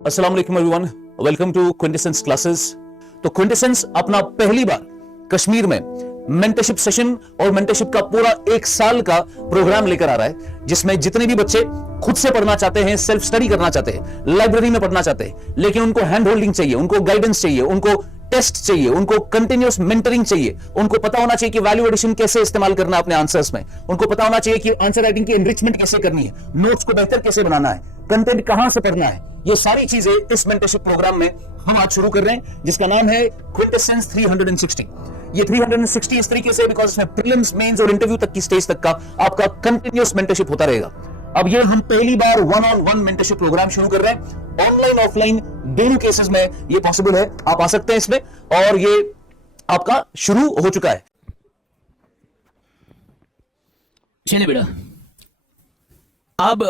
अस्सलाम वालेकुम everyone, welcome to क्विंटेसेंस classes. तो क्विंटेसेंस अपना पहली बार कश्मीर में मेंटरशिप सेशन और मेंटरशिप का पूरा एक साल का प्रोग्राम लेकर आ रहा है, जिसमें जितने भी बच्चे खुद से पढ़ना चाहते हैं, सेल्फ स्टडी करना चाहते हैं, लाइब्रेरी में पढ़ना चाहते हैं, लेकिन उनको हैंड होल्डिंग चाहिए, उनको गाइडेंस चाहिए, उनको टेस्ट चाहिए, उनको कंटिन्यूअस मेंटरिंग चाहिए, उनको पता होना चाहिए कि वैल्यू एडिशन कैसे इस्तेमाल करना है अपने आंसर्स में, उनको पता होना चाहिए कि आंसर राइटिंग की एनरिचमेंट कैसे करनी है, नोट्स को बेहतर कैसे बनाना है, कंटेंट कहां से पढ़ना है। ये सारी चीजें इस मेंटरशिप प्रोग्राम में हम आज शुरू कर रहे हैं, जिसका नाम है क्विंटेसेंस 360। ये 360 इस तरीके से बिकॉज इसमें प्रीलिम्स, मेंस और इंटरव्यू तक की स्टेज तक का आपका कंटिन्यूअस मेंटरशिप होता रहेगा। अब ये हम पहली बार one on one mentorship programme शुरू कर रहे हैं। ऑनलाइन ऑफलाइन दोनों केसेस में ये पॉसिबल है, आप आ सकते हैं इसमें, और ये आपका शुरू हो चुका है। चलिए बेटा, अब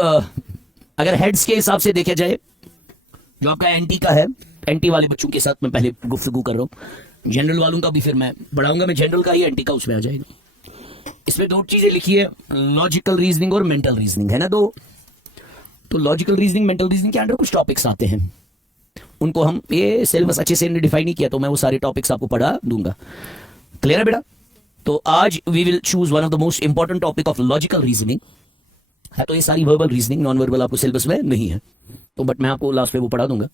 अगर हेड्स के हिसाब से देखा जाए, जो आपका एनटी का है, एनटी वाले बच्चों के साथ मैं पहले गुफ्तगू कर रहा हूं, जनरल वालों का भी फिर मैं बढ़ाऊंगा, मैं जनरल का ही एनटी का उसमें आ जाएगा। इसमें दो चीजें लिखी है, लॉजिकल रीजनिंग और मेंटल रीजनिंग, है ना दो। तो लॉजिकल रीजनिंग, मेंटल रीजनिंग के अंडर कुछ टॉपिक्स आते हैं, उनको हम, ये सिलेबस अच्छे से डिफाइन नहीं किया तो मैं वो सारे टॉपिक्स आपको पढ़ा दूंगा। क्लियर है बेटा? तो आज we will choose one of the most important topic of logical reasoning. है तो ये सारी वर्बल रीजनिंग, नॉन वर्बल आपको सिलेबस में नहीं है, तो बट मैं आपको लास्ट पे वो पढ़ा दूंगा।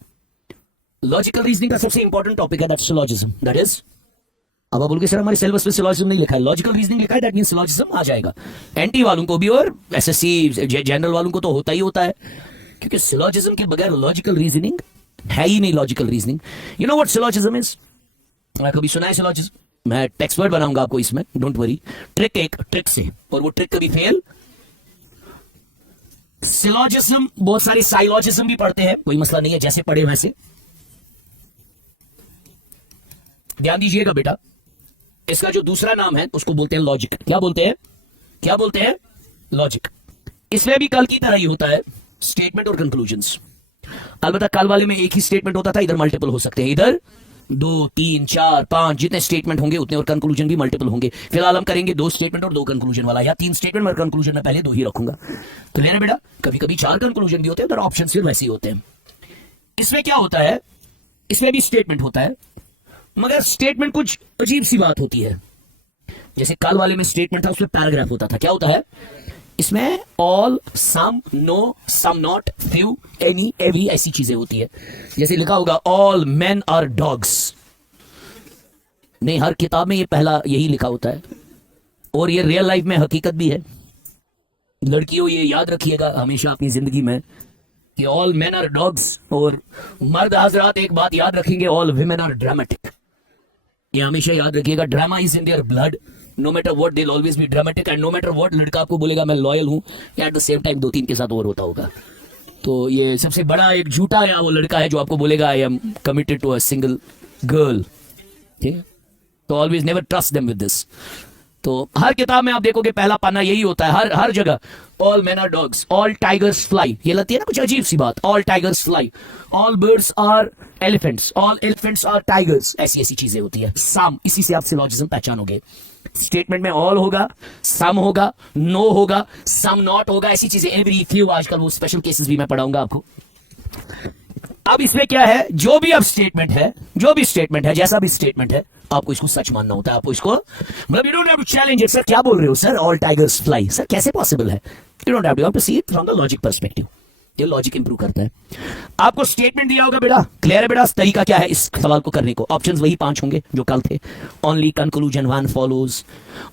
लॉजिकल रीजनिंग का सबसे इंपॉर्टेंट टॉपिक है दैट्स सिलॉजिज्म। दैट इज, अब आप बोलोगे सर हमारे सिलेबस में सिलॉजिज्म नहीं लिखा है, लॉजिकल रीजनिंग लिखा है, दैट मींस सिलॉजिज्म आ जाएगा। एनटी वालों को भी और एसएससी जनरल वालों को तो होता ही होता है, क्योंकि सिलॉजिज्म के बगैर लॉजिकल रीजनिंग है ही नहीं। Logical reasoning, you know what syllogism is? कभी सुना है सिलॉजिज्म? मैं टेक्स्ट वर्ड बनाऊंगा आपको इसमें, डोंट वरी। ट्रिक, एक ट्रिक से, और वो ट्रिक कभी फेल। सिलॉजिज्म, बहुत सारे साइलॉजिज्म भी पढ़ते हैं, कोई मसला नहीं है, जैसे पढ़े वैसे। ध्यान दीजिएगा बेटा, इसका जो दूसरा नाम है उसको बोलते हैं लॉजिक। क्या बोलते हैं? क्या बोलते हैं? लॉजिक। इसमें भी कल की तरह ही होता है, स्टेटमेंट और कंक्लूजन्स। अलबत्ता कल वाले में एक ही स्टेटमेंट होता था, इधर मल्टीपल हो सकते हैं, इधर 2, 3, 4, 5 जितने स्टेटमेंट होंगे उतने, और कंक्लूजन भी मल्टीपल होंगे। फिलहाल हम करेंगे 2 स्टेटमेंट और 2 कंक्लूजन वाला, या 3 स्टेटमेंट और कंक्लूजन में पहले 2 ही रखूंगा। क्लियर है बेटा? कभी कभी 4 कंक्लूजन भी होते हैं, उधर ऑप्शन फिर वैसे ही होते हैं। इसमें क्या होता है, इसमें भी स्टेटमेंट होता है, मगर स्टेटमेंट कुछ अजीब सी बात होती है। जैसे कल वाले में स्टेटमेंट था, उसमें पैराग्राफ होता था। क्या होता है इसमें? All, some, no, some not, few, any, every, ऐसी चीजें होती है। जैसे लिखा होगा ऑल मेन आर डॉग्स, नहीं, हर किताब में ये पहला यही लिखा होता है, और ये रियल लाइफ में हकीकत भी है। लड़कियों ये याद रखिएगा हमेशा अपनी जिंदगी में कि ऑल मेन आर डॉग्स, और मर्द हजरात एक बात याद रखेंगे, ऑल विमेन आर ड्रामेटिक। ये हमेशा याद रखिएगा, drama is in their blood, no matter what they will always be dramatic, and no matter what लड़का आपको बोलेगा मैं लॉयल हूं, एट द सेम टाइम 2-3 के साथ और होता होगा। तो ये सबसे बड़ा एक झूठा है वो लड़का है जो आपको बोलेगा I am committed to a single girl. ठीक है, तो always never trust them with this. तो हर किताब में आप देखोगे पहला पन्ना यही होता है, हर जगह all man are dogs, all tigers fly. ये लगती है ना कुछ अजीब सी बात, all tigers fly, all birds are elephants, all elephants are tigers, ऐसी ऐसी चीजें होती है। सम, इसी से आप सिलॉजिज्म पहचानोगे। स्टेटमेंट में ऑल होगा, सम होगा, नो होगा, सम नॉट होगा, ऐसी चीजें, एवरी, फ्यू, आजकल वो स्पेशल केसेस भी मैं पढ़ाऊंगा आपको। अब इसमें क्या है, जो भी अब स्टेटमेंट है, जो भी स्टेटमेंट है, जैसा भी स्टेटमेंट है, आपको इसको सच मानना होता है। आपको इसको, मतलब you don't have to challenge it. Sir क्या बोल रहे हो sir, all tigers fly, sir कैसे पॉसिबल है? You don't have to see it from the logic perspective. ये लॉजिक इंप्रूव करता है। आपको स्टेटमेंट दिया होगा बेटा, क्लियर है बेटा? तरीका क्या है इस सवाल को करने को? ऑप्शंस वही 5 होंगे जो कल थे। Only conclusion 1 follows,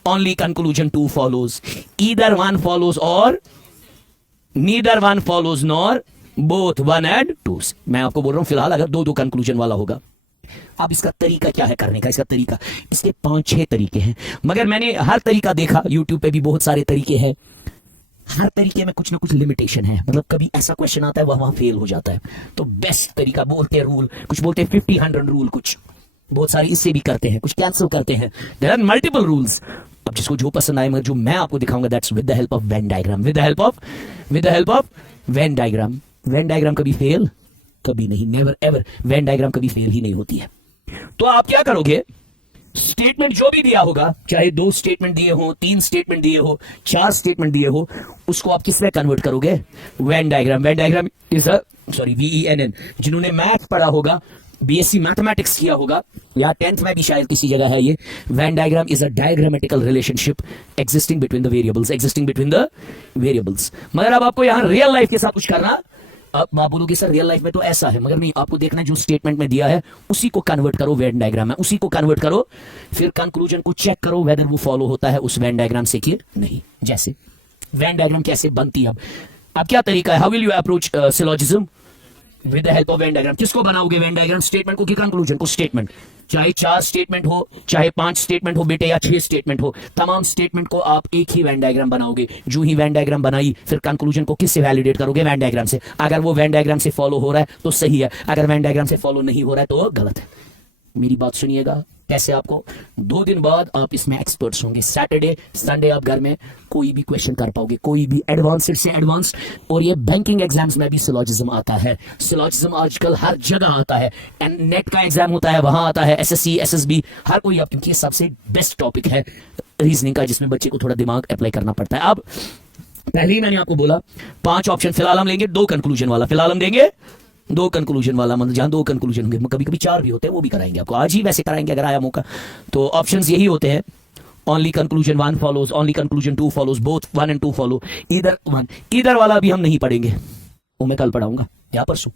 only conclusion 2 follows, either 1 follows और neither 1 follows nor both 1 and 2। मैं आपको बोल रहा हूं फिलहाल अगर 2-2 कंक्लूजन वाला होगा। अब इसका तरीका क्या है करने का? इसका तरीका, इसके 5-6 तरीके हैं, मगर मैंने हर तरीका देखा, यूट्यूब पे भी बहुत सारे तरीके हैं, हर तरीके में कुछ ना कुछ लिमिटेशन है। मतलब कभी ऐसा क्वेश्चन आता है वहां फेल हो जाता है। तो बेस्ट तरीका बोलते हैं रूल, कुछ बोलते हैं 50-100 रूल, कुछ बहुत सारे इससे भी करते हैं, कुछ कैंसिल करते हैं। There are multiple rules. अब जिसको जो पसंद आए, मगर जो मैं आपको दिखाऊंगा that's with the help of Venn diagram, with the help of Venn diagram. Venn diagram कभी फेल, कभी नहीं, नेवर एवर। वेन डायग्राम कभी फेल ही नहीं होती है। तो आप क्या करोगे, स्टेटमेंट जो भी दिया होगा, चाहे 2 स्टेटमेंट दिए हो, 3 स्टेटमेंट दिए हो, 4 स्टेटमेंट दिए हो, उसको आप किस में कन्वर्ट करोगे? Venn diagram. Venn diagram is a sorry VENN, जिन्होंने मैथ पढ़ा होगा, BSc मैथमेटिक्स किया होगा, या 10th में भी शायद किसी जगह है ये, Venn diagram is a diagrammatical relationship existing between the variables. मगर अब आपको यहाँ रियल लाइफ के साथ कुछ करना, अब आप बोलोगे सर रियल लाइफ में तो ऐसा है, मगर नहीं, आपको देखना है जो स्टेटमेंट में दिया है उसी को कन्वर्ट करो वेन डायग्राम में, उसी को कन्वर्ट करो, फिर कंक्लूजन को चेक करो वेदर वो फॉलो होता है उस वेन डायग्राम से कि नहीं। जैसे वेन डायग्राम कैसे बनती है, अब क्या तरीका है, how will you approach syllogism with the help of Venn diagram. किसको बनाओगे वेन डायग्राम, स्टेटमेंट को कि कंक्लूजन को। स्टेटमेंट चाहे 4 स्टेटमेंट हो, चाहे 5 स्टेटमेंट हो बेटे, या 6 स्टेटमेंट हो, तमाम स्टेटमेंट को आप एक ही वेन डायग्राम बनाओगे। जो ही वेन डायग्राम बनाई, फिर कंक्लूजन को किससे वैलिडेट करोगे, वेन डायग्राम से। अगर वो वेन डायग्राम से फॉलो हो रहा है तो सही है, अगर वेन डायग्राम से फॉलो नहीं हो रहा है तो गलत है। मेरी बात सुनिएगा, कैसे आपको 2 दिन बाद आप इसमें एक्सपर्ट्स होंगे। सैटरडे संडे आप घर में कोई भी क्वेश्चन कर पाओगे, कोई भी एडवांस्ड से एडवांस्ड। और ये बैंकिंग एग्जाम्स में भी सिलोजिज्म आता है। सिलोजिज्म आजकल हर जगह आता है, एंड नेट का एग्जाम होता है वहां आता है, SSC SSB हर कोई, अब क्योंकि ये सबसे बेस्ट टॉपिक है रीजनिंग का, जिसमें बच्चे को थोड़ा दिमाग अप्लाई करना पड़ता है। अब पहले ही मैंने आपको बोला 5 ऑप्शन, फिलहाल हम लेंगे 2 कंक्लूजन वाला, फिलहाल हम देंगे 2 कंक्लूजन वाला, मतलब जहां 2 कंक्लूजन होंगे, कभी कभी 4 भी होते हैं, वो भी कराएंगे आपको, आज ही वैसे कराएंगे अगर आया मौका। तो ऑप्शंस यही होते हैं, only conclusion 1 follows, only conclusion 2 follows, both 1 and 2 follow, either 1। Either वाला भी हम नहीं पढ़ेंगे, वो मैं कल पढ़ाऊंगा या परसों।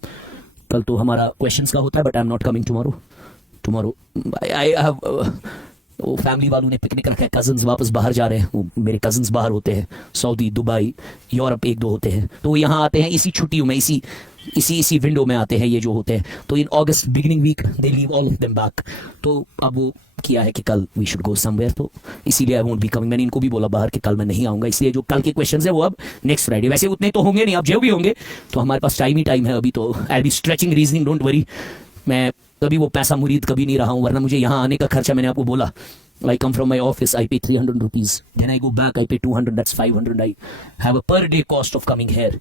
कल तो हमारा क्वेश्चंस का होता है, but I am not coming tomorrow I have, वो फैमिली वालों ने पिकनिक रखा है, कजन्स वापस बाहर जा रहे हैं, वो मेरे कजन्स बाहर होते हैं, सऊदी, दुबई, यूरोप 1-2 होते हैं, तो यहाँ आते हैं इसी छुट्टियों में, इसी विंडो में आते हैं ये जो होते हैं। तो in August beginning week they leave all of them back. तो अब वो किया है कि कल वी शुड गो समवेयर, तो इसीलिए आई वोंट बी कमिंग। मैंने इनको भी बोला बाहर कि कल मैं नहीं आऊंगा, इसलिए जो कल के क्वेश्चंस है वो अब नेक्स्ट फ्राइडे। वैसे उतने तो होंगे नहीं, अब जो भी होंगे तो हमारे पास टाइम ही टाइम है अभी, तो I be stretching reasoning, don't worry. मैं कभी वो पैसा मुरीद कभी नहीं रहा हूँ, वरना मुझे यहाँ आने का खर्चा, मैंने आपको बोला, I come from my office, I pay 300 rupees. Then I go back, I pay 200, that's 500. I have a per day cost of coming here.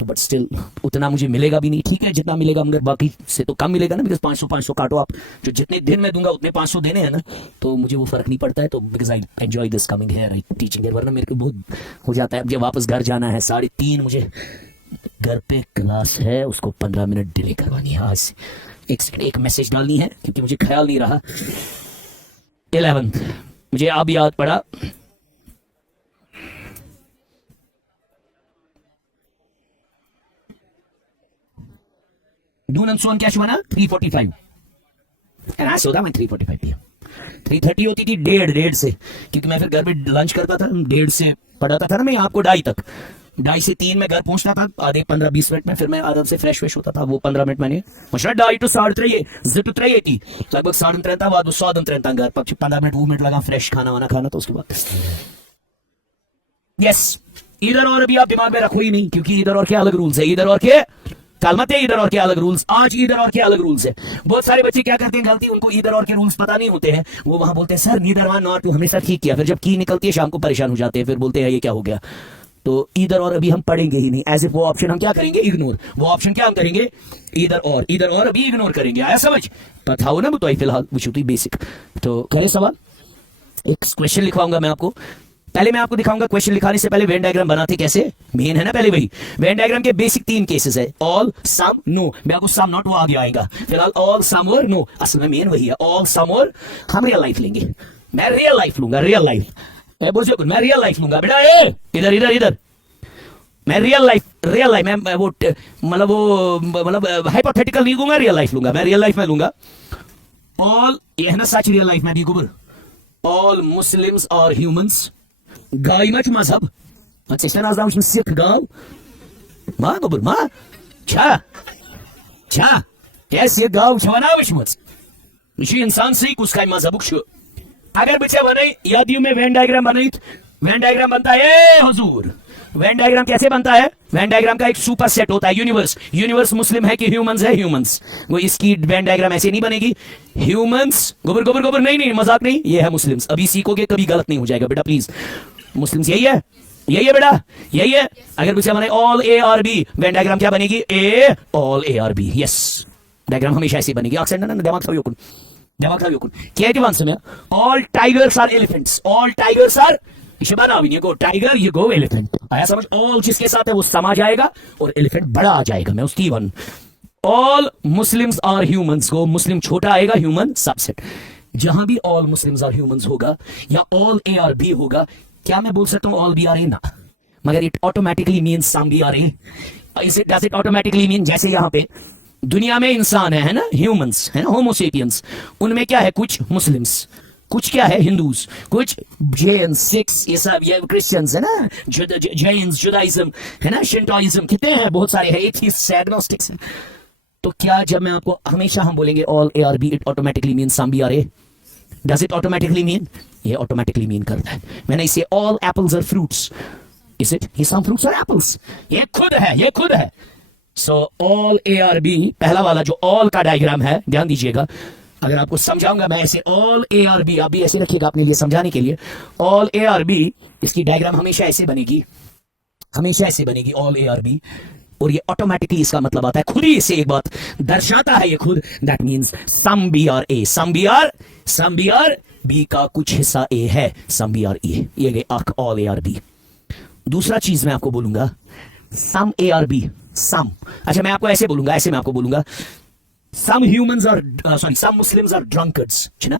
तो बट स्टिल उतना मुझे मिलेगा भी नहीं, ठीक है जितना मिलेगा, मगर बाकी से तो कम मिलेगा ना, बिकॉज 500 काटो आप, जो जितने दिन में दूंगा उतने 500 देने हैं ना, तो मुझे वो फर्क नहीं पड़ता है। तो because I enjoy this coming here, I teaching here, वरना मेरे को बहुत हो जाता है। अब जब वापस घर जाना है 3:30, मुझे घर पे क्लास है, उसको 15 मिनट डिले करवानी है आज से। एक सेकंड, एक मैसेज डालनी है क्योंकि मुझे ख्याल नहीं रहा। 11th मुझे अब याद पड़ा, नून एंड सोन क्या बना 3:45, ऐसा होता मैं 3:45 PM, 3:30 होती थी 1:30 से, क्योंकि मैं फिर घर पे लंच करता था, 1:30 से पढ़ाता था ना मैं आपको 2:30 तक, 2:30 से 3 में घर पहुंचता था, आधे 15-20 मिनट में फिर मैं आराम से फ्रेश होता था। वो 15 मिनट मैंने मशरा 2:30 to 3:30 जिट 3 थी लगभग 3:30 बाद वो 3:30 घर 15 मिनट 20 मिनट लगा फ्रेश खाना वाना खाना, तो उसके बाद यस इधर और अभी आप दिमाग में रखो ही नहीं, क्योंकि इधर और के अलग रूल्स है, इधर और के कल मत है, इधर और के अलग रूल्स, आज इधर और के अलग रूल्स है। बहुत सारे बच्चे क्या करते हैं गलती, उनको इधर और के रूल्स पता नहीं होते हैं, वो वहां बोलते हैं sir neither one nor two, हमेशा ठीक किया, फिर जब की निकलती है शाम को परेशान हो जाते हैं, फिर बोलते हैं ये क्या हो गया। तो इधर और अभी हम पढ़ेंगे ही नहीं, एज इफ वो ऑप्शन हम क्या करेंगे, इग्नोर। वो ऑप्शन क्या हम करेंगे, इधर और अभी इग्नोर करेंगे। आया समझ, पता हो ना बताइए फिलहाल विच होती बेसिक। तो करे सवाल, एक क्वेश्चन लिखवाऊंगा मैं आपको, पहले मैं आपको दिखाऊंगा क्वेश्चन लिखाने से पहले वेन डायग्राम बनाते कैसे, मेन है ना पहले वही। वेन डायग्राम के बेसिक 3 केसेस है, ऑल, सम, नो। मैं आपको सम नॉट वो आगे आएगा, फिलहाल ऑल, सम और नो, असल में मेन वही है, ऑल, सम और हम रियल लाइफ लेंगे। मैं रियल लाइफ लूंगा, रियल लाइफ, मैं रियल लाइफ लूंगा बेटा, इधर इधर इधर, मैं रियल लाइफ मैं वो मतलब हाइपोथेटिकल नहीं लूंगा, रियल लाइफ लूंगा, मैं रियल लाइफ में लूंगा। ऑल ये है ना सच रियल लाइफ में भी गुबर, ऑल मुस्लिम्स और ह्यूमंस, गाय मच मजहब, अच्छा नाम सिख गाव मां गुबर मां छा कैसे गाव छवना विश्वस इंसान से उसका मजहब अगर बच्चा बने यादियों में वेन डायग्राम बनाई, वेन डायग्राम बनता है हुजूर। वेन डायग्राम कैसे बनता है, वेन डायग्राम का एक सुपर सेट होता है, यूनिवर्स मुस्लिम है कि ह्यूमंस है, ह्यूमंस। वो इसकी वेन डायग्राम ऐसे नहीं बनेगी, ह्यूमंस गोबर नहीं मजाक नहीं, ये है मुस्लिम्स। अभी सीखोगे कभी गलत नहीं हो जाएगा बेटा प्लीज, मुस्लिम्स यही है बेटा, यही है। अगर पूछा मैंने all A are B, Venn diagram क्या बनेगी, A all A are B, yes diagram हमेशा ऐसी बनेगी। एक्सेंट ना दिमाग था क्रिएटिव आंसर में, all tigers are elephants, all tigers are इसे बना भी नहीं, go tiger, you go elephant. आया समझ? ऑल जिसके साथ है वो समा जाएगा और एलिफेंट बड़ा आ जाएगा। मैं उसकी one all Muslims are humans, को मुस्लिम छोटा आएगा, ह्यूमन सबसेट। जहां भी ऑल मुस्लिम्स आर ह्यूमंस होगा या ऑल ए आर बी होगा, क्या मैं बोल सकता हूं ऑल बी आर ए? ना, मगर it automatically means some B are A. Does it automatically mean, जैसे यहां पे दुनिया में इंसान है ना, ह्यूमंस है ना, होमोसेपियंस, उनमें क्या है, कुछ मुस्लिम्स, कुछ क्या है, हिंदूज, कुछ जैन, सिख्स, ये सब, ये क्रिश्चियंस है ना, जैन, जुदाइज्म है ना, शिंटोइज्म, कितने हैं, बहुत सारे हैं, एथियस्ट, एग्नोस्टिक्स। तो क्या जब मैं आपको हमेशा हम बोलेंगे all A are B, it automatically mean some B are A? Does it automatically mean? ये ऑटोमेटिकली मीन करता है। मैंने इसे all apples are fruits, is it? ये सम फ्रूट्स आर एप्पल्स, ये खुद है, ये खुद है। So all A are B, पहला वाला जो ऑल का डायग्राम है, ध्यान दीजिएगा, अगर आपको समझाऊंगा मैं ऐसे ऑल ए आर बी, आप भी ऐसे रखिएगा अपने लिए समझाने के लिए। ऑल ए आर बी, इसकी डायग्राम हमेशा ऐसे बनेगी, हमेशा ऐसे बनेगी ऑल ए आर बी, और ये ऑटोमेटिकली इसका मतलब आता है, खुद ही इसे एक बात दर्शाता है ये खुद, that means some B are A, some B are B का कुछ हिस्सा ए है, सम बी आर ए, ये गए ऑल ए आर बी। दूसरा चीज मैं आपको बोलूंगा, सम ए आर बी, सम, अच्छा मैं आपको ऐसे बोलूंगा, ऐसे मैं आपको बोलूंगा, some humans are sorry some Muslims are drunkards, है ना?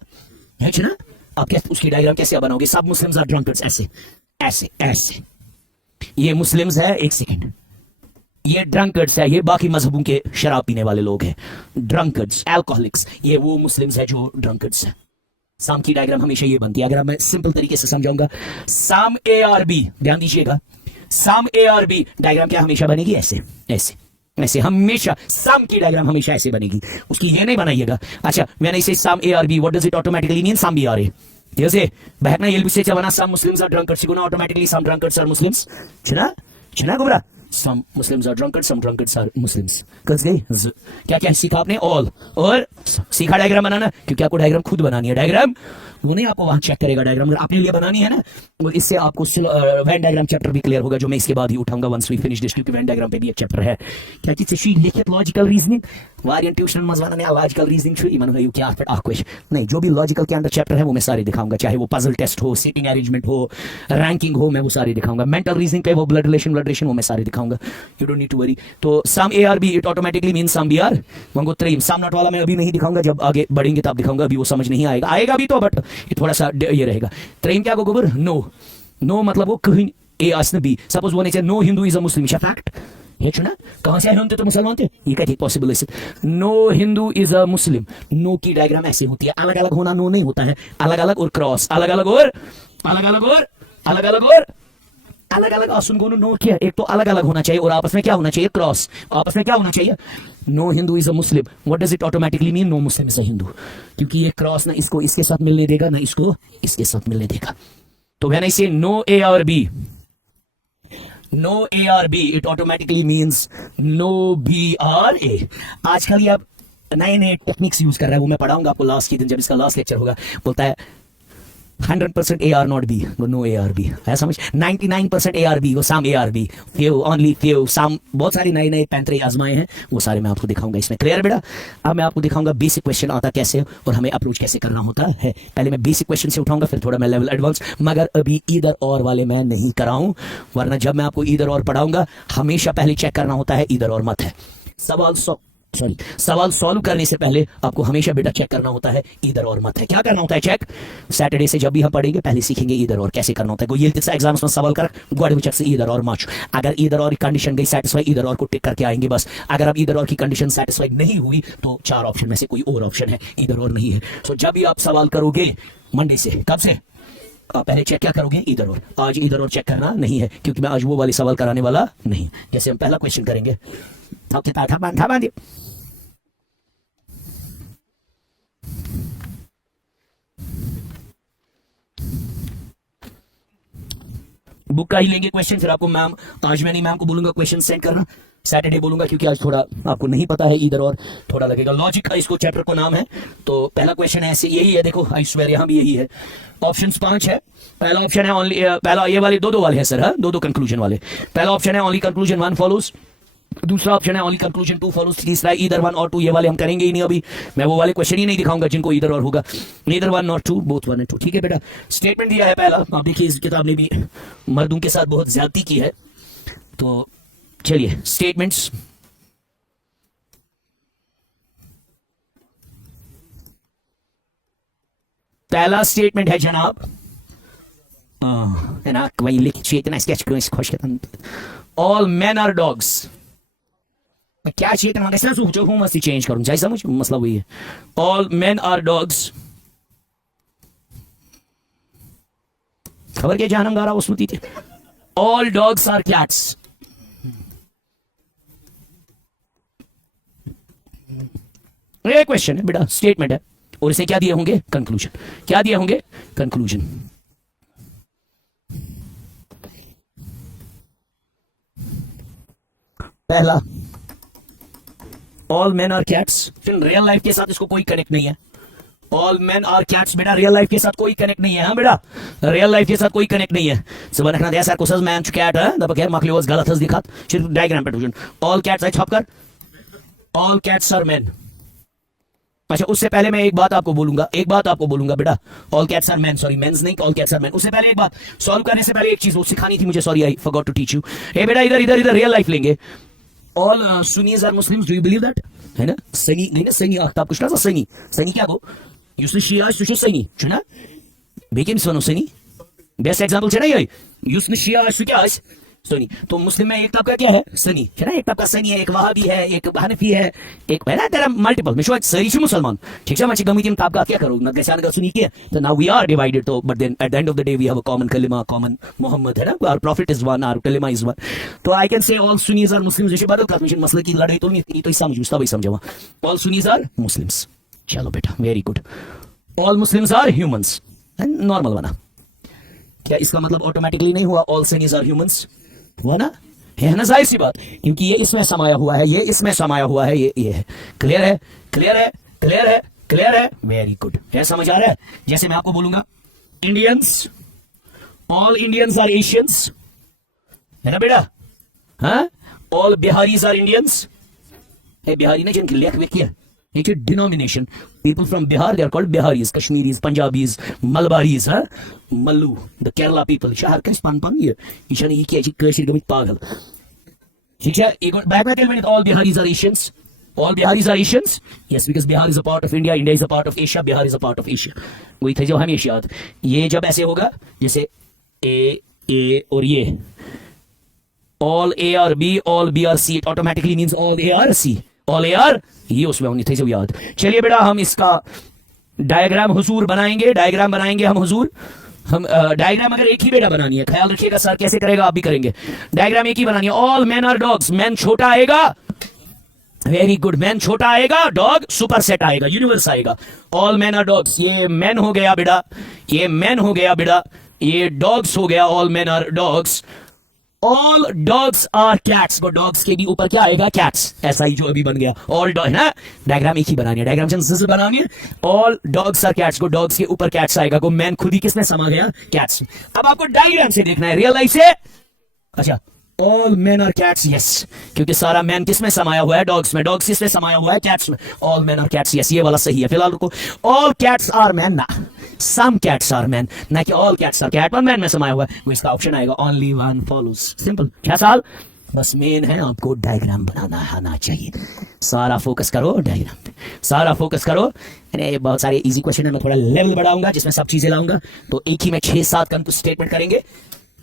आप कैसे उसकी डायग्राम कैसे आप बनाओगे? सब मुस्लिम्स आर ड्रंकर्ड्स, ऐसे ऐसे ऐसे, ये मुस्लिम्स है, एक सेकंड, ये ड्रंकर्ड्स है, ये बाकी मजहबों के शराब पीने वाले लोग हैं, ड्रंकर्ड्स, अल्कोहलिक्स, ये वो मुस्लिम्स है जो ड्रंकर्ड्स है। सम की डायग्राम हमेशा ये बनती है। अगर मैं सिंपल तरीके से समझाऊंगा, सम ए आर बी, ध्यान दीजिएगा, सम ए आर बी डायग्राम क्या हमेशा बनेगी? ऐसे ऐसे ऐसे, हमेशा सम की डायग्राम हमेशा ऐसे बनेगी, उसकी ये नहीं बनाइएगा। अच्छा मैंने इसे some A are B, what does it automatically mean? Some B are A. जैसे बहना ये से चवना सम मुस्लिम्स आर ड्रंकर्ड्स, गुना automatically some drunkards are Muslims, छना गुमरा, some Muslims are drunkards, some drunkards are Muslims। कस गई? क्या क्या सीखा आपने? ऑल, और सीखा डायग्राम बनाना, क्योंकि आपको डायग्राम खुद बनानी है, डायग्राम वो नहीं आपको वहां चेक करेगा, डायग्राम अगर आपने लिए बनानी है ना, और इससे आपको वेन डायग्राम चैप्टर भी क्लियर होगा, जो मैं इसके बाद ही उठाऊंगा वंस वी फिनिश दिस, क्योंकि वेन डायग्राम पे भी एक चैप्टर है। क्या चीज से लिखित लॉजिकल रीजनिंग, वारियन ट्यूशन मजवाना ने लॉजिकल रीजनिंग छुई मन है क्या फिर क्वेश्चन नहीं, जो भी लॉजिकल के अंदर चैप्टर है वो मैं सारे दिखाऊंगा, चाहे वो पजल टेस्ट हो, सीटिंग अरेंजमेंट हो, रैंकिंग हो, मैं वो सारे दिखाऊंगा। मेंटल रीजनिंग पे वो ब्लड रिलेशन वो मैं सारे दिखाऊंगा, you don't need to worry. तो some A are B, it automatically mean some B are. वंगो त्रीम, सम नॉट वाला मैं अभी नहीं दिखाऊंगा, जब आगे बढ़ेंगे तब दिखाऊंगा, अभी वो समझ नहीं आएगा, आएगा भी तो, बट ये थोड़ा सा ये रहेगा। त्रीम क्या को गोबर? नो मतलब वो कहीं ए आसने बी, सपोज वो नहीं no Hindu is a Muslim, fact ये चुना, कहां से आए होते तो मुसलमान थे, ये क्या पॉसिबल है? No Hindu is a Muslim, no की डायग्राम ऐसे होती है, अलग अलग होना नो नहीं होता है, अलग अलग और क्रॉस, अलग अलग और अलग अलग और अलग अलग और अलग अलग, सुन गोनो नो क्या, एक तो अलग अलग होना चाहिए और आपस में क्या होना चाहिए? क्रॉस, आपस में क्या होना चाहिए? No Hindu is a Muslim, what does it automatically mean? No Muslim is a Hindu, क्योंकि ये क्रॉस ना इसको इसके साथ मिलने देगा, ना इसको इसके साथ मिलने देगा। तो when I say no A are B, no A are B, it automatically means no B are A. आजकल ये अब नए नए टेक्निक्स यूज कर रहा है, वो मैं पढ़ाऊंगा आपको लास्ट के दिन जब इसका लास्ट लेक्चर होगा। बोलता है 100% ए आर नॉट बी, वो नो ए आर बी है, समझ? 99% ए आर बी, वो some A are B, few only few some, बहुत सारे नए नए पैंतरे आजमाए हैं, वो सारे मैं आपको दिखाऊंगा इसमें। क्लियर बेटा? अब मैं आपको दिखाऊंगा बेसिक क्वेश्चन आता कैसे और हमें अप्रोच कैसे करना होता है। पहले मैं बेसिक क्वेश्चन से उठाऊंगा, फिर थोड़ा मैं लेवल एडवांस, मगर अभी इधर और वाले मैं नहीं कराऊं, वरना जब मैं आपको इधर और पढ़ाऊंगा हमेशा पहले चेक करना होता है इधर और मत है। सवाल सॉल्व करने से पहले आपको हमेशा बेटा चेक करना होता है इधर और मत है। क्या करना होता है? चेक। सैटरडे से जब भी हम पढ़ेंगे पहले सीखेंगे इधर और कैसे करना होता है। ये एग्जाम्स में सवाल कर गोड़ विचक से इधर और मच, अगर इधर और की कंडीशन गई सेटिस्फाई, इधर और को टिक करके आएंगे बस। अगर अब इधर और की कंडीशन सेटिस्फाई नहीं हुई तो 4 ऑप्शन में से कोई और ऑप्शन है, इधर और नहीं है। सो जब भी आप सवाल करोगे मंडे से, कब से आप पहले चेक क्या करोगे? इधर और। आज इधर और चेक करना नहीं है क्योंकि मैं आज वो वाले सवाल कराने वाला नहीं। जैसे हम पहला क्वेश्चन करेंगे, बुक का ही लेंगे क्वेश्चन, फिर आपको मैम, आज मैं नहीं मैम को बोलूंगा क्वेश्चन सेंड करना, सैटरडे बोलूंगा क्योंकि आज थोड़ा आपको नहीं पता है इधर और, थोड़ा लगेगा। लॉजिक का इसको चैप्टर को नाम है। तो पहला क्वेश्चन है ऐसे, यही है, देखो आई स्वेयर यहां भी यही है। ऑप्शंस 5 है। पहला ऑप्शन है ओनली, पहला ये वाले दो वाले हैं सर, हाँ, दो कंक्लूजन वाले। पहला ऑप्शन है ओनली कंक्लूजन 1 फॉलोज, दूसरा ऑप्शन है ओनली कंक्लूजन टू फॉलोज, तीसरा ईदर वन और टू, ये वाले हम करेंगे ही नहीं अभी, मैं वो वाले क्वेश्चन ही नहीं दिखाऊंगा जिनको ईदर और होगा, neither one not two, both one and two. ठीक है बेटा, स्टेटमेंट दिया है पहला, आप देखिए इस किताब ने भी मर्दों के साथ बहुत ज्यादती की है, तो चलिए स्टेटमेंट्स। पहला स्टेटमेंट है जनाब, है ना, वही लिखिए इतना स्केच करो, इस खुश ऑल मैन आर डॉग्स। मैं क्या चाहिए था ऐसा सोचो हूं मस्ती चेंज करूं, जैसा मुझे मसला वही है, ऑल मैन आर डॉग्स। खबर क्या जहानम गारा उसमें थी, ऑल डॉग्स आर कैट्स। ये क्वेश्चन है बेटा, स्टेटमेंट है, और इसे क्या दिए होंगे, कंक्लूजन। क्या दिए होंगे, कंक्लूजन। पहला all man are cats, real life के साथ इसको कोई कनेक्ट नहीं है। ऑल मैन आर कैट्स बेटा रियल लाइफ के साथ कोई कनेक्ट नहीं है। हाँ बेटा, रियल लाइफ के साथ कोई कनेक्ट नहीं है। सुबह रखना दिया सर को सज मैन कैट है दबा के माखली वाज गलत हस दिखात सिर्फ डायग्राम पे टूजन ऑल कैट्स आई छाप कर ऑल कैट्स आर मैन। अच्छा, उससे पहले मैं एक बात आपको बोलूंगा बेटा, all cats are man, sorry mens नहीं, ऑल कैट्स आर मैन। उससे पहले एक बात सॉल्व करने से पहले एक चीज वो सिखानी थी मुझे, sorry I forgot to teach you. ए बेटा इधर रियल लाइफ लेंगे। All Sunnis are Muslims, do you believe that? है ना, सनी नहीं ना, सनी आफ्ताब कुछ ना सनी क्या गो युस शिया सुशो सनी छना बेकिन सनो सनी बेस्ट एग्जांपल छना ये युस शिया सु क्या है सनी। तो मुस्लिम में एक टाइप का क्या है, सनी है ना, एक टाइप का सनी है, एक वहाबी है, एक हनफी है, एक है ना, तेरा मल्टीपल में सही से मुसलमान। ठीक है, मैं गमी टाइप का क्या करो ना गसान का सुनी किया, तो नाउ वी आर डिवाइडेड, तो but then at the end of the day we have a common कलिमा, कॉमन मोहम्मद, है ना, our prophet is one, our कलिमा इज वन। तो I can say all Sunnis are Muslims. जैसे बदल का मसले की लड़ाई तो नहीं, तो समझूस्ता भाई समझावा, ऑल सुन्नीज आर मुस्लिम्स। चलो बेटा, very good. All Muslims are humans, normal बना। क्या इसका मतलब ऑटोमेटिकली नहीं हुआ ऑल सुन्नीज आर ह्यूमंस, हुआ ना, है ना, जाहिर सी बात, क्योंकि ये इसमें समाया हुआ है, ये इसमें समाया हुआ है, ये है। क्लियर है, क्लियर है, क्लियर है, क्लियर है, वेरी गुड। क्या समझ आ रहा है? जैसे मैं आपको बोलूंगा Indians, all Indians are Asians, है ना बेटा, हाँ, all Biharis are Indians. Bihari ने जिनकी लेख किया, एक denomination, people from Bihar, they are called Biharis, Kashmiris, Punjabis, Malabaris, huh? Mallu, the Kerala people. Shahar ka pan ye. Ishani ye kya ji kashir gamit pagal. Shiksha, back में tell me all Biharis are Asians. All Biharis are Asians? Yes, because Bihar is a part of India, India is a part of Asia, Bihar is a part of Asia. वही थे जो हमेशा याद। ये जब ऐसे होगा जैसे A और ये all A or B, all B or C, it automatically means all A or C. All यार ये उसमें होनी थी जो याद। चलिए बेटा, हम इसका डायग्राम हुजूर बनाएंगे, डायग्राम बनाएंगे हम हुजूर। हम डायग्राम अगर एक ही बेटा बनानी है, ख्याल रखिएगा सर कैसे करेगा आप भी करेंगे। डायग्राम एक ही बनानी है। All man are dogs, man छोटा आएगा, वेरी गुड, मैन छोटा आएगा, डॉग सुपर सेट आएगा, यूनिवर्स आएगा। ऑल मैन आर डॉग्स, ये मैन हो गया बेटा, ये मैन हो गया बेटा, ये डॉग्स हो गया, all man are dogs. All dogs are cats, को डॉग्स के भी ऊपर क्या आएगा, कैट्स, ऐसा ही जो अभी बन गया ऑल डॉग, है ना। डायग्राम एक ही बनानी है, डायग्राम से बनानी है। ऑल डॉग्स आर कैट्स, को डॉग्स के ऊपर कैट्स आएगा, को मैन खुद ही किसमें समा गया, कैट्स। अब आपको डायग्राम से देखना है, रियल लाइफ से। अच्छा, all man are cats, yes, क्योंकि सारा मैन किसमें समाया हुआ है, डॉग्स में, डॉग्स किसमें समाया हुआ है, कैट्स में। All man are cats, yes, ये वाला सही है। फिलहाल रुको, ऑल कैट्स आर मैन ना, सम कैट्स आर मैन, ना कि ऑल कैट्स आर कैट, पर मैन में समाया हुआ है, वो इसका ऑप्शन आएगा, ओनली वन फॉलोज। सिंपल, क्या साल, बस मेन है आपको डायग्राम बनाना आना चाहिए। सारा फोकस करो डायग्राम पे, सारा फोकस करो। अरे बहुत सारे इजी क्वेश्चन है, मैं थोड़ा लेवल बढ़ाऊंगा जिसमें सब चीजें लाऊंगा, तो एक ही में 6-7 स्टेटमेंट करेंगे,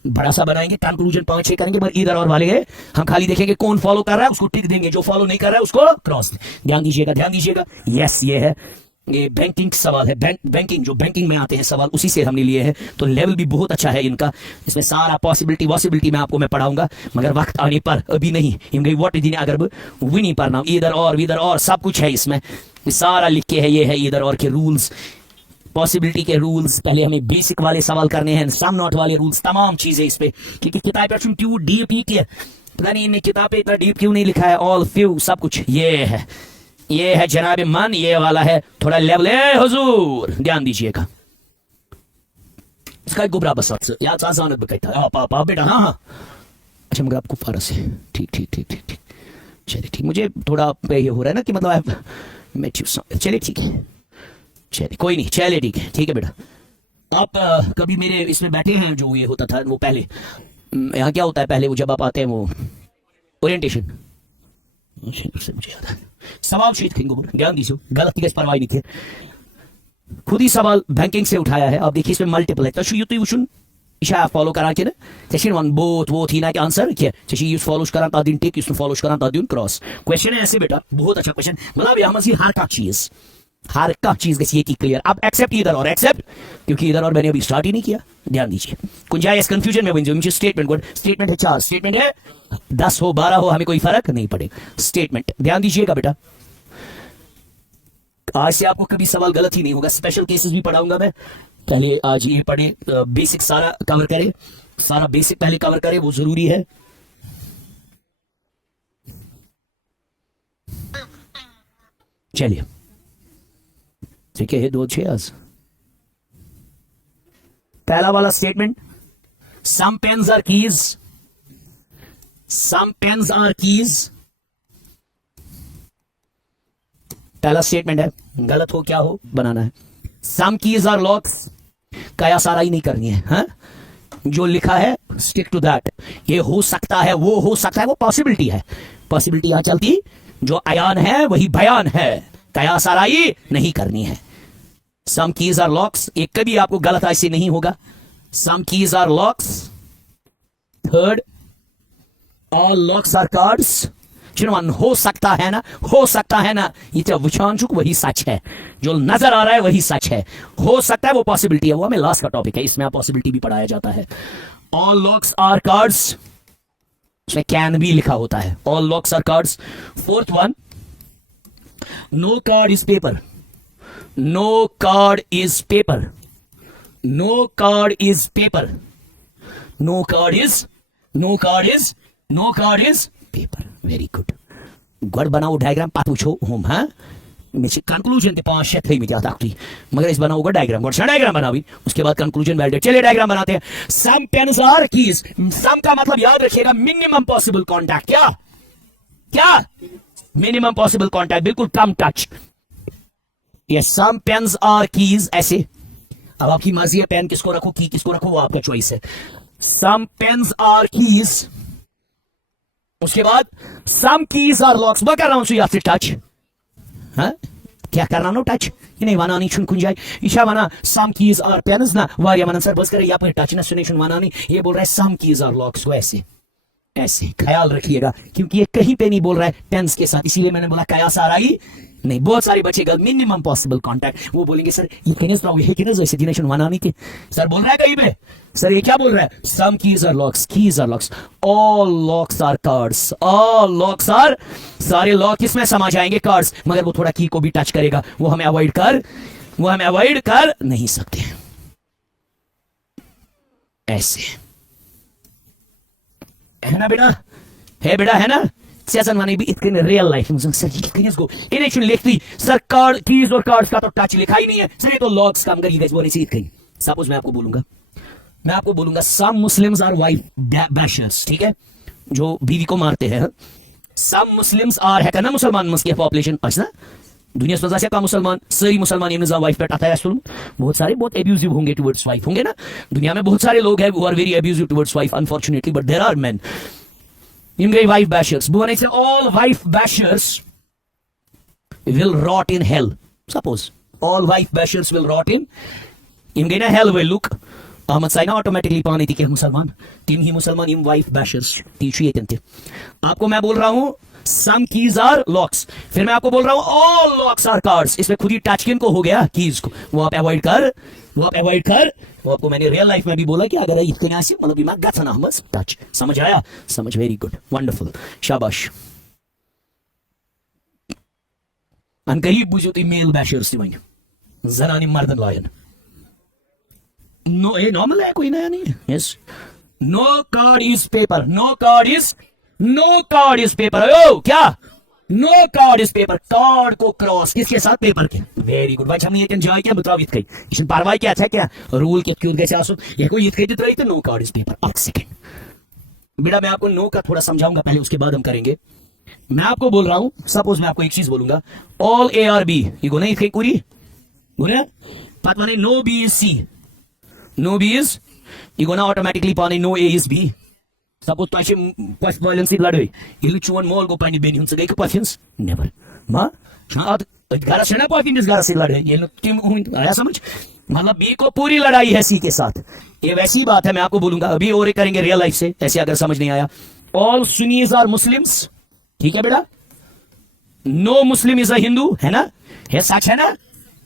बड़ा सा बनाएंगे, कंक्लूजन 5-6 करेंगे, पर इधर और वाले गए हम खाली देखेंगे कौन फॉलो कर रहा है उसको टिक देंगे, जो फॉलो नहीं कर रहा है उसको क्रॉस। ध्यान दीजिएगा, ध्यान दीजिएगा। यस, ये है, ये बैंकिंग सवाल है, बैंकिंग जो बैंकिंग में आते हैं सवाल, उसी से हमने लिए हैं, तो लेवल भी बहुत अच्छा है इनका। इसमें सारा पॉसिबिलिटी मैं आपको मैं पढ़ाऊंगा, मगर वक्त आने पर, अभी नहीं, व्हाट इज अगर भी नहीं पढ़ना, इधर और सब कुछ है इसमें, सारा लिख के है। ये है इधर और के रूल्स, पॉसिबिलिटी के रूल्स, पहले हमें बेसिक वाले सवाल करने हैं, सम नॉट वाले रूल्स, तमाम चीजें इस पे, क्योंकि किताब क्यों डीप ही किया, पता नहीं इन्हें किताब पे इतना डीप क्यों नहीं लिखा है, ऑल फ्यू सब कुछ। ये है जनाब मन, ये वाला है थोड़ा लेवल है हुजूर, ध्यान दीजिएगा। इसका गुबरा बस याद आसान कहता है आप बेटा, हाँ। अच्छा, मगर आपको फारस है, ठीक। चलिए ठीक, मुझे थोड़ा ये हो रहा है ना कि मतलब मैं चलिए ठीक है, चलिए कोई नहीं, चलिए ठीक है बेटा। आप कभी मेरे इसमें बैठे हैं जो ये होता था वो पहले, यहाँ क्या होता है पहले वो जब आप आते हैं वो ओरिएंटेशन से मुझे याद है सवाल शीट खिंगो, ध्यान दीजिए, गलती के परवाह नहीं थे, खुद ही सवाल बैंकिंग से उठाया है। आप देखिए इसमें मल्टीपल है, तशु युति उशुन इशा फॉलो करा के ना सेशन वन बोथ वो थी ना कि आंसर क्या सेशन यूज फॉलोज करा तादिन टिक यूज फॉलोज करा तादिन क्रॉस। क्वेश्चन है ऐसे बेटा, बहुत अच्छा क्वेश्चन, मतलब यहां मसी हर का चीज गई ये की क्लियर। अब एक्सेप्ट इधर और एक्सेप्ट, क्योंकि इधर और मैंने अभी स्टार्ट ही नहीं किया, ध्यान दीजिए गुंजाइश कंफ्यूजन में बन जो स्टेटमेंट गुड स्टेटमेंट है 4 स्टेटमेंट है 10 हो 12 हो हमें कोई फर्क नहीं पड़ेगा। स्टेटमेंट ध्यान दीजिएगा बेटा, आज से आपको कभी सवाल गलत ही नहीं होगा, स्पेशल केसेस भी पढ़ाऊंगा मैं। पहले आज ये पढ़े, बेसिक सारा कवर करे, सारा बेसिक पहले कवर करे, वो जरूरी है। चलिए ठीक है, 2-6 आज पहला वाला statement, some pens are keys, some pens are keys, पहला स्टेटमेंट है, गलत हो क्या हो बनाना है। सम कीज आर लॉक्स, कया सारा ही नहीं करनी है, हाँ? जो लिखा है स्टिक टू दैट, ये हो सकता है वो हो सकता है, वो पॉसिबिलिटी है, पॉसिबिलिटी यहां चलती, जो अयान है वही बयान है, कया सारा ही नहीं करनी है। सम कीज आर लॉक्स, एक कभी आपको गलत ऐसे नहीं होगा, some keys are locks. Third, all locks are cards, चिन्हवान हो सकता है ना, हो सकता है ना, ये तो विचांशुक वही सच है, जो नजर आ रहा है वही सच है, हो सकता है वो पॉसिबिलिटी है, वो हमें लास्ट का टॉपिक है, इसमें पॉसिबिलिटी भी पढ़ाया जाता है। ऑल लॉक्स आर कार्ड्स, उसमें कैन भी लिखा होता है, all locks are cards. Fourth one, no card is paper, no card is paper, no card is paper, no card is, no card is, no card is paper. Very good, गड़ बनाओ diagram पा पूछो हम, हाँ conclusion थे 5-6 थे मिटा ताकती, मगर इस बनाओगा डायग्राम, गड़ डायग्राम बनावी, उसके बाद कंक्लूजन वैलिडेट। चलिए डायग्राम बनाते हैं। सम पेन्स आर कीज, सम का मतलब याद रखिएगा मिनिमम पॉसिबल कांटेक्ट, क्या क्या मिनिमम पॉसिबल कांटेक्ट, बिल्कुल कम टच। ये सम पेन्स आर कीज ऐसे, अब आपकी मर्जी है पेन किसको रखो की किसको रखो, वो आपका चॉइस है। सम पेन्स आर कीज, उसके बाद सम कीज आर लॉक्स, मैं कर रहा हूं आपसे टच, हाँ क्या कर रहा हूं टच, ये नहीं वाना नहीं छुन जाए ईशा वाना सम कीज आर पेन्स ना वारिया मन सर बस करे या पर टच ना सुने छुन वाना नहीं, ये बोल रहा है सम कीज आर लॉक्स को ऐसे ऐसे, ख्याल रखिएगा क्योंकि ये कहीं पे नहीं बोल रहा है पेन्स के साथ, इसीलिए मैंने बोला कया सारा ही नहीं। बहुत सारे बच्चे गलत, मिनिमम पॉसिबल कांटेक्ट, वो बोलेंगे सर ये केनेस राव ये केनेस वैसे दिनेशन वाना नहीं के सर बोल रहा है कहीं पे, सर ये क्या बोल रहा है, some keys are locks, keys are locks, all locks are cards, all locks are, सारे लॉक इसमें समा जाएंगे कार्ड्स, मगर वो थोड़ा की को भी टच करेगा, वो हमें अवॉइड कर नहीं सकते ऐसे, है ना बेटा, है बेटा, है ना। सेशन वाने भी इतने रियल लाइफ में सर इसको इनेक्शन लिखती सर कार्ड कीज और कार्ड्स का तो टच लिखा ही नहीं है सर, ये तो लॉक्स काम करिए वो नहीं सीख गई। सपोज मैं आपको बोलूंगा सम मुस्लिम्स आर वाइफ बैशर्स, ठीक है, जो बीवी को मारते हैं। सम मुस्लिम्स आर है ना मुसलमान मस्के पॉपुलेशन अच्छा दुनिया में का मुसलमान सही मुसलमान ये निजाम वाइफ पे आता है, बहुत सारे बहुत एब्यूजिव होंगे टुवर्ड्स वाइफ होंगे ना, दुनिया में बहुत सारे लोग हैं who are very abusive towards wife unfortunately, but there are men in gay wife bashers. But I say all wife bashers will rot in hell. Suppose all wife bashers will rot in gay hell will look. Ahmad Saina automatically पाने थी कि मुसलमान तीन ही मुसलमान in wife बैशर्स टीचिए थे। आपको मैं बोल रहा हूँ सम कीज आर लॉक्स, फिर मैं आपको बोल रहा हूँ ऑल लॉक्स आर कार्ड्स, इसमें खुद ही टच किन को हो गया कीज को, वो आप अवॉइड कर, वो आपको मैंने रियल लाइफ में भी बोला कि अगर इतने से मतलब दिमाग गया ना बस टच, समझ आया, समझ, वेरी गुड, वंडरफुल, शाबाश। अन करीब बुझो ती मेल बैशर्स वन जनानी मर्दन लायन नो ये नॉर्मल है, कोई नया नहीं है। Yes, no card is paper, no card is paper, ओ क्या no card is paper, card को क्रॉस किसके साथ, पेपर के, वेरी गुड भाई, हमने ये एंजॉय किया बताओ इत इस परवाह क्या था क्या रूल के क्यों कैसे आसो ये कोई इत देते रही तो नो कार्ड इज पेपर। एक सेकंड बेटा मैं आपको नो का थोड़ा समझाऊंगा पहले, उसके बाद हम करेंगे मैं आपको बोल रहा हूं, सपोज मैं आपको एक चीज बोलूंगा, ऑल ए आर बी ये गुना ही पूरी गुना पता नहीं no B is C no B is ये गुना ऑटोमेटिकली पाने no A is B suppose तो पश वायलेंस लड़ाई ये चोन मोल गो पानी बेनी से गई पफिन्स नेवर मा शायद घर से ना पफिन्स घर से लड़े ये टीम आया समझ मतलब बी को पूरी लड़ाई है सी के साथ। ये वैसी बात है, मैं आपको बोलूंगा अभी और करेंगे रियल लाइफ से, ऐसे अगर समझ नहीं आया। ऑल सुन्नीज आर मुस्लिम्स, ठीक है बेटा, no Muslim is a Hindu, है ना, है सच है ना।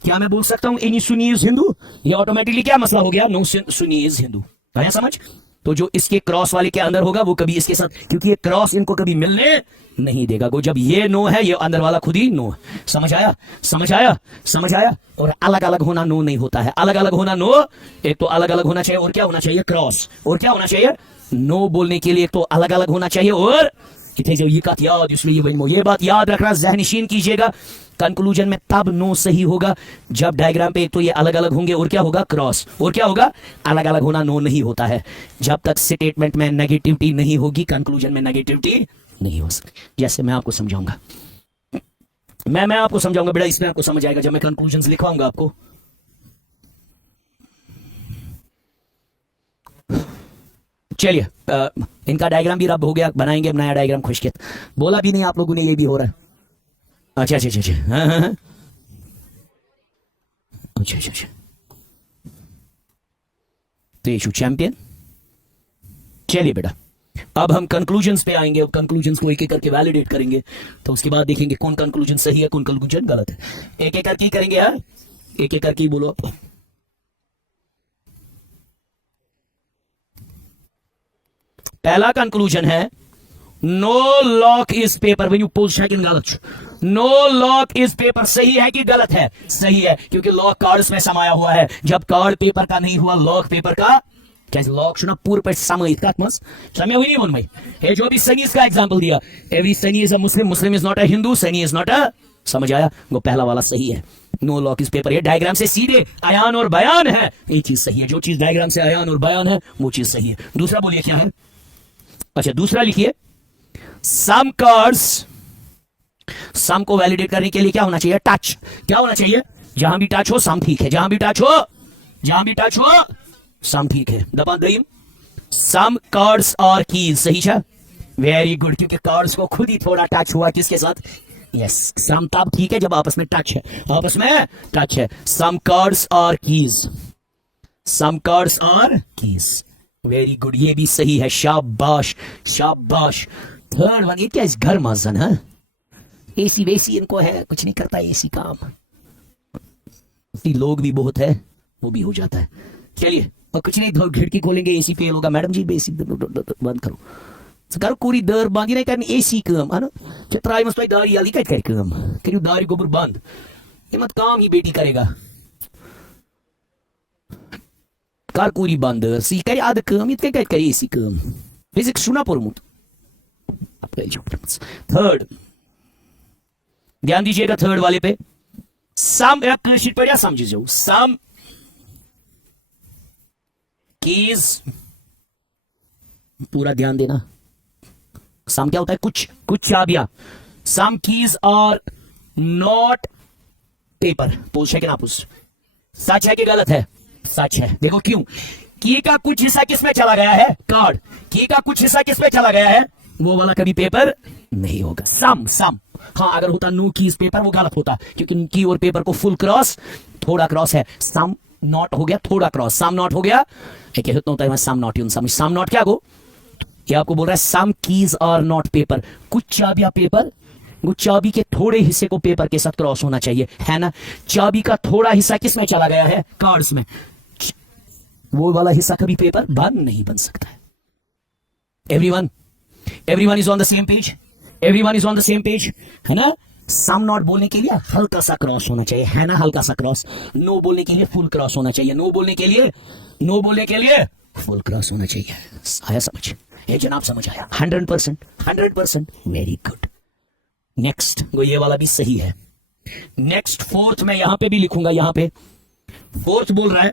क्या मैं बोल सकता हूं एनी सुन्नी इज हिंदू? ये ऑटोमेटिकली क्या मसला हो गया, नो सुन्नी इज हिंदू, आया समझ। तो जो इसके क्रॉस वाले के अंदर होगा वो कभी इसके साथ, क्योंकि ये क्रॉस इनको कभी मिलने नहीं देगा। वो जब ये नो है ये अंदर वाला खुद ही नो है। समझ आया समझ आया समझ आया। और अलग अलग होना नो नहीं होता है, अलग अलग होना नो, एक तो अलग अलग होना चाहिए और क्या होना चाहिए क्रॉस, और क्या होना चाहिए नो बोलने के लिए एक तो अलग अलग होना चाहिए और कितने जो ये बात याद रखना, ज़हनशीन कीजिएगा। कंक्लूजन में तब नो सही होगा जब डायग्राम पे एक तो ये अलग अलग होंगे और क्या होगा क्रॉस, और क्या होगा अलग अलग होना नो नहीं होता है। जब तक स्टेटमेंट में नेगेटिविटी नहीं होगी कंक्लूजन में नेगेटिविटी नहीं हो सकती। जैसे मैं आपको समझाऊंगा, मैं आपको समझाऊंगा बेटा, इसमें आपको समझ आएगा जब मैं कंक्लूजन लिखवाऊंगा आपको। चलिए इनका डायग्राम भी रब हो गया, बनाएंगे अब नया डायग्राम। खुशकित बोला भी नहीं आप लोगों ने, ये भी हो रहा है। अच्छा अच्छा अच्छा हाँ हाँ हाँ अच्छा अच्छा अच्छा तो ये चैंपियन। चलिए बेटा अब हम कंक्लूजन्स पे आएंगे, अब कंक्लूजन्स को एक एक करके वैलिडेट करेंगे, तो उसके बाद देखेंगे कौन कंक्लूजन सही है कौन कंक्लूजन गलत है। एक एक करके करेंगे यार, एक एक करके बोलो। पहला कंक्लूजन है no lock is paper when you pull second गलत। नो लॉक इज पेपर सही है कि गलत है? सही है, क्योंकि लॉक कार्ड्स में समाया हुआ है। जब कार्ड पेपर का नहीं हुआ लॉक पेपर का क्या लॉक शुना पूरे पे समय कत मस समय हुई नहीं मन में। ये जो भी सनी का एग्जांपल दिया, every Sunny is a Muslim, Muslim is not a Hindu, Sunny is not a, समझ आया, वो पहला वाला सही है। नो लॉक इज पेपर, ये डायग्राम से सीधे अयान और बयान है, ये चीज सही है। जो चीज डायग्राम से अयान और बयान है वो चीज सही है। दूसरा बोलिए क्या है? अच्छा दूसरा लिखिए, सम कार्ड्स, सम को वैलिडेट करने के लिए क्या होना चाहिए? टच। क्या होना चाहिए? जहां भी टच हो सम ठीक है, जहां भी टच हो, जहां भी टच हो सम ठीक है। दबा दईम सम कार्ड्स और कीज सही है, वेरी गुड, क्योंकि कार्ड्स को खुद ही थोड़ा टच हुआ किसके साथ? यस, सम तब ठीक है जब आपस में टच है, आपस में टच है। सम कार्ड्स और कीज, सम कार्ड्स और कीज, वेरी गुड, ये भी सही है, शाबाश शाबाश। थर्ड वन, ये क्या इस घर मजन है, एसी वेसी इनको है, कुछ नहीं करता एसी काम, लोग भी बहुत है वो भी हो जाता है। चलिए और कुछ नहीं, खिड़की खोलेंगे एसी फेल होगा, मैडम जी बेसी बंद करो, करो पूरी दर बंद नहीं करनी एसी काम है ना, त्राई मस्त दारी वाली क्या काम करियो, दारी गोबर बंद, ये मत काम ही बेटी करेगा, कर पूरी बंद सी कर आद काम इत क्या करे एसी काम फिजिक्स सुना पोरमुत। थर्ड ध्यान दीजिएगा, थर्ड वाले पे सम शीट पर समझ जाओ, सम कीज, पूरा ध्यान देना, सम क्या होता है? कुछ कुछ चाबियां, some keys are not paper, पूछ है कि ना पूछ, सच है कि गलत है? सच है। देखो क्यों, की का कुछ हिस्सा किसमें चला गया है? कार्ड। की का कुछ हिस्सा किसमें चला गया है? वो वाला कभी पेपर नहीं होगा। सम सम हाँ, अगर होता नो कीज पेपर वो गलत होता, क्योंकि की और पेपर को फुल क्रॉस थोड़ा क्रॉस है, सम नॉट हो गया थोड़ा क्रॉस, सम नॉट हो गया होता है सम नॉट, सम नॉट क्या गो, ये आपको बोल रहा है some keys are not paper, कुछ चाबियां पेपर, वो चाबी के थोड़े हिस्से को पेपर के साथ क्रॉस होना चाहिए, है ना। चाबी का थोड़ा हिस्सा किसमें चला गया है? कार्ड्स में, वो वाला हिस्सा कभी पेपर बन नहीं बन सकता है। Everyone everyone is on the same page, everyone is on the same page, है ना। सम नॉट बोलने के लिए हल्का सा क्रॉस होना चाहिए, है ना, हल्का सा क्रॉस। नो बोलने के लिए फुल क्रॉस होना चाहिए, नो बोलने के लिए, नो बोलने के लिए फुल क्रॉस होना चाहिए। आया समझ? ये जनाब समझ आया? 100%, 100%, वेरी गुड। नेक्स्ट वो ये वाला भी सही है। नेक्स्ट फोर्थ मैं यहां पे भी लिखूंगा, यहां पे फोर्थ बोल रहा है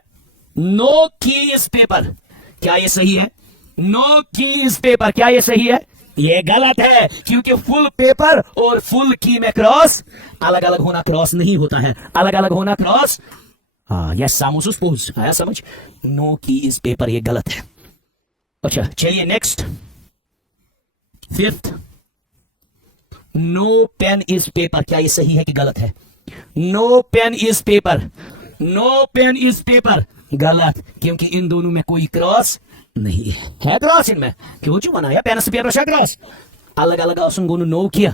नो की इज पेपर, क्या ये सही है? नो की इज पेपर, क्या ये सही है? ये गलत है, क्योंकि फुल पेपर और फुल की में क्रॉस अलग अलग होना क्रॉस नहीं होता है, अलग अलग होना क्रॉस। हाँ यस सामोस पोज आया समझ। नो की इज पेपर, ये गलत है। अच्छा चलिए next, fifth, no pen is paper, क्या ये सही है कि गलत है? No pen is paper, no pen is paper गलत, क्योंकि इन दोनों में कोई क्रॉस नहीं है क्रॉस इनमें, क्यों जो बनाया पेन से पेपर क्रॉस अलग अलग आसन गोनु नो किया,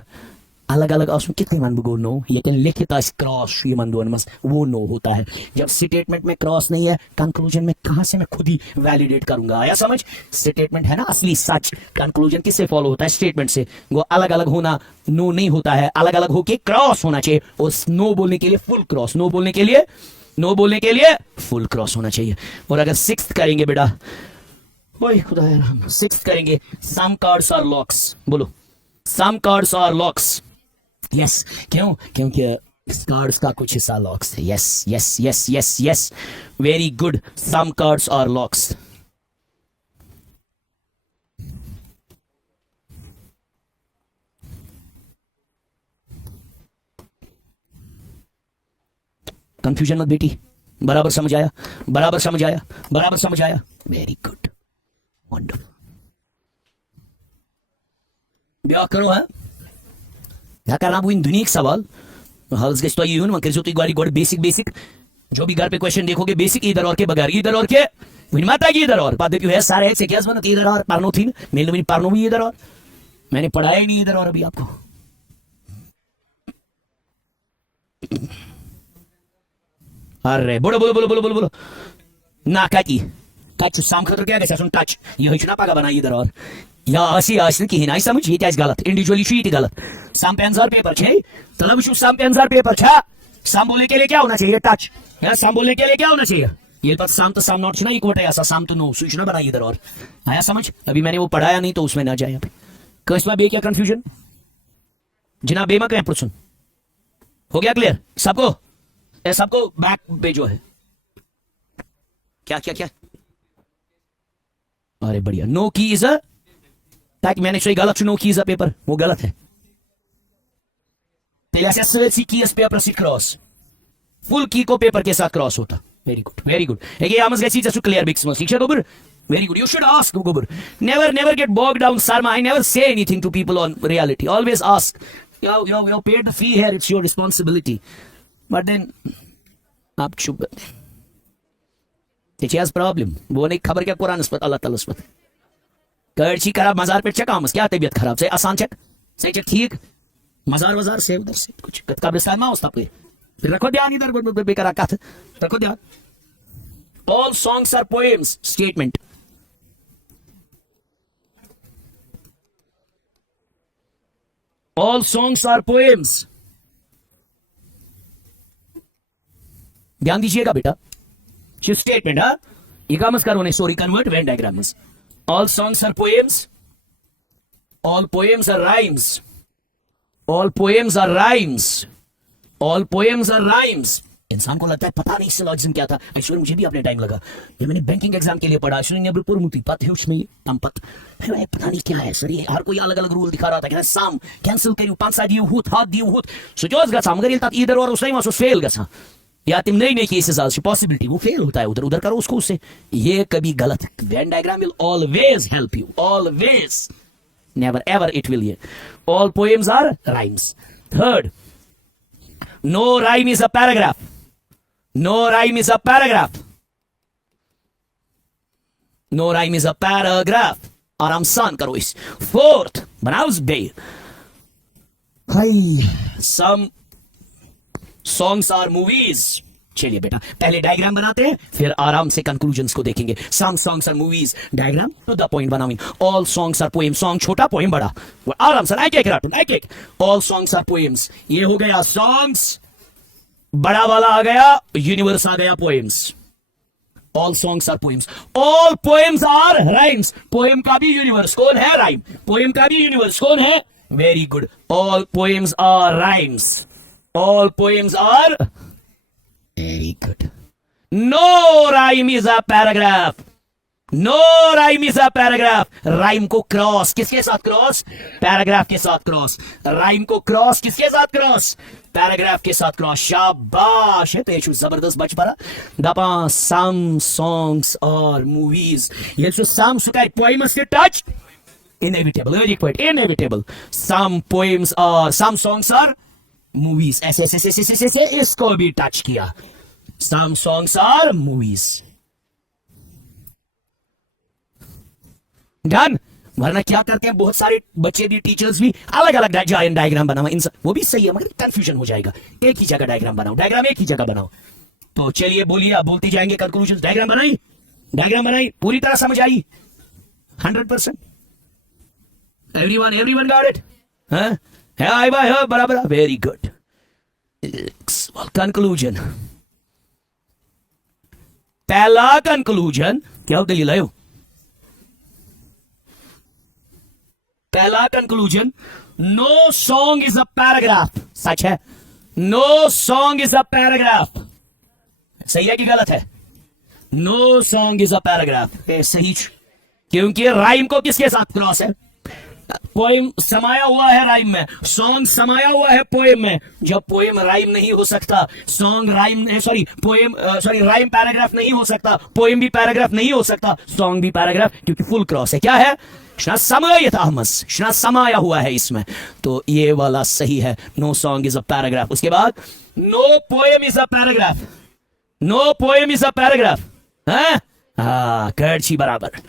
अलग अलग आसन कितने मन गो नो, ये कहीं लिखित क्रॉस ये मन दोनों मस वो नो होता है। जब स्टेटमेंट में क्रॉस नहीं है, कंक्लूजन में कहां से मैं खुद ही वैलिडेट करूंगा, आया समझ? स्टेटमेंट है ना असली सच, कंक्लूजन किससे फॉलो होता है? स्टेटमेंट से। वो अलग अलग होना नो नहीं होता है, अलग अलग होके क्रॉस होना चाहिए, और नो बोलने के लिए फुल क्रॉस, नो बोलने के लिए, नो बोलने के लिए फुल क्रॉस होना चाहिए। और अगर सिक्स्थ करेंगे बेटा, ओए खुदा है, सिक्स्थ करेंगे, सम कार्ड्स आर लॉक्स, बोलो some cards are locks. Yes क्यों? क्योंकि कार्ड्स का कुछ हिस्सा लॉक्स है। Yes yes yes yes yes very good, some cards are locks. Confusion मत बेटी, बराबर समझ आया, बराबर समझ आया, बराबर समझ आया, वेरी गुड वंडरफुल। ब्याह करो है क्या करना वो इन दुनिया एक सवाल हल्स के स्टोरी यून मकर जो तो गाड़ी गोड़ बेसिक बेसिक जो भी घर पे क्वेश्चन देखोगे बेसिक इधर और के बगैर इधर और के विन माता की इधर और बात देखियो है सारे से क्या बनो इधर और पारनो थी मेल में पारनो भी इधर और मैंने पढ़ाया ही नहीं इधर और अभी आपको। अरे बोलो बोलो बोलो बोलो बोलो बोलो ना काकी टच साम खतर क्या गया सुन टच ये हिचना पागा बना इधर और या असी आसन की हिनाई समझ ये क्या गलत इंडिविजुअली शीट गलत साम पेंजार पेपर छे तलब शु साम पेंजार पेपर छा साम बोलने के लिए क्या होना चाहिए? टच। या साम बोलने के लिए क्या होना चाहिए? ये बात साम तो साम नॉट ना इक्वट है ऐसा साम तो नो सूचना बना इधर और आया समझ। अभी मैंने वो पढ़ाया नहीं तो उसमें ना जाए अभी कसमा बे क्या कंफ्यूजन जिना बे में कहें प्रश्न हो गया क्लियर सबको? सबको बैक भेजो है क्या क्या क्या? अरे बढ़िया नो की इज अ ताकि मैंने सही गलत नो की इज अ पेपर वो गलत है। सी की इस पेपर से क्रॉस फुल की को पेपर के साथ क्रॉस होता। Very good very good. ये आमस गई जस्ट क्लियर बिक्स मस शिक्षा गोबर very good you should ask गोबर never get bog down Sharma I never say anything to people on reality always ask you paid the fee here it's your responsibility but then आप चुप तेज problem वो नहीं खबर क्या कुरान नस्बत अल्लाह ताला नस्बत कर्ची खराब मजार पे चेक आमस क्या तबीयत खराब से आसान चेक सही चेक ठीक मजार वजार से उधर से कुछ कब्रिस्तान में होता फिर रखो ध्यान इधर बेकार कथ रखो ध्यान। All songs are poems statement all songs are poems ध्यान दीजिएगा बेटा स्टेटमेंट हाँ ये काम करो नहीं sorry convert Venn diagrams all songs are poems all poems are rhymes all poems are rhymes all poems are rhymes. इंसान को लगता है पता नहीं सिलॉजिज्म क्या था ऐश्वर्य मुझे भी अपने टाइम लगा ये मैंने बैंकिंग एग्जाम के लिए पढ़ा ऐश्वर्य ने मुती पत है उसमें तंपत पता नहीं क्या है सर ये हर कोई अलग अलग रूल दिखा रहा था क्या साम कैंसिल करियो 5 साल दियो हुत हाथ दियो हुत सुजोस गसा मगर ये इधर और उसने वहां फेल गसा या तुम नई नई केसेस आज पॉसिबिलिटी वो फेल होता है उधर उधर करो उसको उससे ये कभी गलत है। Venn diagram will always help you always never ever it will ये all poems are rhymes. Third no rhyme is a paragraph no rhyme is a paragraph no rhyme is a paragraph आराम सान करो इस। Fourth बनाओ बे some songs are movies. चलिए बेटा पहले डायग्राम बनाते हैं फिर आराम से कंक्लूजन्स को देखेंगे। Some songs are movies diagram to the point बनाओ। All songs are poem song छोटा पोएम बड़ा आराम से I take all songs are poems ये हो गया सॉन्ग्स बड़ा वाला आ गया यूनिवर्स आ गया poems. All songs are poems all poems are rhymes poem का भी यूनिवर्स कौन है? राइम। पोएम का भी यूनिवर्स कौन है? Very good all poems are rhymes all poems are very good. No rhyme is a paragraph no rhyme is a paragraph. Rhyme को cross किसके साथ क्रॉस? पैराग्राफ के साथ क्रॉस। राइम को क्रॉस किसके साथ क्रॉस? पैराग्राफ के साथ क्रॉस। शाबाश है तेजु, जबरदस्त बच पड़ा। दपा सम सॉन्ग्स और मूवीज, ये जो सम सुकाई पोएम्स के touch inevitable, very point, inevitable. Some poems or some songs are movies. ऐसे इसको भी टच किया। Some songs are movies. Done. वरना क्या करते हैं बहुत सारे बच्चे भी, टीचर्स भी अलग अलग डायग्राम बनाओ, वो भी सही है मगर कंफ्यूजन हो जाएगा। एक ही जगह डायग्राम बनाओ, डायग्राम एक ही जगह बनाओ। तो चलिए बोलिए, आप बोलते जाएंगे कंक्लूजन। डायग्राम बनाई, पूरी तरह समझ आई 100%। Everyone got it? Huh? Yeah, I बराबर। Very good. Conclusion. पहला conclusion क्या दलील है? पहला conclusion, no song is a paragraph। सच है, no song is a paragraph। सही है कि गलत है? No song is a paragraph। सही, क्योंकि राइम को किसके साथ क्रॉस है? पोएम समाया हुआ है राइम में, सॉन्ग समाया हुआ है पोएम में। जब पोएम राइम नहीं हो सकता, सॉन्ग राइम राइम पैराग्राफ नहीं हो सकता, पोएम भी पैराग्राफ नहीं हो सकता, सॉन्ग भी पैराग्राफ, क्योंकि फुल क्रॉस है। क्या है? समाया हुआ है इसमें। तो ये वाला सही है, no song is a paragraph. उसके बाद no poem is a paragraph. No poem is a paragraph. कर्ची बराबर।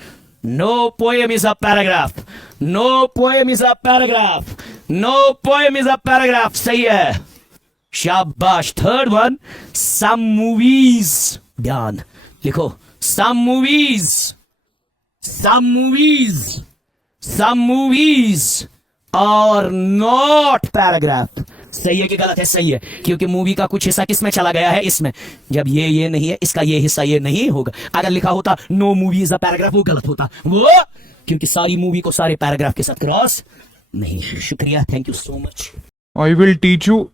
No poem is a paragraph. No poem is a paragraph. No poem is a paragraph. सही है, शाबाश। Third one, some movies। ध्यान लिखो, some movies are not paragraph। सही है कि गलत है? सही है, क्योंकि मूवी का कुछ हिस्सा किसमें चला गया है? इसमें। जब ये नहीं है, इसका ये हिस्सा ये नहीं होगा। अगर लिखा होता no movie is a paragraph, वो गलत होता, वो क्योंकि सारी मूवी को सारे पैराग्राफ के साथ क्रॉस नहीं। शुक्रिया, thank you so much. I will teach you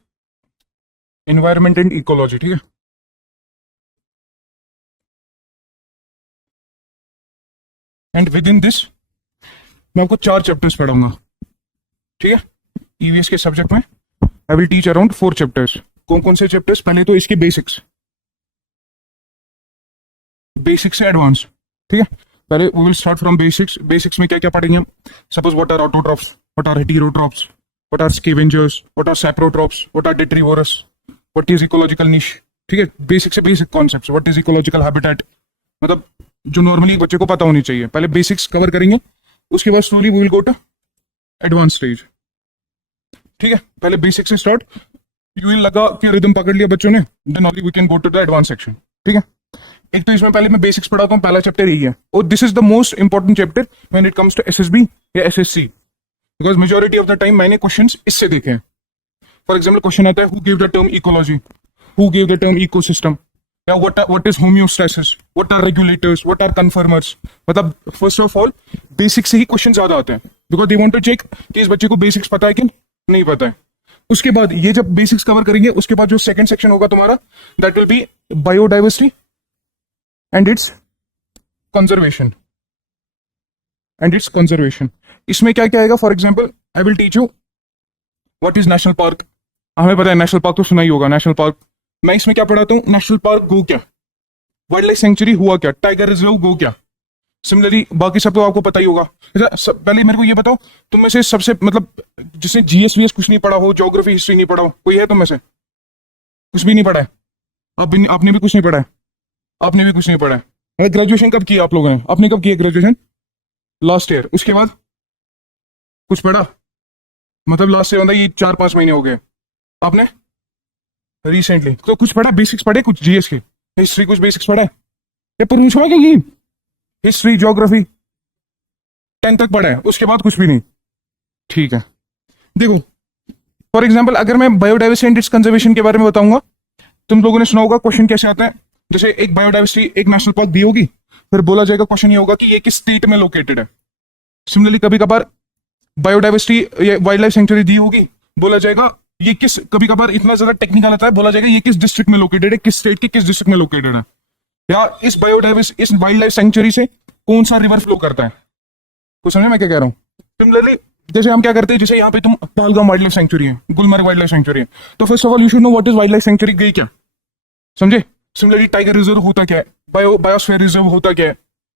environment and ecology. ठीक है, एंड विद इन दिस मैं आपको 4 चैप्टर्स पढ़ाऊंगा। ठीक है, ईवीएस के सब्जेक्ट में I will teach around 4 chapters. कौन कौन से चैप्टर्स? पहले तो इसके बेसिक्स से एडवांस। ठीक है, पहले we will start from basics. Basics में क्या क्या पढ़ेंगे हम? Suppose what are autotrophs, what are heterotrophs, what are scavengers, what are saprotrophs, what are detritivores, what is ecological niche. ठीक है, बेसिक से basic concepts. What is ecological habitat, मतलब जो नॉर्मली बच्चे को पता होनी चाहिए। पहले बेसिक्स कवर करेंगे, उसके बाद slowly we will go to advance stage. ठीक है, पहले बेसिक से स्टार्ट, यू विल लगा कि रिदम पकड़ लिया बच्चों ने, then only we can go to the advance section. ठीक है, एक तो इसमें पहले मैं बेसिक्स पढ़ाता हूँ, पहला चैप्टर यही है, और this is the most important chapter when it comes to SSB या SSC, because majority of the time मैंने क्वेश्चंस इससे देखे हैं। फॉर एग्जाम्पल क्वेश्चन आता है, who give the term ecology, who give the term ecosystem, या what is homeostasis, what are regulators, what are conformers. मतलब first of all basic से ही क्वेश्चन ज्यादा आते हैं, because they want to check कि इस बच्चे को बेसिक्स पता है कि नहीं पता है। उसके बाद ये जब बेसिक्स कवर करेंगे, उसके बाद जो सेकंड सेक्शन होगा तुम्हारा, that will be biodiversity and it's conservation. इसमें क्या क्या आएगा? For example I will teach you what is national park. हमें पता है नेशनल पार्क तो सुना ही होगा, नेशनल पार्क। मैं इसमें क्या पढ़ाता हूँ? नेशनल पार्क गो क्या, वाइल्ड लाइफ सेंचुरी हुआ क्या, टाइगर रिजर्व गो क्या। सिमिलरली बाकी सब तो आपको पता ही होगा। पहले मेरे को ये बताओ, तुम में से सबसे मतलब जिसने जीएस कुछ नहीं पढ़ा हो, ज्योग्राफी हिस्ट्री नहीं पढ़ा हो, कोई है तुम में से? कुछ भी नहीं पढ़ा है? आपने भी कुछ नहीं पढ़ा है? आपने भी कुछ नहीं पढ़ा है? ग्रेजुएशन कब किया आप लोगों ने? आपने कब किया ग्रेजुएशन? Last year. उसके बाद कुछ पढ़ा? मतलब लास्ट ईयर, ये 4-5 महीने हो गए। आपने रिसेंटली तो कुछ पढ़ा? बेसिक्स पढ़े कुछ जीएस के, हिस्ट्री कुछ बेसिक्स पढ़ा है? या पूछा क्या? ये हिस्ट्री ज्योग्राफी 10 तक पढ़ा है, उसके बाद कुछ भी नहीं। ठीक है, देखो फॉर एग्जांपल अगर मैं बायोडाइवर्सिटी एंड इट्स कंजर्वेशन के बारे में बताऊंगा, तुम लोगों ने सुना होगा क्वेश्चन कैसे आता है। जैसे एक बायोडाइवर्सिटी, एक नेशनल पार्क दी होगी, फिर बोला जाएगा, क्वेश्चन ये होगा कि ये किस स्टेट में लोकेटेड है। सिमिलरली कभी कभार बायोडाइवर्सिटी या वाइल्ड लाइफ सेंचुरी दी होगी, बोला जाएगा ये किस, कभी कभार इतना ज्यादा टेक्निकल आता है, बोला जाएगा ये किस डिस्ट्रिक्ट में लोकेटेड है, किस स्टेट के किस डिस्ट्रिक्ट में लोकेटेड है। या इस वाइल्ड लाइफ सेंचुरी से कौन सा रिवर फ्लो करता है। कुछ समझे मैं क्या कह रहा हूँ। सिमिलरली जैसे हम क्या करते हैं, जैसे यहाँ पे तुम पहलगाम वाइल्ड लाइफ सेंचुरी है, गुलमर्ग वाइल्ड लाइफ सेंचुरी है, तो first of all you should know what is wild life sanctuary गई क्या, समझे। सिमिलरली टाइगर रिजर्व होता क्या है, बायोस्फीयर रिजर्व होता क्या है,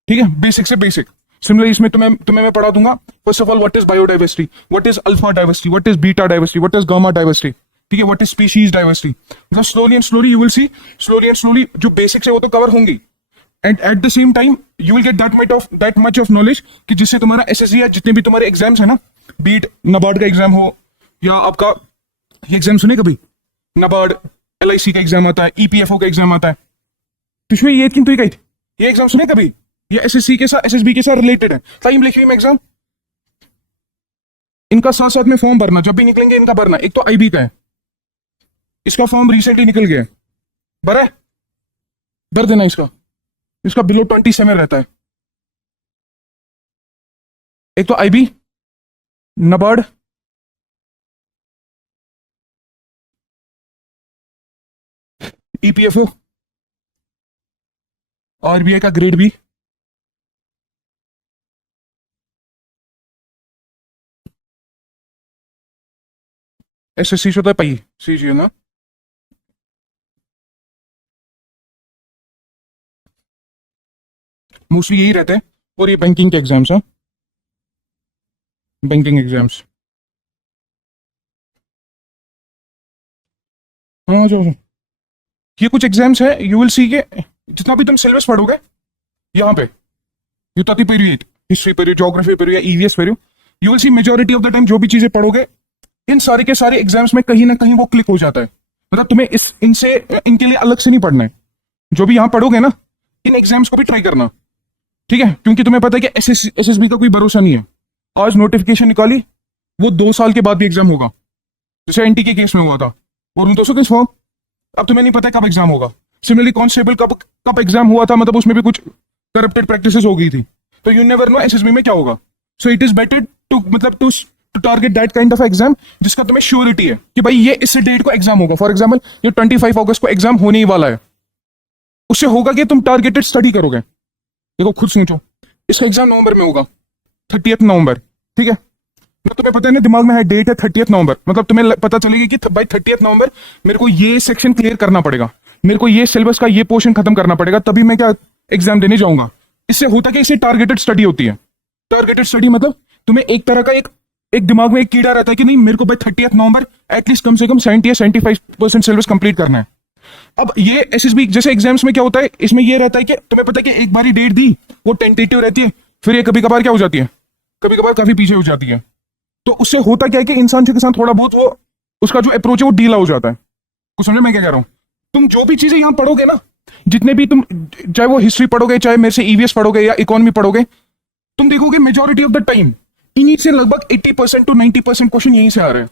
ठीक है, बेसिक से बेसिक। सिमिलरली इसमें तुम्हें मैं पढ़ा दूंगा first of all what is biodiversity, what is alpha diversity, what is beta diversity, what is gamma diversity, ठीक है, व्हाट इज स्पीशीज डाइवर्सिटी। मतलब slowly and slowly you will C, slowly and slowly जो basics है वो तो cover होंगी, and eight the same time you will get that much of knowledge कि जिससे तुम्हारा एसएससी या जितने भी तुम्हारे एग्जाम्स है ना, बीट नाबार्ड का एग्जाम हो या आपका ये एग्जाम सुने कभी, नाबार्ड एलआईसी का एग्जाम आता है, ईपीएफओ का एग्जाम आता है, पिछले ये किंतु ही ये एग्जाम सुने कभी, ये एसएससी के साथ एसएसबी के साथ रिलेटेड है। टाइम लिखिए में एग्जाम, इनका साथ साथ में फॉर्म भरना, जब भी निकलेंगे इनका भरना। एक तो आईबी का है, इसका फॉर्म रिसेंटली निकल गया है, भरा है, भर देना इसका बिलो 27 रहता है। एक तो आईबी, नाबार्ड, ईपीएफओ, आरबीआई का ग्रेड बी, एसएससी से होता है पाई सीजी ना, मोस्टली यही रहते हैं। और ये बैंकिंग के एग्जाम्स हैं, बैंकिंग एग्जाम्स। हाँ जो ये कुछ एग्जाम्स है, यू विल सी के जितना भी तुम सिलेबस पढ़ोगे यहाँ पे, युताति पढ़िए, हिस्ट्री पढ़िए, ज्योग्राफी पढ़िए, ईवीएस पढ़िए, you will C majority of the time जो भी चीजें पढ़ोगे इन सारे के सारे एग्जाम्स में कहीं ना कहीं वो क्लिक हो जाता है। मतलब तुम्हें इनके लिए अलग से नहीं पढ़ना है, जो भी यहाँ पढ़ोगे ना इन एग्जाम्स को भी ट्राई करना, ठीक है, क्योंकि तुम्हें पता है कि एसएसबी का कोई भरोसा नहीं है। आज नोटिफिकेशन निकाली, वो 2 साल के बाद भी एग्जाम होगा, जैसे एनटी के केस में हुआ था, और 200 केस फॉर्म, अब तुम्हें नहीं पता कब एग्जाम होगा। सिमिलरली कांस्टेबल कब एग्जाम हुआ था, मतलब उसमें भी कुछ करप्टेड प्रैक्टिसेस हो गई थी, तो यू नेवर नो एसएसबी में क्या होगा। So it is better to target that kind of exam जिसका तुम्हें श्योरिटी है कि भाई ये इस डेट को एग्जाम होगा। फॉर एग्जाम्पल ये 25 अगस्त को एग्जाम होने ही वाला है, उससे होगा कि तुम टारगेटेड स्टडी करोगे। देखो खुद सोचो, इसका एग्जाम नवंबर में होगा, 30 नवंबर, ठीक है, तो तुम्हें पता है ना दिमाग में है डेट है 30 नवंबर, मतलब तुम्हें पता चलेगी कि भाई 30 नवंबर मेरे को ये सेक्शन क्लियर करना पड़ेगा, मेरे को ये सिलेबस का ये पोर्शन खत्म करना पड़ेगा, तभी मैं क्या एग्जाम देने जाऊंगा। इससे होता कि इसे टारगेटेड स्टडी होती है। टारगेटेड स्टडी मतलब तुम्हें एक तरह का एक दिमाग में एक कीड़ा रहता है कि नहीं मेरे को भाई 30 नवंबर एटलीस्ट कम से कम 70 या 75% सिलेबस कंप्लीट करना है। अब ये एसएसबी जैसे एग्जाम्स में क्या होता है, इसमें ये रहता है कि तुम्हें पता है कि एक बारी डेट दी वो टेंटेटिव रहती है, फिर ये कभी कभार क्या हो जाती है, कभी कभार काफी पीछे हो जाती है। तो उससे होता क्या है कि इंसान के साथ थोड़ा बहुत वो उसका जो अप्रोच है वो ढीला हो जाता है। कुछ समझे मैं क्या कह रहा हूँ। तुम जो भी चीजें यहाँ पढ़ोगे ना, जितने भी तुम चाहे वो हिस्ट्री पढ़ोगे, चाहे मेरे से ईवीएस पढ़ोगे या इकोनॉमी पढ़ोगे, तुम देखोगे मेजोरिटी ऑफ द टाइम इन्हीं से लगभग 80% to 90% क्वेश्चन यहीं से आ रहे हैं।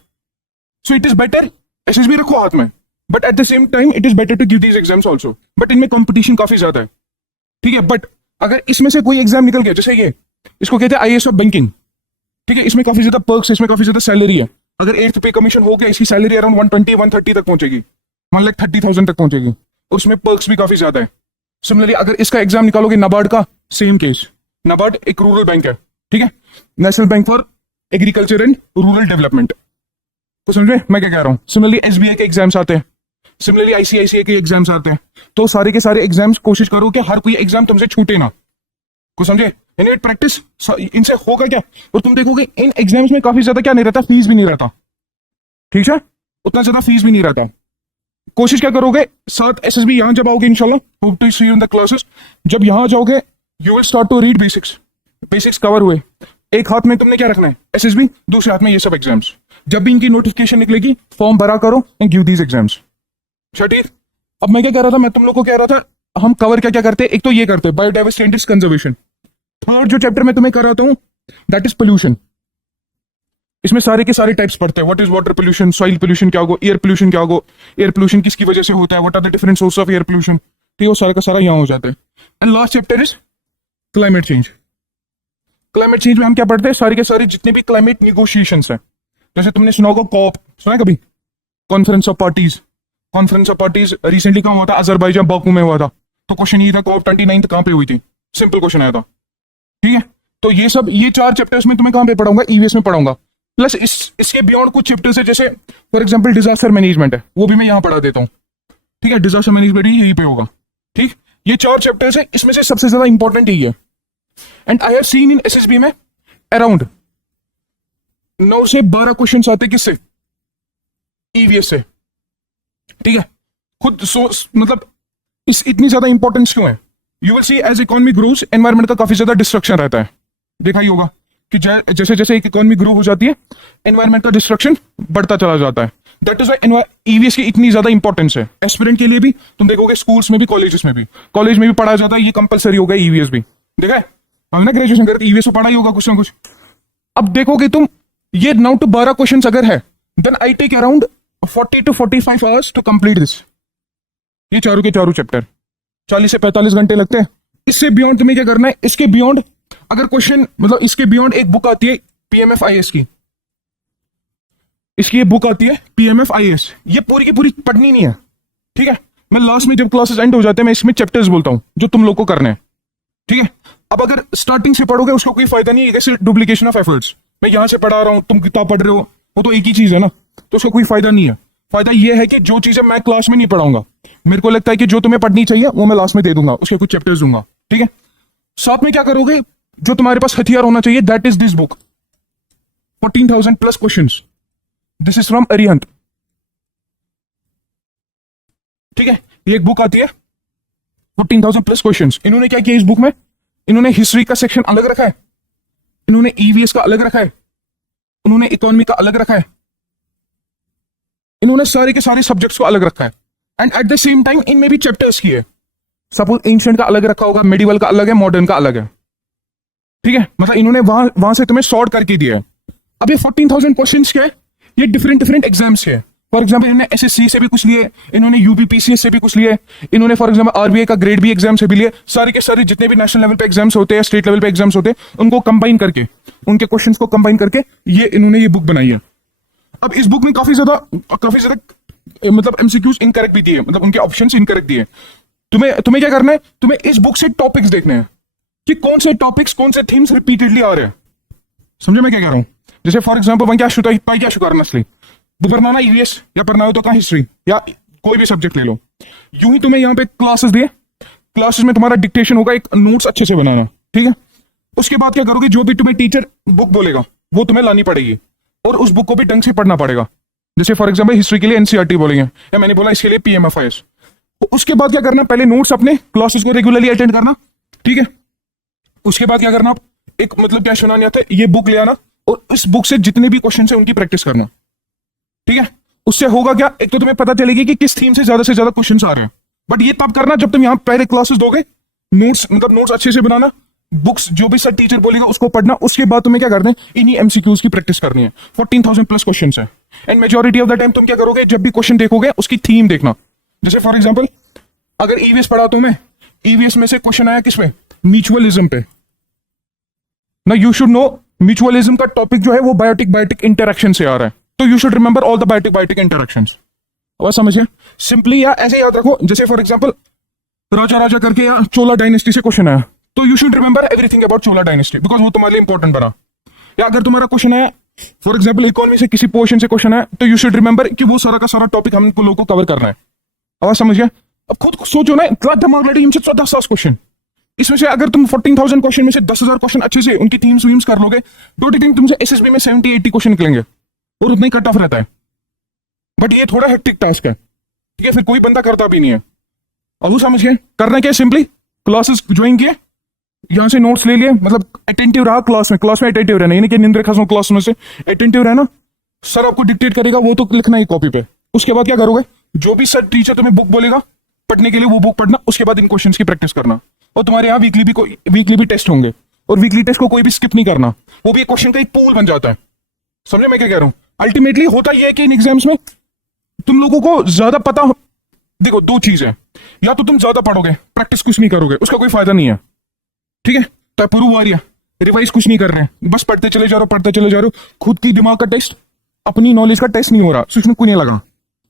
So it is better SSB रखो हाथ में, but at the same time it is better to give these exams also, but इनमें कॉम्पिटिशन काफी ज्यादा है, ठीक है। बट अगर इसमें से कोई एग्जाम निकल गया, जैसे ये इसको कहते हैं आईएएस ऑफ बैंकिंग, ठीक है, इसमें काफी ज्यादा पर्क्स है, इसमें काफी ज्यादा सैलरी है। अगर 8th पे कमीशन हो गया, इसकी सैलरी अराउंड 120-130 तक पहुंचेगी, 1,30,000 तक पहुंचेगी, उसमें पर्क्स भी काफी ज्यादा है। सिमिलरली अगर इसका एग्जाम निकालोगे नाबार्ड का, सेम केस, नाबार्ड एक रूरल बैंक है, ठीक है, national bank for agriculture and rural development, तो समझे मैं क्या कह रहा हूँ। सिमिलरली एसबीआई के एग्जाम्स आते हैं, सिमिलरली आईसीआईसीआई के एग्जाम्स आते हैं, तो सारे के सारे एग्जाम्स कोशिश करो कि हर कोई एग्जाम तुमसे छूटे ना, कुछ समझे। इन्हें प्रैक्टिस इनसे होगा क्या, और तुम देखोगे इन एग्जाम्स में काफी ज्यादा क्या नहीं रहता, फीस भी नहीं रहता, ठीक है, उतना ज्यादा फीस भी नहीं रहता। कोशिश क्या करोगे, साथ एसएसबी यहां जब आओगे इंशाल्लाह, hope to see you in the classes, जब यहां जाओगे you will start to read basics cover हुए। एक हाथ में तुमने क्या रखना है एसएसबी, दूसरे हाथ में ये सब एग्जाम्स। जब भी इनकी नोटिफिकेशन निकलेगी फॉर्म भरा करो एंड गिव दीज एग्जाम्स, ठीक। अब मैं क्या कह रहा था, मैं तुम लोग को कह रहा था हम कवर क्या क्या करते हैं। एक तो ये करते हैं बायोडाइवर्सिटी एंड कंजर्वेशन। थर्ड जो चैप्टर मैं तुम्हें कराता हूं दैट इज पोल्यूशन। इसमें सारे के सारे टाइप्स पढ़ते हैं, what is water pollution, soil pollution क्या होगा, एयर पोल्यूशन क्या होगा, एयर पोल्यूशन किसकी वजह से होता है, what are the different source of air pollution, ठीक है, वो सारा का सारा यहाँ हो जाता है। And last chapter is climate change. Climate change में हम क्या पढ़ते हैं, सारे के सारे जितने भी क्लाइमेट निगोशिएशंस हैं, जैसे तुमने सुना होगा कॉप, सुना है कभी, conference of parties. Conference of parties recently कहाँ हुआ था, अजरबैजान बाकू में हुआ था। तो क्वेश्चन ये था कॉप 29 कहाँ पे हुई थी, सिंपल क्वेश्चन आया था, ठीक है, तो ये सब, ये 4 चैप्टर्स में तुम्हें कहां पे पढ़ाऊंगा, ईवीएस में पढ़ाऊंगा। प्लस इसके बियॉन्ड कुछ चैप्टर्स है, जैसे फॉर एग्जांपल डिजास्टर मैनेजमेंट है, वो भी मैं यहां पढ़ा देता हूं। ठीक है, डिजास्टर मैनेजमेंट ही यहीं पे होगा। ठीक, ये 4 चैप्टर्स है, इसमें से सबसे ज्यादा इंपॉर्टेंट यही है। And I have seen in SSB में अराउंड 9 से 12 क्वेश्चन आते किससे, ईवीएस से। ठीक है, खुद मतलब इस इतनी ज्यादा इंपॉर्टेंस क्यों है? You will see as economy grows, environment का काफी ज्यादा डिस्ट्रक्शन रहता है। देखा ही होगा कि जैसे जैसे एक इकोनॉमी ग्रो हो जाती है, एनवायरमेंट का डिस्ट्रक्शन बढ़ता चला जाता है। दैट इज व्हाई ईवीएस की इतनी ज्यादा इंपॉर्टेंस है। एस्पिरेंट के लिए भी तुम देखोगे, स्कूल्स में भी, कॉलेजेस में भी, कॉलेज में भी पढ़ाया जाता है, ये कंपलसरी होगा ईवीएस भी। देखा है, हमने ग्रेजुएशन करके ईवीएस में पढ़ा ही होगा कुछ ना कुछ। अब देखोगे तुम, ये 9 to 12 क्वेश्चन अगर है, then I take around 40 to 45 hours to complete this. ये चारों के चारों चैप्टर 40 से 45 घंटे लगते हैं। इससे बियॉन्ड तुम्हें क्या करना है, इसके बियॉन्ड अगर क्वेश्चन, मतलब इसके बियॉन्ड एक बुक आती है पीएमएफआईएस की, इसकी ये बुक आती है पीएमएफआईएस, ये पूरी की पूरी पढ़नी नहीं है। ठीक है, मैं लास्ट में जब क्लासेस एंड हो जाते हैं, मैं इसमें चैप्टर्स बोलता हूं जो तुम लोग को करने हैं। ठीक है, अब अगर स्टार्टिंग से पढ़ोगे उसका कोई फायदा नहीं है, जैसे डुप्लीकेशन ऑफ एफर्ट्स, मैं यहां से पढ़ा रहा हूं, तुम किताब पढ़ रहे हो, वो तो एक ही चीज है ना, तो उसका कोई फायदा नहीं है। फायदा यह है कि जो चीजें मैं क्लास में नहीं पढ़ाऊंगा, मेरे को लगता है कि जो तुम्हें पढ़नी चाहिए वो मैं लास्ट में दे दूंगा, उसके कुछ चैप्टर्स दूंगा। ठीक है, साथ में क्या करोगे, जो तुम्हारे पास हथियार होना चाहिए, that is this book, 14,000 plus questions. This is from Arihant. ठीक है, ये एक बुक आती है 14,000 प्लस क्वेश्चंस। इन्होंने क्या किया इस बुक में, इन्होंने हिस्ट्री का सेक्शन अलग रखा है, इन्होंने ईवीएस का अलग रखा है, उन्होंने इकोनॉमी का अलग रखा है, इन्होंने सारे के सारे सब्जेक्ट्स को अलग रखा है। And eight the same time इनमें भी चैप्टर्स की है। सपोज एंशिएंट का अलग रखा होगा, मेडिवल का अलग है, मॉडर्न का अलग है। ठीक है, मतलब इन्होंने वहां से तुम्हें सॉर्ट करके दिया है। अब ये 14,000 क्वेश्चंस के, ये डिफरेंट डिफरेंट एग्जाम्स के। फॉर एग्जाम्पल इन्होंने एसएससी से भी कुछ लिए, इन्होंने यूपीपीसीएस से भी कुछ लिए, इन्होंने फॉर एग्जाम्पल आरबीआई का ग्रेड बी एग्जाम से भी लिए। सारे के सारे जितने भी नेशनल लेवल पे एग्जाम्स होते हैं, स्टेट लेवल पे एग्जाम्स होते हैं, उनको कंबाइन करके, उनके क्वेश्चंस को कंबाइन करके ये इन्होंने ये बुक बनाई है। अब इस बुक में काफी ज्यादा मतलब एमसीक्यूज इनकरेक्ट भी दिए, मतलब उनके ऑप्शंस इनकरेक्ट दिए। तुम्हें क्या करना है, तुम्हें इस बुक से टॉपिक्स देखने हैं कि कौन से टॉपिक्स, कौन से थीम्स रिपीटेडली आ रहे हैं। समझे मैं क्या कह रहा हूं? जैसे फॉर एग्जाम्पल वन क्या शुता पाई क्या शुकार नस्ली पढ़ना ना ईवीएस, या पढ़ना हो तो कहाँ हिस्ट्री या कोई भी सब्जेक्ट ले लो। यूं ही तुम्हें यहाँ पे क्लासेस दिए, क्लासेस में तुम्हारा डिक्टेशन होगा, एक नोट्स अच्छे से बनाना। ठीक है, उसके बाद क्या करोगे, जो भी तुम्हें टीचर बुक बोलेगा वो तुम्हें लानी पड़ेगी, और उस बुक को भी ढंग से पढ़ना पड़ेगा। जैसे फॉर एग्जाम्पल हिस्ट्री के लिए एनसीईआरटी बोलेंगे, या मैंने बोला इसके लिए पीएमएफआईएस। तो उसके बाद क्या करना, पहले नोट्स अपने क्लासेस को रेगुलरली अटेंड करना। ठीक है, उसके बाद क्या करना, एक मतलब क्या सुनाने आता है, ये बुक ले आना और इस बुक से जितने भी क्वेश्चन है उनकी प्रैक्टिस करना। ठीक है, उससे होगा क्या, एक तो तुम्हें पता चलेगी कि किस थीम से ज्यादा क्वेश्चंस आ रहे हैं। बट ये तब करना जब तुम यहाँ पहले क्लासेस दोगे, नोट्स मतलब नोट्स अच्छे से बनाना, बुक्स जो भी सर टीचर बोलेगा उसको पढ़ना। उसके बाद तुम्हें क्या करना है, इन्हीं एमसीक्यूज की प्रैक्टिस करनी है। 14,000 प्लस क्वेश्चंस है, and majority of the time तुम क्या करोगे, जब भी क्वेश्चन देखोगे उसकी थीम देखना। जैसे फॉर एग्जाम्पल अगर ईवीएस पढ़ाता हूं मैं, ईवीएस में से क्वेश्चन आया किस पे, म्यूचुअलिज्म पे ना। यू शुड नो म्यूचुअलिज्म का टॉपिक जो है वो बायोटिक इंटरेक्शन से आ रहा है, तो you should remember all the biotic interactions. और समझिए सिंपली, या ऐसे याद रखो, जैसे फॉर एग्जाम्पल राजा करके या चोला डायनेस्टी से क्वेश्चन आया, तो you should remember everything about Chola dynasty, because वो तुम्हारे लिए इंपॉर्टेंट बना। या अगर तुम्हारा क्वेश्चन आया फॉर एग्जाम्पल इकोनॉमी से, किसी पोर्शन से क्वेश्चन आया, तो यू शुड रिमेंबर कि वो सारा का सारा टॉपिक हमको लोगों को कवर करना है। आवाज समझिए, अब खुद सोचो ना, इतना दिमाग लड़ी इनसे 14,000 क्वेश्चन, इसमें से अगर तुम 14,000 क्वेश्चन में से 10,000 क्वेश्चन अच्छे से उनकी थीम्स वीम्स कर लोगे, डोंट यू थिंक तुमसे एसएसबी में 70-80 क्वेश्चन निकलेंगे, और उतना ही कट ऑफ रहता है। बट ये थोड़ा हेक्टिक टास्क है। ठीक है, फिर कोई बंदा करता भी नहीं है। अब वो समझिए करना क्या है, सिंपली क्लासेस ज्वाइन किए, यहां से नोट्स ले लिए, मतलब अटेंटिव रहा क्लास में अटेंटिव रहना, यानी कि निंद्रे खसों क्लास में से अटेंटिव रहना। सर आपको डिक्टेट करेगा, वो तो लिखना ही कॉपी पे। उसके बाद क्या करोगे, जो भी सर टीचर तुम्हें बुक बोलेगा पढ़ने के लिए, वो बुक पढ़ना। उसके बाद इन क्वेश्चंस की प्रैक्टिस करना। और तुम्हारे यहाँ वीकली भी टेस्ट होंगे, और वीकली टेस्ट को कोई भी स्किप नहीं करना, वो भी एक क्वेश्चन का एक पूल बन जाता है। समझे मैं क्या कह रहा हूँ? अल्टीमेटली होता यह है कि इन एग्जाम्स में तुम लोगों को ज्यादा पता देखो, दो चीज है, या तो तुम ज्यादा पढ़ोगे, प्रैक्टिस कुछ नहीं करोगे, उसका कोई फायदा नहीं है। ठीक है, तो प्रूव आ रही है, रिवाइज कुछ नहीं कर रहे हैं, बस पढ़ते चले जा रहे हो, खुद की दिमाग का टेस्ट, अपनी नॉलेज का टेस्ट नहीं हो रहा, सोचने को नहीं लगा,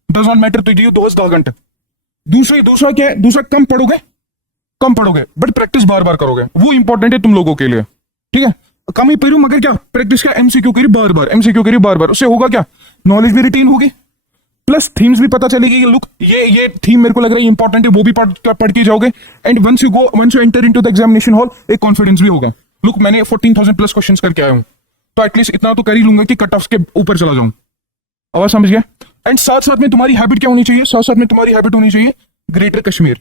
does not matter to you 2 घंटे। दूसरा क्या है, दूसरा कम पढ़ोगे बट प्रैक्टिस बार बार करोगे, वो इंपॉर्टेंट है तुम लोगों के लिए। ठीक है, कम ही पढ़ू मगर क्या प्रैक्टिस क्या, एमसीक्यू करी बार बार, एमसीक्यू करी बार बार, उससे होगा क्या, नॉलेज भी रिटेन होगी, प्लस थीम्स भी पता चलेगी कि लुक ये थीम मेरे को लग रहा है इंपॉर्टेंट है, वो भी पढ़ के जाओगे। And once you enter into the examination hall, एक कॉन्फिडेंस भी होगा, लुक मैंने 14,000 प्लस क्वेश्चंस करके आया हूं, तो एटलीस्ट इतना तो कर ही लूंगा कि कट ऑफ के ऊपर चला जाऊं। आवाज समझ गया? एंड साथ साथ में तुम्हारी हैबिट क्या होनी चाहिए, साथ साथ में तुम्हारी हैबिट होनी चाहिए ग्रेटर कश्मीर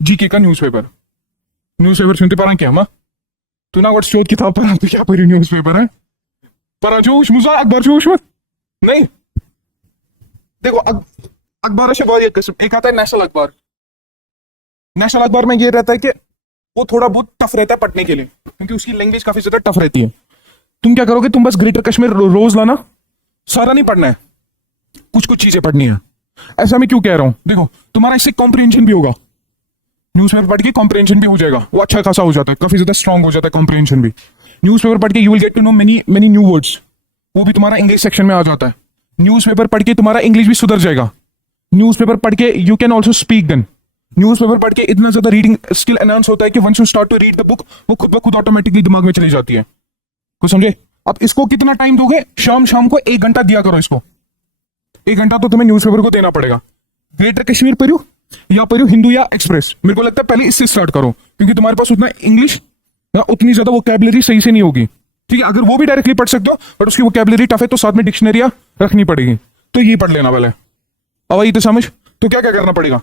जीके का न्यूज़पेपर सुनते पारा क्या मां तू ना शोध किताब पढ़ा, तो क्या पढ़ी न्यूज़पेपर है पढ़ा जो मुजा अखबार जो नहीं, देखो अखबार से बहुत किस्म, एक आता है नेशनल अखबार। नेशनल अखबार में ये रहता है कि वो थोड़ा बहुत टफ रहता है पढ़ने के लिए, क्योंकि उसकी लैंग्वेज काफी ज्यादा टफ रहती है। तुम क्या करोगे, तुम बस ग्रेटर कश्मीर रोज लाना, सारा नहीं पढ़ना है, कुछ कुछ चीजें पढ़नी है। ऐसा मैं क्यों कह रहा हूं, देखो तुम्हारा इससे कॉम्प्रिहेंशन भी होगा, न्यूज़पेपर पढ़ के कॉम्प्रिहेंशन भी हो जाएगा, वो अच्छा खासा हो जाता है, काफी ज्यादा स्ट्रांग हो जाता है कॉम्प्रिहेंशन भी। न्यूज़पेपर पढ़ के you will get to know many many new words, वो भी तुम्हारा इंग्लिश सेक्शन में आ जाता है। न्यूज़पेपर पढ़ के तुम्हारा इंग्लिश भी सुधर जाएगा। न्यूज़पेपर पढ़ के you can also speak then. Newspaper पढ़ के इतना ज्यादा रीडिंग स्किल एनहांस होता है कि once you start to read the book, वो खुद ब खुद ऑटोमेटिकली दिमाग में चली जाती है। कुछ समझे? अब इसको कितना टाइम दोगे, शाम को 1 घंटा दिया करो इसको, 1 घंटा तो तुम्हें न्यूज़पेपर को देना पड़ेगा। ग्रेटर कश्मीर पढ़ो या पढ़ो हिंदू या एक्सप्रेस, मेरे को लगता है पहले इससे स्टार्ट करो, क्योंकि तुम्हारे पास उतना इंग्लिश या उतनी ज्यादा वोकैबुलरी सही से नहीं होगी। ठीक है, अगर वो भी डायरेक्टली पढ़ सकते हो बट उसकी वोकैबुलरी टफ है, तो साथ में डिक्शनरियां रखनी पड़ेगी, तो ये पढ़ लेना पहले। अब ये तो समझ, तो क्या क्या करना पड़ेगा।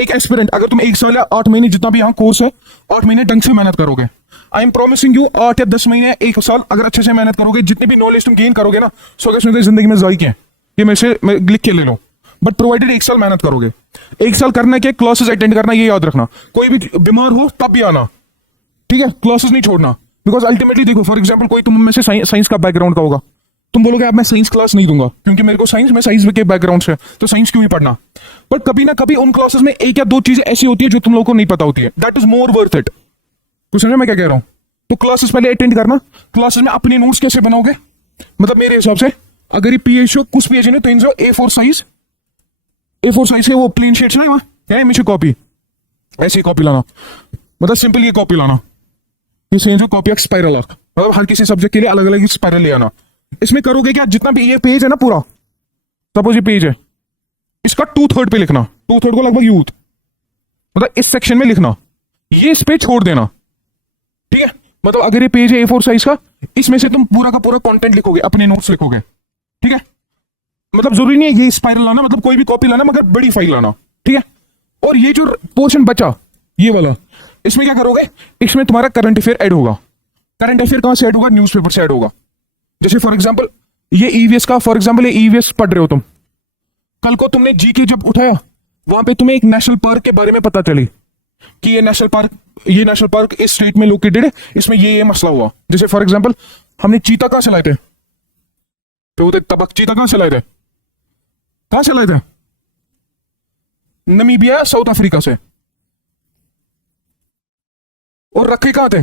एक एस्पिरेंट, अगर तुम 1 साल या 8 महीने जितना भी यहाँ कोर्स है, 8 महीने ढंग से मेहनत करोगे, आई एम प्रॉमिसिंग यू 8 या 10 महीने 1 साल अगर अच्छे से मेहनत करोगे, जितनी भी नॉलेज तुम गेन करोगे ना, सो अगर जिंदगी में जायके हैं, ये मेरे से लिख के ले लो, बट प्रोवाइडेड 1 साल मेहनत करोगे। 1 साल करना क्या, क्लासेस अटेंड करना, ये याद रखना, कोई भी बीमार हो तब भी आना, ठीक है, क्लासेस नहीं छोड़ना। बिकॉज अल्टीमेटली देखो, फॉर एग्जाम्पल कोई तुम में से साइंस का बैकग्राउंड का होगा, तुम बोलोगे अब मैं साइंस क्लास नहीं दूंगा क्योंकि मेरे को मैं साइंस के बैकग्राउंड से, तो साइंस क्यों ही पढ़ना। बट कभी ना कभी उन क्लासेस में 1 या 2 चीजें ऐसी होती है जो तुम लोगों को नहीं पता होती है, that is more worth it. कुछ समझे मैं क्या कह रहा हूँ? तो क्लासेस पहले अटेंड करना। क्लासेस में अपने नोट्स कैसे बनाओगे, मतलब मेरे हिसाब से अगर ये पीएच हो कुछ पीएच नहीं, तो इनसे A4 साइज है, वो प्लेन शीट्स ना क्या मुझे कॉपी, ऐसी कॉपी लाना, मतलब सिंपल ये कॉपी लाना, ये सेम कॉपी स्पाइरल, मतलब हर किसी सब्जेक्ट के लिए अलग अलग स्पाइरल ले आना। इसमें करोगे क्या, जितना भी ये पेज है ना पूरा, सपोज ये पेज है, इसका 2/3 पे लिखना, 2/3 को लगभग यूथ, मतलब इस सेक्शन में लिखना, ये इस पे छोड़ देना। ठीक है, मतलब अगर ये पेज है A4 साइज का, इसमें से तुम पूरा का पूरा कंटेंट लिखोगे, अपने नोट्स लिखोगे। ठीक है, मतलब जरूरी नहीं है ये स्पाइरल लाना, मतलब कोई भी कॉपी लाना मगर बड़ी फाइल लाना। ठीक है, और ये जो पोर्शन बचा ये वाला, इसमें क्या करोगे, इसमें तुम्हारा करंट अफेयर ऐड होगा। करंट अफेयर कहां से ऐड होगा, न्यूज़पेपर से ऐड होगा। जैसे फॉर एग्जांपल ये ईवीएस का, फॉर एग्जांपल ये ईवीएस पढ़ रहे हो तुम, कल को तुमने जीके जब उठाया, वहां पे तुम्हें एक नेशनल पार्क के बारे में पता चली कि ये नेशनल पार्क इस स्टेट में लोकेटेड है, इसमें ये मसला हुआ। जैसे फॉर एग्जांपल हमने चीता कहां से लाए थे, तो तबक चीता कहां से लाए थे, नमीबिया, साउथ अफ्रीका से, और रखे कहां थे,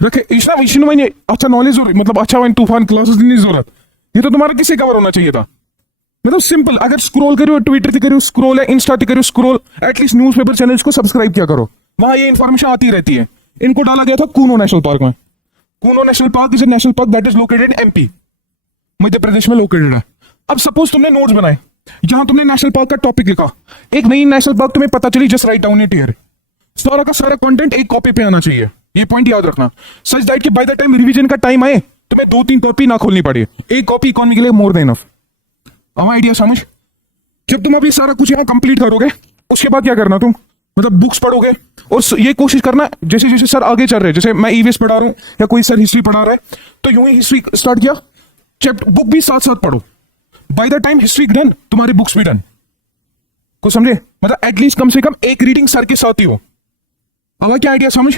रखे इशना मैंने अच्छा नॉलेज, मतलब अच्छा वन तूफान क्लासेस की जरूरत, ये तो तुम्हारा किसी कवर होना चाहिए था। मतलब सिंपल, अगर स्क्रॉल करो ट्विटर से करो स्क्रॉल, है इंस्टा से करो स्क्रॉल, एटलीस्ट न्यूज़पेपर चैनल्स को सब्सक्राइब किया करो, वहां ये इन्फॉर्मेशन आती रहती है। इनको डाला गया था कूनो नेशनल पार्क में। Kuno national park is a national park that is located in MP, Madhya Pradesh में लोकेटेड है। अब सपोज तुमने नोट्स बनाए, जहां तुमने नेशनल पार्क का टॉपिक लिखा, एक नई नेशनल पार्क तुम्हें पता चली, just write down it here, सारा का सारा कंटेंट एक कॉपी पे आना चाहिए, ये पॉइंट याद रखना। सच दैट कि बाय द टाइम रिवीजन का टाइम आए तुम्हें 2-3 कॉपी ना खोलनी पड़े, एक कॉपी इकोनॉमी के लिए मोर देन इनफ। अब आइडिया समझ, जब तुम अभी सारा कुछ यहाँ कंप्लीट करोगे, उसके बाद क्या करना, तुम मतलब बुक्स पढ़ोगे, और ये कोशिश करना जैसे जैसे सर आगे चल रहे हैं, जैसे मैं ईवीएस पढ़ा रहा हूँ या कोई सर हिस्ट्री पढ़ा रहा है, तो यूं ही हिस्ट्री स्टार्ट किया, चैप्टर बुक भी साथ साथ पढ़ो। Bye the time history done, तुम्हारी बुक्स भी डन। कुछ समझे, मतलब एटलीस्ट कम से कम एक रीडिंग सर के साथ ही हो। अब क्या आइडिया समझ,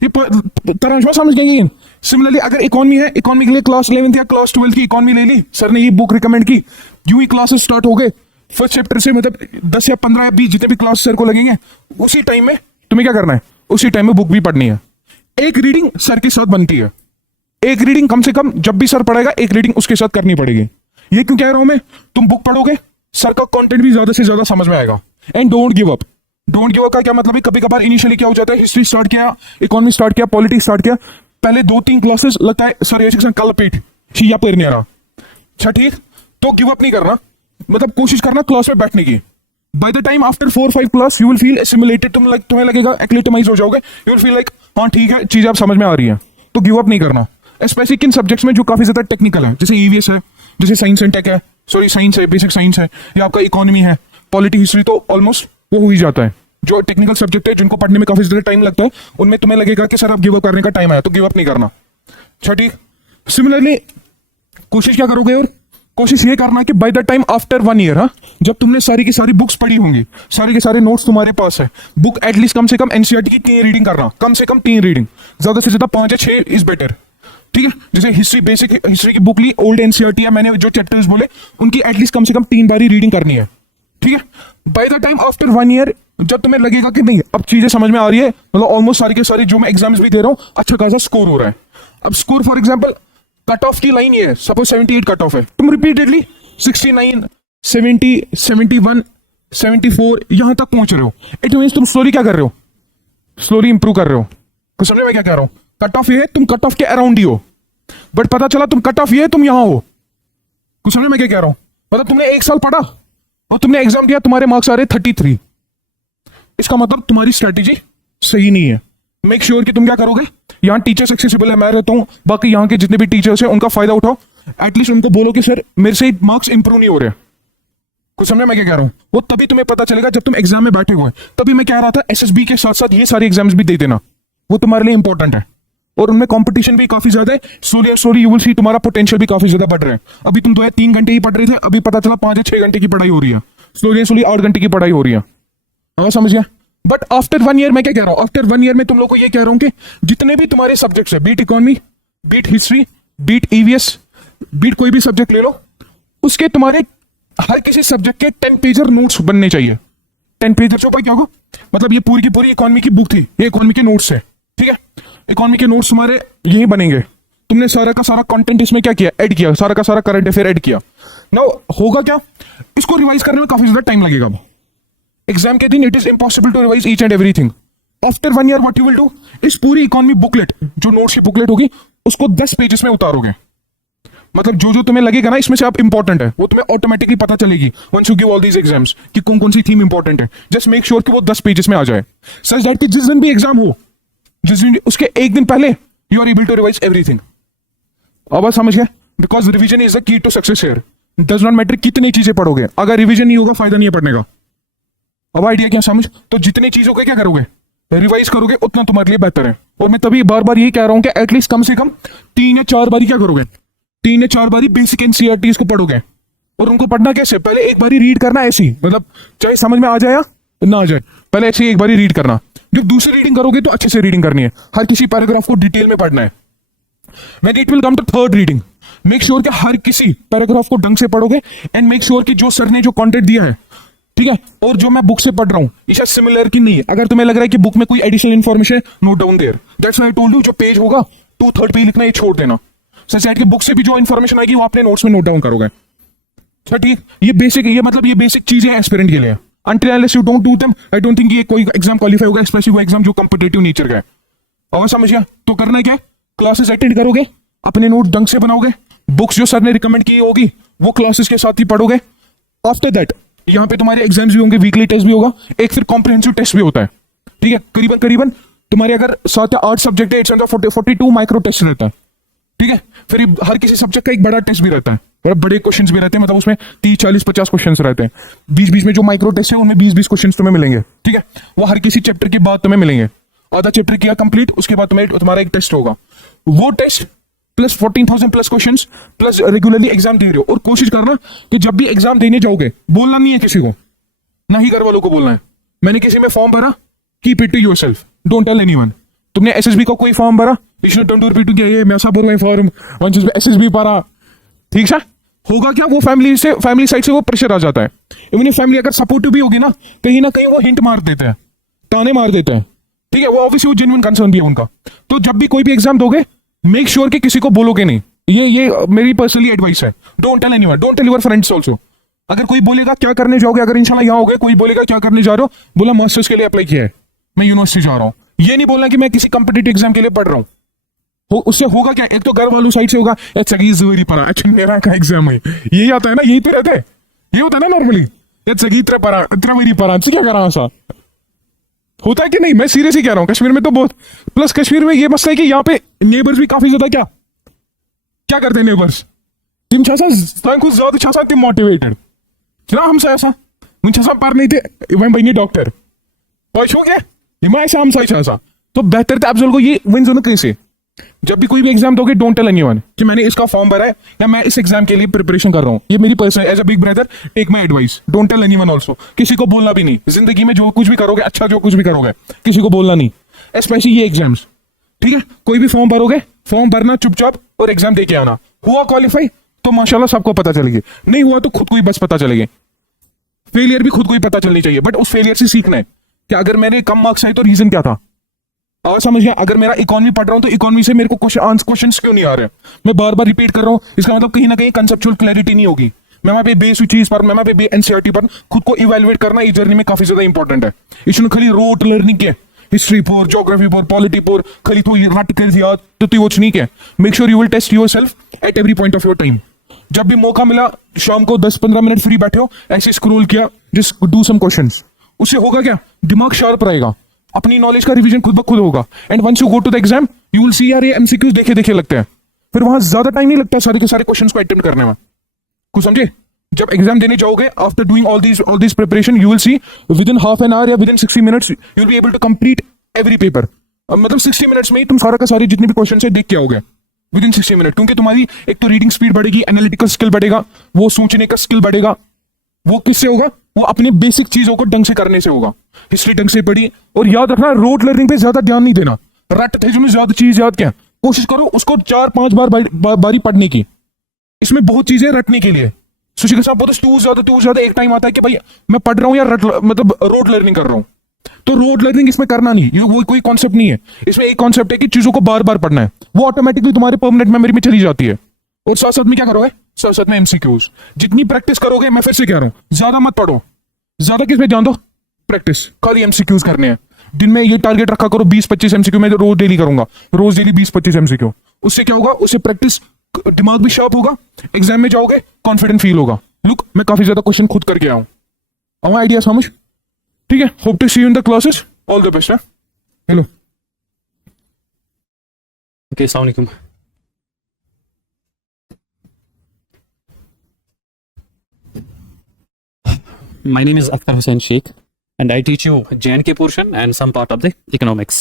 ये तरह समझ गए। सिमिलरली अगर इकोनॉमी है, इकोनॉमी के लिए क्लास 11th या क्लास 12th की इकोनॉमी ले ली, सर ने ये बुक रिकमेंड की, यूं ही क्लासेस स्टार्ट हो गए फर्स्ट चैप्टर से, मतलब 10 या 15 या 20 जितने भी क्लास सर को लगेंगे, उसी टाइम में तुम्हें क्या करना है, उसी टाइम में बुक भी पढ़नी है। एक रीडिंग सर के साथ बनती है, एक रीडिंग कम से कम जब भी सर पढ़ेगा एक रीडिंग उसके साथ करनी पड़ेगी। ये क्यों कह रहा हूं मैं, तुम बुक पढ़ोगे, सर का कंटेंट भी ज्यादा से ज्यादा समझ में आएगा। And don't give up, don't give up का क्या मतलब है, कभी कभार इनिशियली क्या हो जाता है, हिस्ट्री स्टार्ट किया, इकोनॉमी स्टार्ट किया, पॉलिटिक्स स्टार्ट किया, पहले 2-3 क्लासेस लगता है सर ये सेक्शन कल पीठ या पर नहीं आ रहा, अच्छा ठीक, तो गिव अप नहीं करना, मतलब कोशिश करना क्लास में बैठने की। By the time after 4-5 class you will feel assimilated, तुम्हें लगेगा एक्लेटमाइज हो जाओगे, यू विल फील लाइक हाँ ठीक है चीजें आप समझ में आ रही है, तो गिव अप नहीं करना। स्पेसिफिक इन सब्जेक्ट्स में जो काफी ज्यादा टेक्निकल है, जैसे ईवीएस है, जैसे साइंस एंड टेक है, सॉरी साइंस है, बेसिक साइंस है, या आपका इकोनॉमी है, पॉलिटी हिस्ट्री, तो ऑलमोस्ट वो हो ही जाता है। जो टेक्निकल सब्जेक्ट है जिनको पढ़ने में काफी ज्यादा टाइम लगता है, उनमें तुम्हें लगेगा कि सर अब गिव अप करने का टाइम आया, तो गिव अप नहीं करना, अच्छा ठीक। सिमिलरली कोशिश क्या करोगे, और कोशिश ये करना कि bye the time after 1 year, हाँ, जब तुमने सारी की सारी बुक्स पढ़ी होंगी, सारे के सारे नोट्स तुम्हारे पास है, बुक एटलीस्ट कम से कम एनसीईआरटी की 3 रीडिंग करना, कम से कम 3 रीडिंग, ज्यादा से ज्यादा 5 या 6 इज बेटर, ठीक है। जैसे हिस्ट्री, बेसिक हिस्ट्री की बुक ली, ओल्ड एनसीईआरटी, या मैंने जो चैप्टर्स बोले उनकी एटलीस्ट कम से कम 3 बारी रीडिंग करनी है, ठीक है। Bye the time after 1 year जब तुम्हें लगेगा कि नहीं अब चीजें समझ में आ रही है, मतलब ऑलमोस्ट सारी के सारी जो मैं एग्जाम्स भी दे रहा हूँ अच्छा खासा स्कोर हो रहा है। अब score for example cut off की लाइन ये है, सपोज 78 कट ऑफ है, तुम रिपीटेडली 69, 70, 71, 74 यहां तक पहुंच रहे हो, इट मीन्स तुम स्लोली क्या कर रहे हो, स्लोली इंप्रूव कर रहे हो। कुछ समझ में क्या कह रहा हूं, कट ऑफ ये है, तुम कट ऑफ के अराउंड ही हो, बट पता चला तुम कट ऑफ ये है, तुम यहां हो। कुछ समझ में क्या कह रहा हूं, मतलब तुमने 1 साल पढ़ा और तुमने एग्जाम दिया, तुम्हारे मार्क्स आ रहे 33, इसका मतलब तुम्हारी स्ट्रेटेजी सही नहीं है। मेक श्योर कि तुम क्या करोगे, यहाँ टीचर्स एक्सेसिबल है, मैं रहता हूँ, बाकी यहाँ के जितने भी टीचर्स हैं उनका फायदा उठाओ, एटलीस्ट उनको बोलो कि सर मेरे से मार्क्स इंप्रूव नहीं हो रहे। कुछ समझ मैं क्या कह रहा हूँ, वो तभी तुम्हें पता चलेगा जब तुम एग्जाम में बैठे हुए हैं। तभी मैं कह रहा था एसएसबी के साथ साथ ये सारे एग्जाम्स भी दे देना, वो तुम्हारे लिए इंपॉर्टेंट है, और उनमें कंपटीशन भी काफी ज्यादा है। स्लोली यू विल सी तुम्हारा पोटेंशियल भी काफी ज्यादा बढ़ रहा है। अभी तुम 2 या 3 घंटे ही पढ़ रहे थे, अभी पता चला 5 या 6 घंटे की पढ़ाई हो रही है, स्लोली 8 घंटे की पढ़ाई हो रही है, हाँ समझ गया। बट आफ्टर 1 ईयर मैं क्या कह रहा हूं, आफ्टर 1 ईयर में तुम लोग को ये कह रहा हूं कि जितने भी तुम्हारे सब्जेक्ट्स है, beat economy, beat history, beat EVS, beat कोई भी सब्जेक्ट ले लो, उसके तुम्हारे हर किसी सब्जेक्ट के 10 पेजर नोट्स बनने चाहिए। 10 पेजर जो क्या होगा, मतलब ये पूरी की पूरी इकोनॉमी की बुक थी, ये इकोनॉमी के नोट्स है, ठीक है। इकोनॉमी के नोट्स तुम्हारे यही बनेंगे, तुमने सारा का सारा कंटेंट इसमें क्या किया, ऐड किया, सारा का सारा करंट अफेयर ऐड किया। नाउ होगा क्या, इसको रिवाइज करने में काफी ज्यादा टाइम लगेगा। एग्जाम के दिन it is impossible to revise each and everything. After 1 year what you will do, इस पूरी इकोनॉमी बुकलेट जो नोट्स की बुकलेट होगी उसको 10 पेजेस में उतारोगे, मतलब जो जो तुम्हें लगेगा ना इसमें से आप इंपॉर्टेंट है वो तुम्हें ऑटोमेटिकली पता चलेगी once you give all these exams कि कौन कौन सी थीम इंपॉर्टेंट है। जस्ट मेक श्योर कि वो 10 पेजेस में आ जाए, सच दैट कि जिस दिन भी एग्जाम हो, जिस दिन उसके एक दिन पहले you are able to revise everything. अब समझ गए, because revision is the key to success here. Does not matter कितनी चीजें पढ़ोगे, अगर रिविजन नहीं होगा फायदा नहीं है पढ़ने का। अब आइडिया क्या समझ, तो जितनी चीजों के क्या करोगे, रिवाइज करोगे उतना तुम्हारे लिए बेहतर है। और मैं तभी बार बार यही कह रहा हूं कि एटलीस्ट कम से कम 3 या 4 बारी क्या करोगे, 3 या 4 बारी बेसिक एनसीईआरटीज को पढ़ोगे। और उनको पढ़ना कैसे, पहले एक बारी रीड करना ऐसी, मतलब चाहे समझ में आ जाए या ना आ जाए, पहले ऐसे एक बारी रीड करना। जब दूसरी रीडिंग करोगे तो अच्छे से रीडिंग करनी है, हर किसी पैराग्राफ को डिटेल में पढ़ना है। When it will come to third reading, make sure कि हर किसी पैराग्राफ को ढंग से पढ़ोगे एंड मेक श्योर कि जो सर ने जो कंटेंट दिया है, ठीक है, और जो मैं बुक से पढ़ रहा हूं ये शायद सिमिलर की नहीं है। अगर तुम्हें लग रहा है कि बुक में कोई additional information, note down there. That's why I told you जो पेज होगा 2/3 पेज लिखना ये छोड़ देना, सच दैट कि बुक से भी जो इन्फॉर्मेशन आएगी वो अपने नोट्स में नोट डाउन करोगे। अच्छा ठीक, ये बेसिक, ये मतलब ये बेसिक चीजें हैं एस्पिरेंट के लिए। Until unless you don't do them, I don't think ये कोई एग्जाम क्वालिफाई होगा, स्पेशली वो एग्जाम जो कॉम्पिटिटिव नेचर का है। और समझिए, तो करना क्या है, क्लासेस अटेंड करोगे, अपने नोट ढंग से बनाओगे, बुक्स जो सर ने रिकमेंड की होगी वो क्लासेस के साथ ही पढ़ोगे। आफ्टर दैट यहाँ पे तुम्हारे एग्जाम्स भी होंगे, वीकली टेस्ट भी होगा, एक फिर कॉम्प्रिहेंसिव टेस्ट भी होता है, ठीक है। करीबन तुम्हारे अगर 7 या 8 सब्जेक्ट है, 42 माइक्रो टेस्ट रहता है, ठीक है। फिर हर किसी सब्जेक्ट का एक बड़ा टेस्ट भी रहता है, और बड़े क्वेश्चंस भी रहते हैं, मतलब उसमें 30, 40, 50 क्वेश्चंस रहते हैं। बीच में जो माइक्रो टेस्ट है उनमें 20 क्वेश्चंस तुम्हें मिलेंगे, ठीक है। वो हर किसी चैप्टर के बाद तुम्हें मिलेंगे। आधा चैप्टर किया कंप्लीट, उसके बाद तुम्हारा एक टेस्ट होगा। वो test plus 14,000 plus questions plus regularly exam दे रहे हो। और कोशिश करना कि जब भी एग्जाम देने जाओगे बोलना नहीं है किसी को, ना ही घर वालों को बोलना है। मैंने किसी में फॉर्म भरा, keep it to yourself, don't tell anyone. तुमने एसएसबी का कोई फॉर्म भरा, ये मैं सब फॉर्म एसएसबी भरा, ठीक है। होगा क्या, वो फैमिली साइड से वो प्रेशर आ जाता है। इवन फैमिली अगर सपोर्टिव भी होगी ना कहीं वो हिंट मार देते हैं, ताने मार देते हैं, ठीक है। वो ऑब्वियसली वो जेन्युइन कंसर्न भी है उनका। तो जब भी कोई भी एग्जाम दोगे मेक श्योर कि किसी को बोलोगे नहीं। ये मेरी पर्सनली एडवाइस है। Don't tell anyone, don't tell your friends also. अगर कोई बोलेगा क्या करने जाओगे, अगर इंशाल्लाह यहाँ हो गए, कोई बोलेगा क्या करने जा रहे हो, बोला मास्टर्स के लिए अप्लाई किया है, मैं यूनिवर्सिटी जा रहा हूँ, ये नहीं बोलना कि मैं किसी कंपिटेटिव एग्जाम के लिए पढ़ रहा हूँ। उससे होगा क्या, एक तो घर वालों साइड से होगा चगी परा अच्छा मेरा का एग्जाम है, यही आता है ना, यही तो रहते हैं, ये होता है ना नॉर्मली, चगी परा क्या करा ऐसा होता है कि नहीं? मैं सीरियसली कह रहा हूँ, कश्मीर में तो बहुत, प्लस कश्मीर में ये मसला है कि यहाँ पे नेबर्स भी काफी ज्यादा क्या करते हैं नेबर्स, तिम ज्यादा तिम मोटिवेटेड ना हमसे ऐसा मुझे पर नहीं थे वह बनी डॉक्टर हो गया हिमा ऐसा हम ऐसा, तो बेहतर था अफजल को ये वन जो कैसे जब भी कोई भी एग्जाम दोगे डोंट टेल एनीवन कि मैंने इसका फॉर्म भरा है या मैं इस एग्जाम के लिए प्रिपरेशन कर रहा हूँ, ये मेरी personal as a big brother take my advice, don't tell anyone also, किसी को बोलना भी नहीं जिंदगी में, जो कुछ भी करोगे अच्छा जो कुछ भी करोगे किसी को बोलना नहीं, स्पेशली ये एग्जाम्स, ठीक है? कोई भी फॉर्म भरोगे, फॉर्म भरना चुपचाप और एग्जाम देके आना, हुआ क्वालिफाई तो माशाल्लाह सबको पता चलेगी, नहीं हुआ तो खुद को ही बस पता चलेगी, फेलियर भी खुद को ही पता चलनी चाहिए, बट उस फेलियर से सीखना है कि अगर मेरे कम मार्क्स आए तो रीजन क्या था, और समझ गया? अगर मेरा इकोनॉमी पढ़ रहा हूं तो इकोनॉमी से मेरे को क्वेश्चन क्यों नहीं आ रहे, मैं बार बार रिपीट कर रहा हूं, इसका मतलब कहीं ना कहीं कंसेप्चुअल क्लैरिटी नहीं होगी, मैं वहां पे बेस चीज पर, मैं वहां पे एनसीईआरटी पर खुद को इवेलुएट करना इस जर्नी में काफी ज्यादा इंपॉर्टेंट है, इसमें खाली रोट लर्निंग के हिस्ट्री पर, ज्योग्राफी पर, पॉलिटी पर खाली तो रट कर याद तो वो नहीं है, make sure you will test yourself at every point of your time, जब भी मौका मिला शाम को 10-15 मिनट फ्री बैठे हो ऐसे स्क्रॉल किया, जस्ट डू सम क्वेश्चंस, उससे होगा क्या, दिमाग शार्प रहेगा, अपनी नॉलेज का रिवीजन खुद ब खुद होगा, and once you go to the exam you will see यार ये एमसीक्यूज देखे लगते हैं, फिर वहां ज्यादा टाइम नहीं लगता सारे के सारे क्वेश्चंस को अटेम्प्ट करने में, कुछ समझे? जब एग्जाम देने जाओगे after doing all this preparation you will see within half an hour या within 60 minutes you will be able to complete every paper, मतलब 60 मिनट्स में ही तुम सारा का सारी जितने भी क्वेश्चन है देख के आओगे विद इन 60 मिनट, क्योंकि तुम्हारी एक तो रीडिंग स्पीड बढ़ेगी, एनालिटिकल स्किल बढ़ेगा, वो सोचने का स्किल बढ़ेगा, वो किससे होगा, वो अपने बेसिक चीजों को ढंग से करने से होगा, हिस्ट्री ढंग से पढ़ी, और याद रखना रोट लर्निंग पे ज्यादा ध्यान नहीं देना, रट थे में ज्यादा चीज याद क्या, कोशिश करो उसको 4-5 बारी पढ़ने की, इसमें बहुत चीजें रटने के लिए, सुशी के साथ बहुत तू ज्यादा एक टाइम आता है कि भाई मैं पढ़ रहा हूँ या मतलब रोट लर्निंग कर रहा हूँ, तो रोड लर्निंग इसमें करना नहीं, ये वो कोई कॉन्सेप्ट नहीं है, इसमें एक कॉन्सेप्ट है कि चीजों को बार बार पढ़ना है, वो ऑटोमेटिकली तुम्हारे परमानेंट मेमोरी में चली जाती है, और साथ साथ में क्या करोगे, साथ साथ में एमसीक्यूज, जितनी प्रैक्टिस करोगे, मैं फिर से कह रहा हूं ज्यादा मत पढ़ो, ज्यादा किस पे ध्यान दो, प्रैक्टिस, खाली एमसीक्यूज करने हैं, दिन में ये टारगेट रखा करो 20-25 एमसीक्यू मैं रोज डेली करूंगा, रोज डेली 20-25 एमसीक्यू, उससे क्या होगा, उससे प्रैक्टिस, दिमाग भी शार्प होगा, एग्जाम में जाओगे कॉन्फिडेंट फील होगा, लुक मैं काफी ज्यादा क्वेश्चन खुद करके आऊं, आवा आइडिया समझ, ठीक है? Hope to see you in the classes, all the best. Hello, okay, अस्सलाम वालेकुम। My name is Akhtar Hussain Sheikh and I teach you J&K portion and some part of the economics.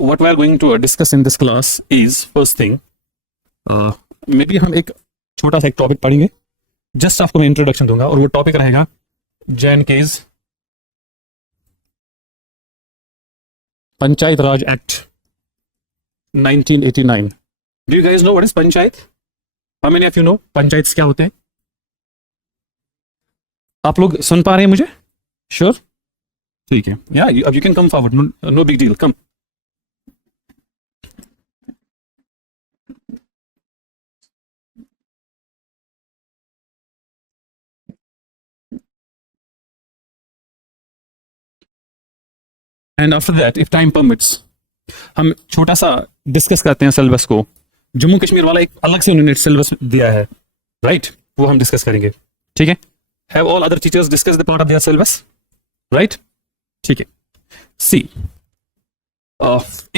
What we are going to discuss in this class is first thing, maybe हम एक छोटा सा एक topic पढ़ेंगे, just आपको मैं introduction दूंगा, और वो टॉपिक रहेगा J&K's panchayat raj act 1989. Do you guys know what is panchayat? How many of you know panchayat क्या होते हैं? आप लोग सुन पा रहे हैं मुझे? श्योर? ठीक है, या अब you can come forward, no big deal, come. And after that if time permits हम छोटा सा डिस्कस करते हैं सिलेबस को, जम्मू कश्मीर वाला एक अलग से उन्होंने सिलेबस दिया है, राइट? वो हम डिस्कस करेंगे, ठीक है? Have all other teachers discussed the part of their syllabus, right? ठीक है। See,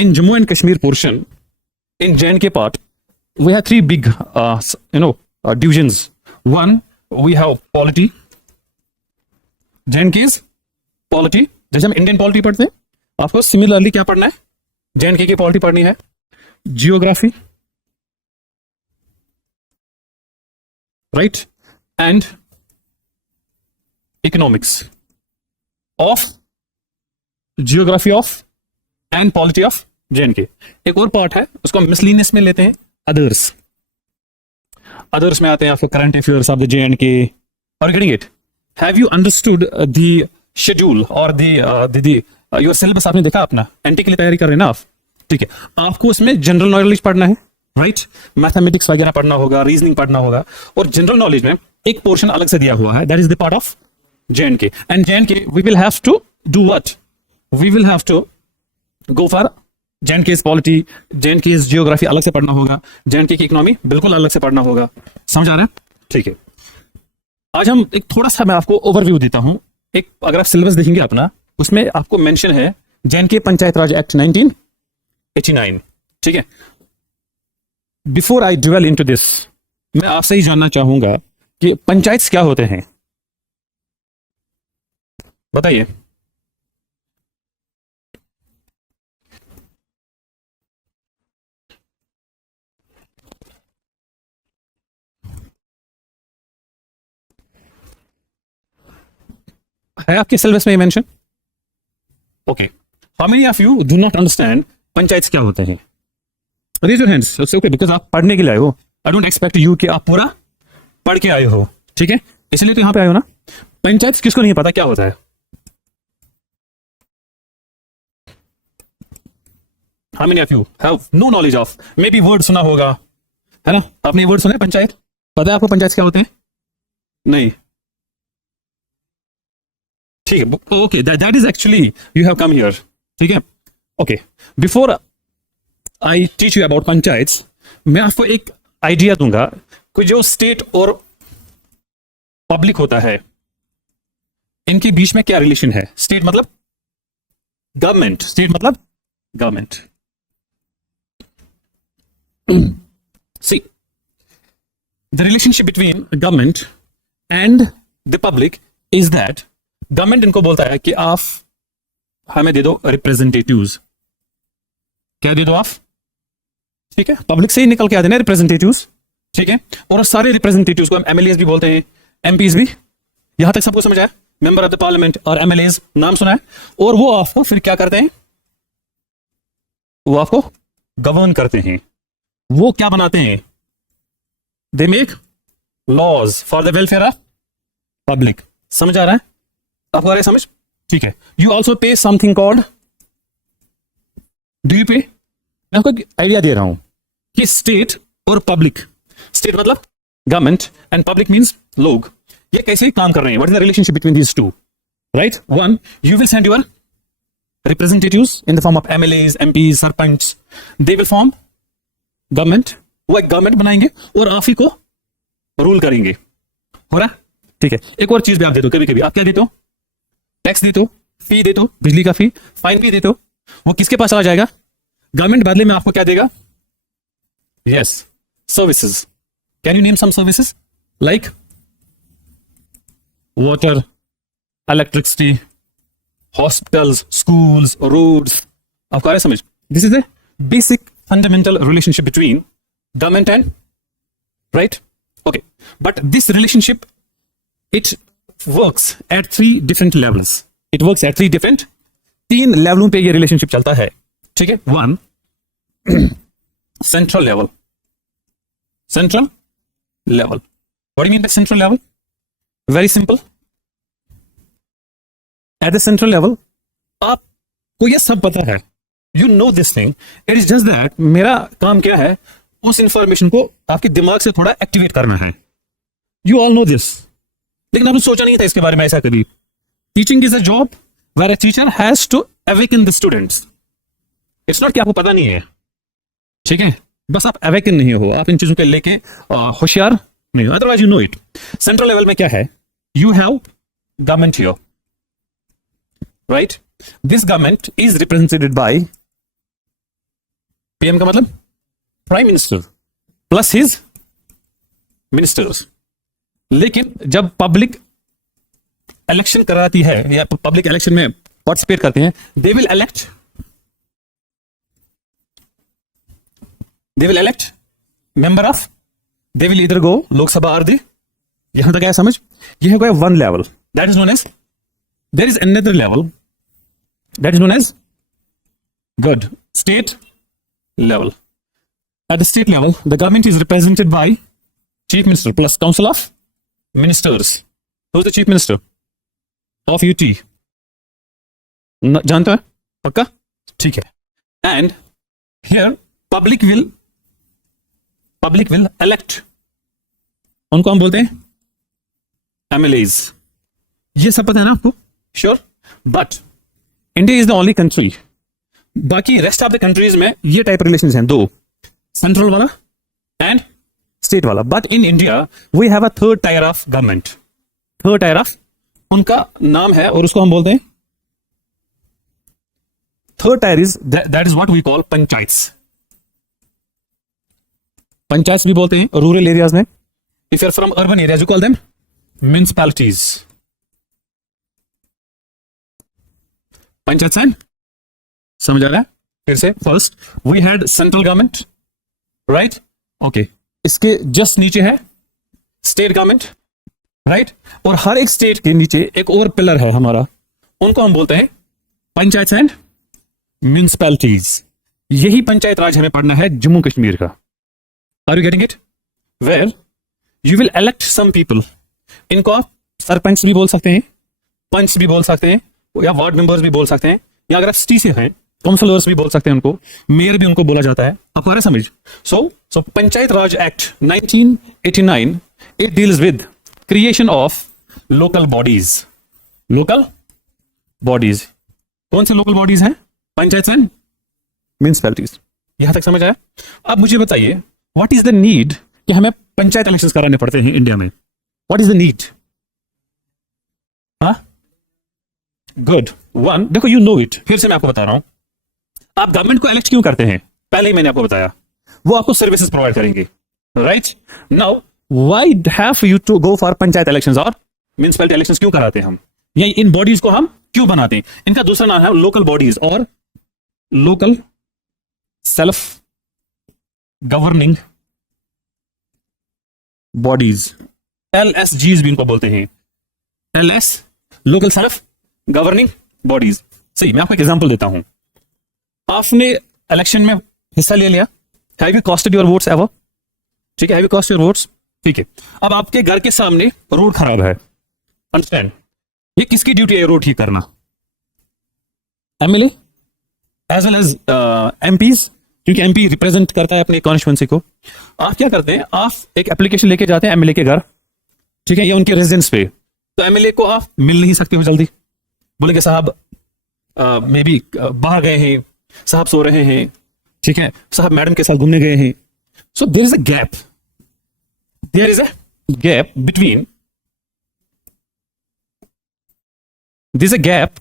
in Jammu and Kashmir portion, in J&K part, we have 3 big, divisions. One, we have polity. J&K is polity. जैसे हम Indian polity पढ़ते हैं, आपको similarly क्या पढ़ना है? J&K की पॉलिटी पढ़नी है। Geography, right? And economics of geography of and polity of J&K. एक और पार्ट है, उसको हम मिसलिनियस में लेते हैं, अदर्स। अदर्स में आते हैं आपके current affairs of the J&K. Are you getting it? Have you understood the schedule or the your syllabus? आपने देखा अपना एनटी के लिए तैयारी कर रहे हैं ना आप, ठीक है? आपको उसमें जनरल नॉलेज पढ़ना है, राइट, मैथमेटिक्स वगैरह पढ़ना होगा, रीजनिंग पढ़ना होगा, और जनरल नॉलेज में एक पोर्शन अलग से दिया हुआ है, that is the part of J&K. And J&K, we will have to do what? We will have to go for J&K's polity, J&K's geography अलग से पढ़ना होगा, J&K की इकोनॉमी बिल्कुल अलग से पढ़ना होगा। समझ आ रहा है? ठीक है। आज हम एक थोड़ा सा मैं आपको ओवरव्यू देता हूं। एक अगर आप सिलेबस देखेंगे अपना, उसमें आपको मेंशन है J&K पंचायत राज एक्ट 1989। ठीक है। Before I dwell into this, मैं आपसे ही जानना चाहूंगा कि पंचायत क्या होते हैं, बताइए। है आपके सिलेबस में mention? Okay, how many of you do not understand panchayat क्या होते हैं? Raise your hands. It's okay, because आप पढ़ने के लिए आए हो। आई डोंट एक्सपेक्ट यू कि आप पूरा पढ़ के आए हो, ठीक है, इसलिए तो यहां पे आए हो ना। पंचायत किसको नहीं पता क्या होता है? How many of you have no knowledge of? Maybe word सुना होगा, है ना? आपने वर्ड सुना है पंचायत? पता है आपको पंचायत क्या होते हैं? नहीं। ठीक है, okay, that is actually you have come here. ठीक है, okay. Before I teach you about panchayat, मैं आपको एक आइडिया दूंगा कि जो स्टेट और पब्लिक होता है, इनके बीच में क्या रिलेशन है। स्टेट मतलब गवर्नमेंट, स्टेट मतलब government. See, the relationship between government and the public is that government इनको बोलता है कि आप हमें दे दो रिप्रेजेंटेटिव्स। क्या दे दो आप? ठीक है, पब्लिक से ही निकल के आते हैं रिप्रेजेंटेटिव्स, ठीक है। और सारे रिप्रेजेंटेटिव्स को हम एमएलएस भी बोलते हैं, एमपीज भी। यहां तक सबको समझ आया? मेंबर ऑफ द पार्लियामेंट और एमएलएस नाम सुना है। और वो आपको फिर क्या करते हैं? वो आपको गवर्न करते हैं। वो क्या बनाते हैं? They make laws for the welfare of public. समझ आ रहा है आपको? आ रहा है समझ? ठीक है। यू ऑल्सो पे समथिंग कॉल्ड, डू यू पे? मैं आपको आइडिया दे रहा हूं कि स्टेट और पब्लिक, स्टेट मतलब गवर्नमेंट एंड पब्लिक मींस लोग, ये कैसे काम कर रहे हैं? What is the relationship between these two? Right, one, you will send your representatives in the form of MLAs, MPs, sarpanch, they will form government। वो एक गवर्नमेंट बनाएंगे और आप ही को रूल करेंगे। हो रहा? ठीक है। एक और चीज भी आप दे दो, कभी कभी आप क्या देते हो? टैक्स देते हो, फी देते हो, बिजली का फी, फाइन भी देते हो। वो किसके पास चला जाएगा? गवर्नमेंट बदले में आपको क्या देगा? Yes, services. Can you name some services like water, electricity, hospitals, schools, roads. आपको आ रहा है समझ? This is the basic fundamental relationship between government and, right? Okay, but this relationship it works at 3 different levels. It works at 3 different, 3 लेवलों पे ये relationship चलता है, ठीक है। 1, central level. Central level, what do you mean by central level? Very simple. At the central level आपको ये सब पता है, you know this thing, it is just that मेरा काम क्या है? उस इंफॉर्मेशन को आपके दिमाग से थोड़ा एक्टिवेट करना है। यू ऑल नो दिस, लेकिन आपने सोचा नहीं था इसके बारे में ऐसा कभी। Teaching is a job where a teacher has to awaken the students. It's not कि आपको पता नहीं है, ठीक है, बस आप अवेकन नहीं हो, आप इन चीजों को लेके होशियार नहीं हो, otherwise you know it. Central level में क्या है? You have government here, right? This government is represented by PM का मतलब prime minister plus his ministers. लेकिन जब पब्लिक इलेक्शन कराती है या पब्लिक इलेक्शन में पार्टिसिपेट करते हैं, they will elect member of, they will इधर गो लोकसभा और दे, यहां तक है समझ? ये है one level, that is known as, there is another level that is known as good state level. At the state level, the government is represented by chief minister plus council of ministers. Who is the chief minister of UT? जानते हैं पक्का? ठीक है। And here public will public will elect, उनको हम बोलते हैं MLAs. ये सब पता है ना आपको? Sure. But India is the only country, बाकी रेस्ट ऑफ द कंट्रीज में ये टाइप रिलेशंस हैं, दो, सेंट्रल वाला एंड स्टेट वाला। But in India we have a third tier of government, third tier of, उनका नाम है और उसको हम बोलते हैं third tier is that is what we call panchayats. Panchayat भी बोलते हैं रूरल एरियाज में। If you are from urban areas you call them municipalities. Panchayat and, समझ आ रहा है? फिर से first we had central government, right? Okay, इसके जस्ट नीचे है स्टेट गवर्नमेंट, राइट? और हर एक स्टेट के नीचे एक और पिलर है हमारा, उनको हम बोलते हैं पंचायत एंड म्युनिसिपैलिटीज। यही पंचायत राज हमें पढ़ना है जम्मू कश्मीर का। Are you getting it? Well you will elect some people, इनको आप सरपंच भी बोल सकते हैं, पंच भी बोल सकते हैं, या वार्ड मेंबर्स भी बोल सकते हैं, या अगर आप सिटी से हैं काउंसलर्स भी बोल सकते हैं उनको, मेयर भी उनको बोला जाता है। आपको आ रहा है समझ? So panchayat raj act 1989 it deals with creation of local bodies. Local bodies कौन से लोकल बॉडीज हैं? Panchayat and municipalities. यहां तक समझ आया? अब मुझे बताइए व्हाट इज द नीड कि हमें पंचायत इलेक्शंस कराने पड़ते हैं इंडिया में? What is the need? हाँ, गुड वन, देखो यू नो इट, फिर से मैं आपको बता रहा हूं। आप गवर्नमेंट को इलेक्ट क्यों करते हैं? पहले ही मैंने आपको बताया, वो आपको सर्विसेज प्रोवाइड करेंगे, right? Now why have you to go for panchayat elections और म्युनिसिपैलिटी इलेक्शंस क्यों कराते हैं हम? या इन बॉडीज को हम क्यों बनाते हैं? इनका दूसरा नाम है लोकल बॉडीज और local self governing bodies, LSGs भी इनको बोलते हैं। LS local self governing bodies. सही, मैं आपको एक एग्जांपल देता हूं। आपने इलेक्शन में हिस्सा ले लिया, have you casted your votes ever? ठीक है, have you cast your votes? ठीक है, अब आपके घर के सामने रोड खराब है, अंडरस्टैंड? ये किसकी ड्यूटी है रोड ठीक करना? MLA as well as MPs, क्योंकि एमपी रिप्रेजेंट करता है अपनी कॉन्स्टिट्यूएंसी को। आप क्या करते हैं, आप एक एप्लीकेशन लेके जाते हैं एमएलए के घर, ठीक है, या उनके रेजिडेंस पे, तो एमएलए को आप मिल नहीं सकते हो जल्दी, बोलेंगे साहब मे बी बाहर गए हैं, साहब सो रहे हैं, ठीक है, साहब मैडम के साथ घूमने गए हैं। So there is a gap, there is a gap between, there is a gap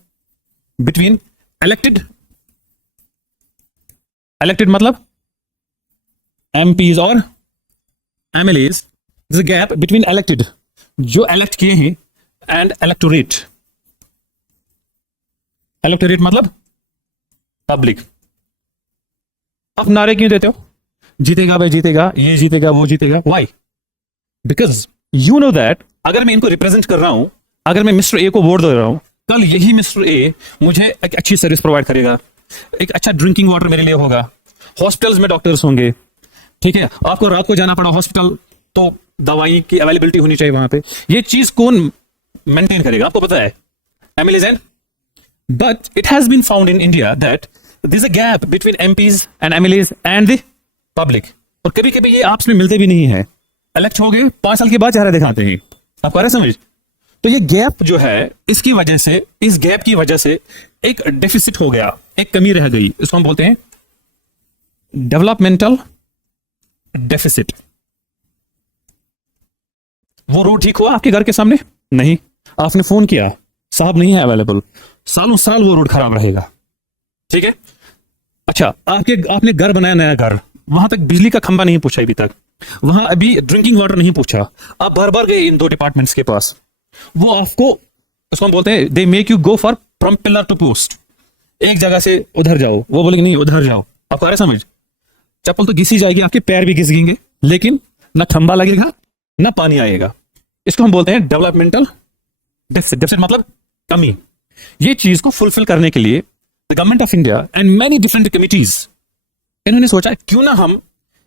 between elected मतलब एमपीज और MLAs, there is a gap between elected, जो इलेक्ट किए हैं, एंड इलेक्टोरेट। इलेक्टोरेट मतलब पब्लिक। आप नारे क्यों देते हो? जीतेगा भाई जीतेगा, ये जीतेगा वो जीतेगा। Why? Because you know that अगर मैं इनको रिप्रेजेंट कर रहा हूं, अगर मैं मिस्टर ए को वोट दे रहा हूं, कल यही मिस्टर ए मुझे एक अच्छी सर्विस प्रोवाइड करेगा, एक अच्छा ड्रिंकिंग वाटर मेरे लिए होगा, हॉस्पिटल्स में डॉक्टर्स होंगे, ठीक है, आपको रात को जाना पड़ा हॉस्पिटल तो दवाई की अवेलेबिलिटी होनी चाहिए वहां पे। ये चीज कौन मेंटेन करेगा? आपको पता है, MLAs and. But it has been found in India that there is a gap between MPs and MLAs and the public, और कभी कभी ये आपस में मिलते भी नहीं है। इलेक्ट हो गए 5 साल के बाद चेहरा दिखाते हैं, आपको आ रहा है समझ? तो ये गैप जो है, इसकी वजह से, इस गैप की वजह से एक डेफिसिट हो गया, एक कमी रह गई, इसको हम बोलते हैं डेवलपमेंटल डेफिसिट। वो रोड ठीक हुआ आपके घर के सामने? नहीं। आपने फोन किया, साहब नहीं है अवेलेबल, सालों साल वो रोड खराब रहेगा, ठीक है। अच्छा, आपने घर बनाया, नया घर, वहां तक बिजली का खंभा नहीं पूछा अभी तक, वहां अभी ड्रिंकिंग वाटर नहीं पूछा, आप बार बार गए इन 2 डिपार्टमेंट्स के पास, वो आपको, उसको हम बोलते हैं they make you go for from pillar to post. एक जगह से उधर जाओ, वो बोलेंगे नहीं उधर जाओ। आपको आ रहा है समझ? चप्पल तो घिसी जाएगी, आपके पैर भी घिसेंगे, लेकिन ना खंभा लगेगा ना पानी आएगा। इसको हम बोलते हैं डेवलपमेंटल डेफिसिट। डेफिसिट मतलब कमी। ये चीज को फुलफिल करने के लिए the government of India and many different committees, इन्होंने सोचा क्यों ना हम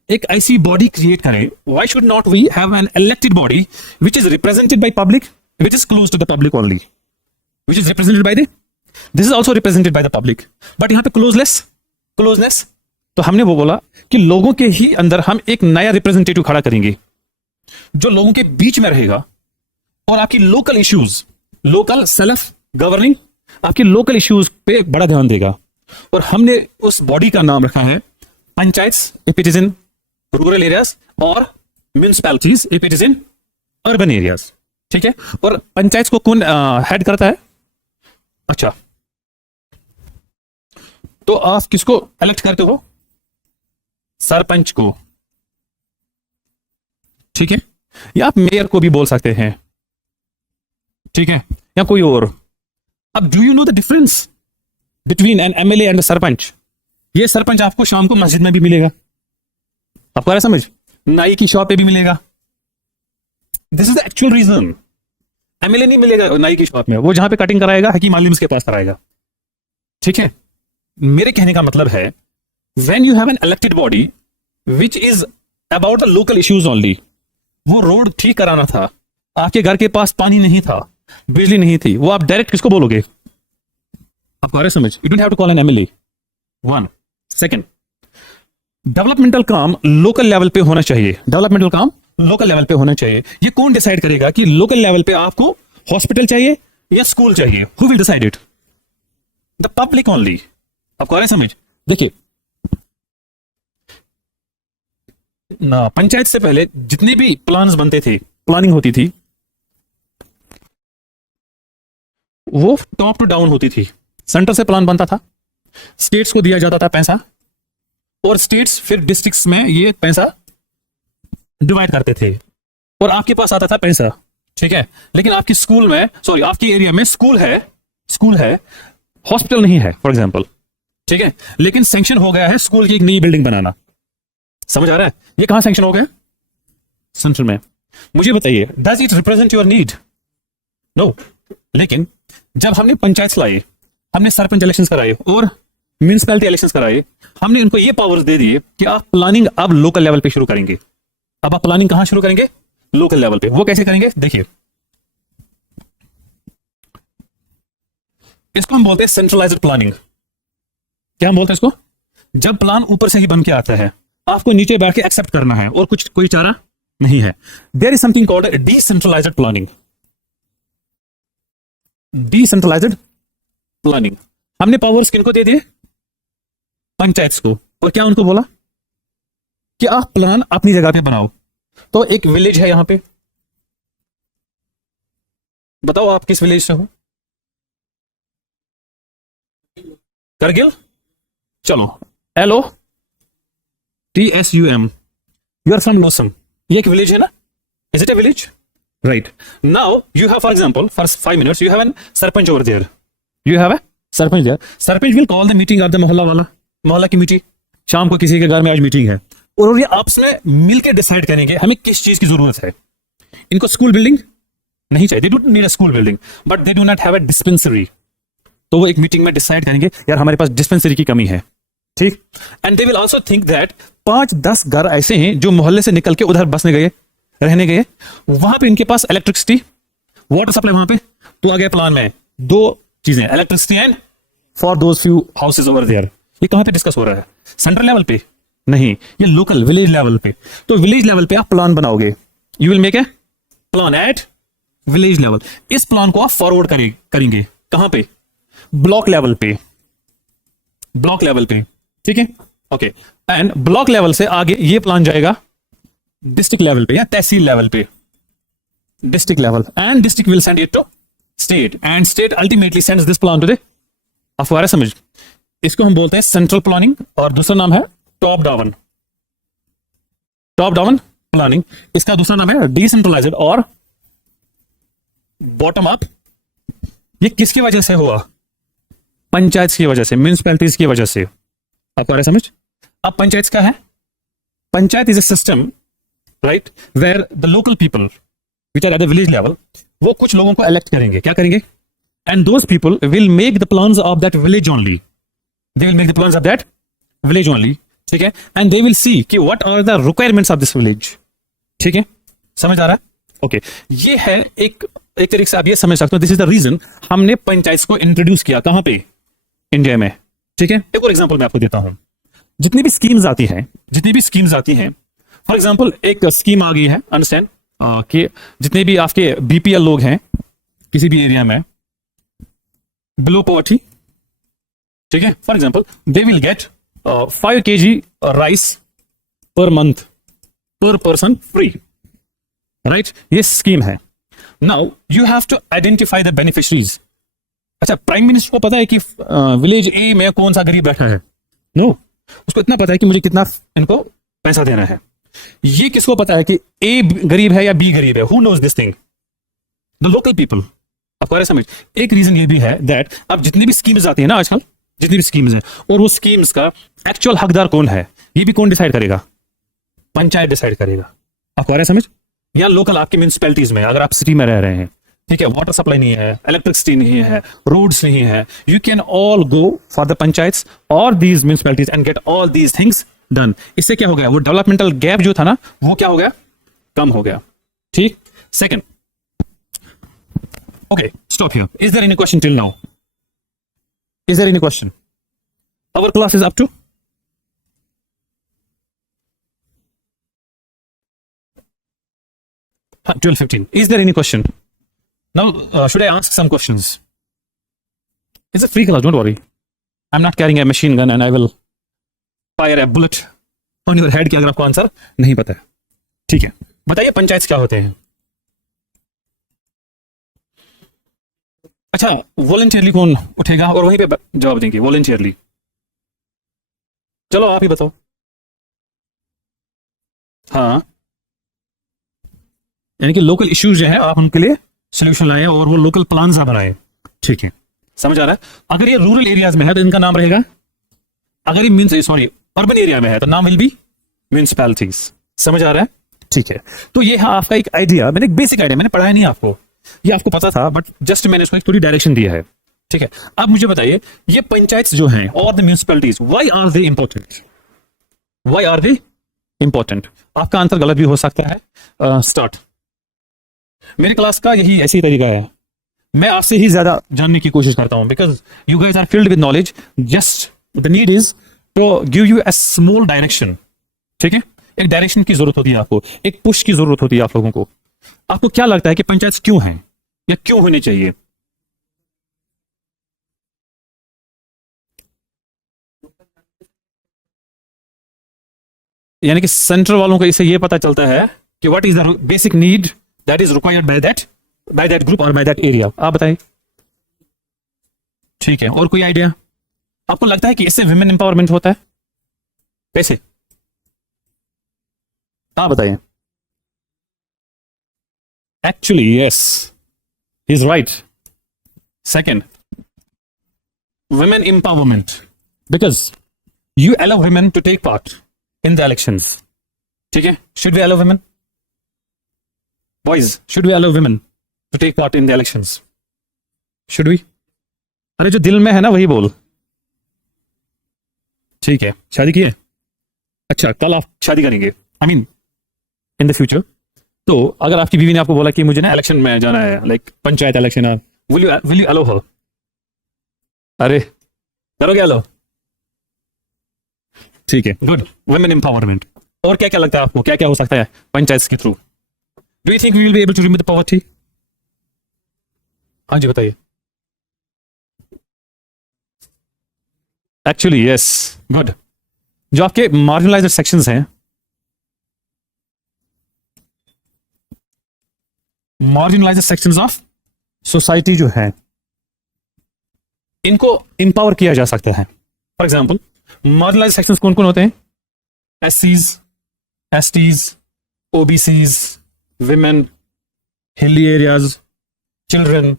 एक ऐसी बॉडी क्रिएट करें, why should not we have an elected body which is represented by public, which is close to the public only, which is represented by the, this is also represented by the public, but यहां पे closeness तो हमने वो बोला कि लोगों के ही अंदर हम एक नया रिप्रेजेंटेटिव खड़ा करेंगे जो लोगों के बीच में रहेगा और आपकी local issues, local self governing, आपकी लोकल इश्यूज पे बड़ा ध्यान देगा। और हमने उस बॉडी का नाम रखा है panchayat if it is in rural areas और municipalities if it is in urban areas. ठीक है, और पंचायत को कौन हेड करता है? अच्छा, तो आप किसको इलेक्ट करते हो? सरपंच को। ठीक है, या आप मेयर को भी बोल सकते हैं। ठीक है, या कोई और। अब do you know the difference between N MLA and sarpanch? ये सरपंच आपको शाम को मस्जिद में भी मिलेगा, आपको आ रहा है समझ? नाई की शॉप पे भी मिलेगा। This is the actual reason. MLA नहीं मिलेगा नाई की शॉप में, वो जहां पे कटिंग कराएगा हकीम आलिम के पास कराएगा। ठीक है, मेरे कहने का मतलब है when you have an elected body which is about the local issues only. वो रोड ठीक कराना था, आपके घर के पास पानी नहीं था, बिजली नहीं थी, वो आप डायरेक्ट किसको बोलोगे? आपको आ रहा है समझ? You don't have to call an MLA. One second, developmental काम लोकल लेवल पे होना चाहिए। डेवलपमेंटल काम लोकल लेवल पे होना चाहिए। ये कौन डिसाइड करेगा कि लोकल लेवल पे आपको हॉस्पिटल चाहिए या स्कूल चाहिए? Who will decide it? The public only. आपको आ रहा है समझ? देखिए ना, पंचायत से पहले जितने भी प्लान्स बनते थे, प्लानिंग होती थी, वो टॉप टू डाउन होती थी। सेंटर से प्लान बनता था, स्टेट्स को दिया जाता था पैसा, और स्टेट्स फिर डिस्ट्रिक्ट्स में ये पैसा डिवाइड करते थे और आपके पास आता था पैसा। ठीक है, लेकिन आपकी स्कूल में, सॉरी आपकी एरिया में स्कूल है, हॉस्पिटल नहीं है फॉर एग्जांपल। ठीक है, लेकिन सैंक्शन हो गया है स्कूल की एक नई बिल्डिंग बनाना। समझ आ रहा है? ये कहां सैंक्शन हो गया? सेंट्रल में। मुझे बताइए, does it represent your need? No. लेकिन जब हमने पंचायत लाए, हमने सरपंच इलेक्शंस कराए और म्यूनिसिपैलिटी इलेक्शंस कराए, हमने उनको ये पावर्स दे दिए कि आप प्लानिंग अब लोकल लेवल पे शुरू करेंगे। अब आप प्लानिंग कहां शुरू करेंगे? लोकल लेवल पे। वो कैसे करेंगे? देखिए, इसको हम बोलते हैं सेंट्रलाइज्ड प्लानिंग। क्या हम बोलते हैं इसको? जब प्लान ऊपर से ही बन के आता है, आपको नीचे बैठ के एक्सेप्ट करना है और कुछ कोई चारा नहीं है। There is something called decentralised planning. Decentralised planning, हमने पावर्स किनको दे दिए? पंचायत को। और क्या उनको बोला कि आप प्लान अपनी जगह पे बनाओ। तो एक विलेज है यहां पे, बताओ आप किस विलेज से हो? करगिल? चलो, LOTSUM, you are from Lotsum. ये एक विलेज है ना? Is it a village? Right. Now you have for example for 5 minutes you have an sarpanch over there. You have a sarpanch there. Sarpanch will call the meeting of the मोहल्ला वाला, मोहल्ला की meeting. शाम को किसी के घर में आज मीटिंग है और ये आपस में मिलकर डिसाइड करेंगे हमें किस चीज की जरूरत है। इनको स्कूल बिल्डिंग नहीं चाहिए, they don't need a school building, but they do not have a dispensary. तो वो एक मीटिंग में डिसाइड करेंगे यार हमारे पास डिस्पेंसरी की कमी है। ठीक। And they will also think that 5-10 घर ऐसे हैं जो मोहल्ले से निकल के उधर बसने गए, रहने गए, वहां पे इनके पास इलेक्ट्रिसिटी, वाटर सप्लाई वहां पे। तो आ गया प्लान में 2 चीजें, electricity and for those few houses over there. ये कहां पे डिस्कस हो रहा है? सेंट्रल लेवल पे नहीं, ये लोकल विलेज लेवल पे। तो विलेज लेवल पे आप प्लान बनाओगे, you will make a plan at village level. इस प्लान को आप फॉरवर्ड करेंगे कहां पे? ब्लॉक लेवल पे। ब्लॉक लेवल पे, ठीक है, ओके। एंड ब्लॉक लेवल से आगे ये प्लान जाएगा डिस्ट्रिक्ट लेवल पे या तहसील लेवल पे, district level, and district will send it to state, and state ultimately sends this plan to the, आपको आ रहा है समझ? इसको हम बोलते हैं सेंट्रल प्लानिंग और दूसरा नाम है top down, top down planning. इसका दूसरा नाम है डिसेंट्रलाइज्ड और बॉटम अप। ये किसकी वजह से हुआ? पंचायत की वजह से, म्यूनिसिपैलिटीज की वजह से। आपको आ रहा है समझ? अब पंचायत क्या है? Panchayat is a system, right, where the local people which are at the village level, वो कुछ लोगों को इलेक्ट करेंगे। क्या करेंगे? And those people will make the plans of that village only, they will make the plans of that village only, ठीक है। And they will see कि what are the requirements of this village, ठीक है, समझ आ रहा है? Okay, ये है एक तरीके से आप ये समझ सकते हो, दिस इज द रीजन हमने पंचायत को इंट्रोड्यूस किया कहां पे? इंडिया में, ठीक है। एक और एग्जांपल मैं आपको देता हूं। जितनी भी स्कीम्स आती हैं, फॉर एग्जांपल एक स्कीम आ गई है, अंडरस्टैंड, कि जितने भी आपके बीपीएल लोग हैं किसी भी एरिया में, बिलो पॉवर्टी, ठीक है, for example they will get 5 kg rice per month per person free, right? ये स्कीम है. Now you have to identify the beneficiaries. अच्छा, प्राइम मिनिस्टर को पता है कि विलेज ए में कौन सा गरीब बैठा है? नो, उसको इतना पता है कि मुझे कितना इनको पैसा देना है. ये किसको पता है कि ए गरीब है या बी गरीब है? Who knows this thing? The local people. आपको आ रहा है समझ? एक रीजन ये भी है दैट अब जितनी भी स्कीम्स आती है ना आजकल, जितनी भी स्कीम्स हैं, और वो स्कीम्स का एक्चुअल हकदार कौन है, ये भी कौन डिसाइड करेगा? पंचायत डिसाइड करेगा. आपको आ रहा है समझ? या लोकल आपके म्यूनिसिपैलिटीज में, अगर आप सिटी में रह रहे हैं, ठीक है, वाटर सप्लाई नहीं है, इलेक्ट्रिसिटी नहीं है, रोड्स नहीं है, you can all go for the panchayats और these municipalities and get all these things done. इससे क्या हो गया? वो डेवलपमेंटल गैप जो था ना, वो क्या हो गया? कम हो गया. ठीक. Second, okay, stop here. Is there any question till now? Is there any question? Our class is up to 12:15. Is there any question? Now, should I ask some questions? It's a free class, don't worry. I'm not carrying a machine gun and I will fire a bullet on your head कि अगर आपको answer नहीं पता है. ठीक है, बताइए पंचायत क्या होते हैं? अच्छा, वॉलंटियरली कौन उठेगा और वहीं पे जवाब देंगे? वॉलंटियरली, चलो आप ही बताओ. हाँ, यानी कि लोकल इश्यूज जो है आप उनके लिए सोल्यूशन लाए और वो लोकल प्लान्स आप बनाए. ठीक है, समझ आ रहा है? अगर ये रूरल एरियाज में है तो इनका नाम रहेगा, अगर ये अर्बन एरिया में है तो नाम विल बी म्यूनिसिपैलिटीज. समझ आ रहा है? ठीक है, तो ये है आपका एक आइडिया. मैंने एक बेसिक आइडिया, मैंने पढ़ाया नहीं आपको, ये आपको पता था, बट जस्ट मैंने इसको एक थोड़ी डायरेक्शन दिया है. ठीक है, अब मुझे बताइए, ये पंचायत जो हैं और the municipalities, why are they important? Why are they important? आपका आंसर गलत भी हो सकता है. स्टार्ट. मेरे क्लास का यही ऐसी तरीका है, मैं आपसे ही ज्यादा जानने की कोशिश करता हूं, because you guys are filled with knowledge. Just the need is to give you a small direction. ठीक है, एक डायरेक्शन की जरूरत होती है आपको, एक पुश की जरूरत होती है आप लोगों को. आपको क्या लगता है कि पंचायत क्यों हैं या क्यों होनी चाहिए? यानी कि सेंटर वालों को इससे यह पता चलता है कि what is the basic need that is required by that group और बाय दैट एरिया. आप बताइए. ठीक है, और कोई आइडिया? आपको लगता है कि इससे विमेन एम्पावरमेंट होता है? कैसे? आप बताइए. Actually, yes, he's right. Second, women empowerment, because you allow women to take part in the elections. ठीक है? Should we allow women? Boys, should we allow women to take part in the elections? Should we? अरे जो दिल में है ना वही बोल. ठीक है, शादी की है? अच्छा, कल आप शादी करेंगे, I mean, in the future. तो अगर आपकी बीवी ने आपको बोला कि मुझे ना इलेक्शन में जाना है, लाइक पंचायत इलेक्शन है, विल यू अलाउ हर? अरे करोगे अलाउ? ठीक है, गुड. Women empowerment. और क्या क्या लगता है आपको, क्या क्या हो सकता है पंचायत के through? Do you think we will be able to remove the poverty? हाँ जी, बताइए. Actually yes, good. जो आपके मार्जिनलाइज्ड सेक्शंस हैं, मार्जिनलाइज्ड सेक्शंस ऑफ सोसाइटी जो है, इनको इंपावर किया जा सकता है. फॉर एग्जांपल, मार्जिनलाइज्ड सेक्शंस कौन कौन होते हैं? एससीज, STs, OBCs, women, hilly areas, children,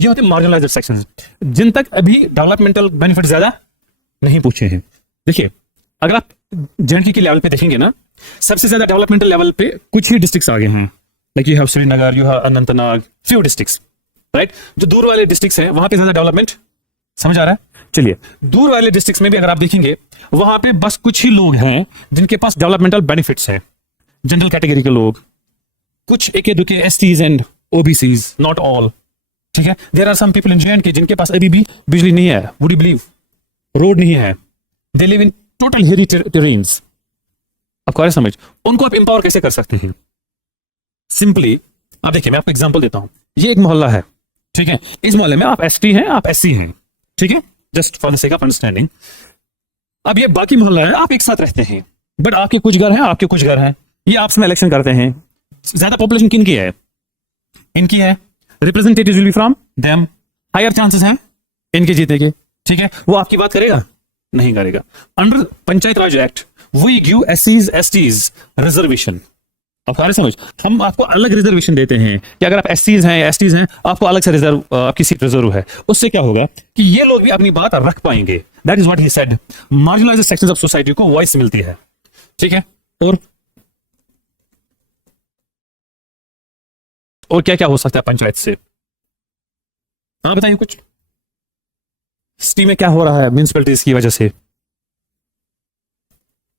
ये होते हैं मार्जिनलाइज्ड सेक्शंस, जिन तक अभी डेवलपमेंटल बेनिफिट ज्यादा नहीं पूछे हैं. देखिए, अगर आप जेएंडके के लेवल पे देखेंगे ना, सबसे ज्यादा डेवलपमेंटल लेवल पे कुछ ही डिस्ट्रिक्ट्स आगे हैं. Like you have Srinagar, you have Anantnag, few districts, right? जो दूर वाले डिस्ट्रिक्ट्स हैं वहां पे ज्यादा डेवलपमेंट. समझ आ रहा है? चलिए, दूर वाले डिस्ट्रिक्ट्स में भी अगर आप देखेंगे, वहां पे बस कुछ ही लोग हैं जिनके पास डेवलपमेंटल बेनिफिट्स हैं. जनरल कैटेगरी के लोग, कुछ एके दुके STs and OBCs, not all. ठीक है, there are some people in J and K जिनके पास अभी भी बिजली नहीं है, वुड यू बिलीव? रोड नहीं है. दे लिव इन टोटल हिली टेरेन्स, आपको आ रहा है समझ, उनको आप एम्पावर कैसे कर सकते हैं? सिंपली आप देखिए, मैं आपको एग्जांपल देता हूं। ये एक मोहल्ला है, ठीक है, इस मोहल्ले में आप एसटी हैं, आप एससी हैं, ठीक है, just for the sake of understanding. अब ये बाकी मोहल्ला है, आप एक साथ रहते हैं, बट आपके कुछ घर हैं, आपके कुछ घर हैं, ये आपस में इलेक्शन करते हैं। ज्यादा पॉपुलेशन किनकी है? इनकी है। Representative will be from them, higher chances हैं इनके जीतने के, ठीक है। वो आपकी बात करेगा? नहीं करेगा। Under panchayat raj act we give एससीज एसटीज रिजर्वेशन, आपको आ रहा है समझ, हम आपको अलग रिजर्वेशन देते हैं कि अगर आप एससीज हैं या एसटीज हैं, आपको अलग से रिजर्व, आपकी सीट रिजर्व है। उससे क्या होगा कि ये लोग भी अपनी बात रख पाएंगे। That is what he said, marginalised sections of society को वॉइस मिलती है, ठीक है। और क्या क्या हो सकता है पंचायत से? हाँ बताइए कुछ। सिटी में क्या हो रहा है म्युनिसिपैलिटीज की वजह से?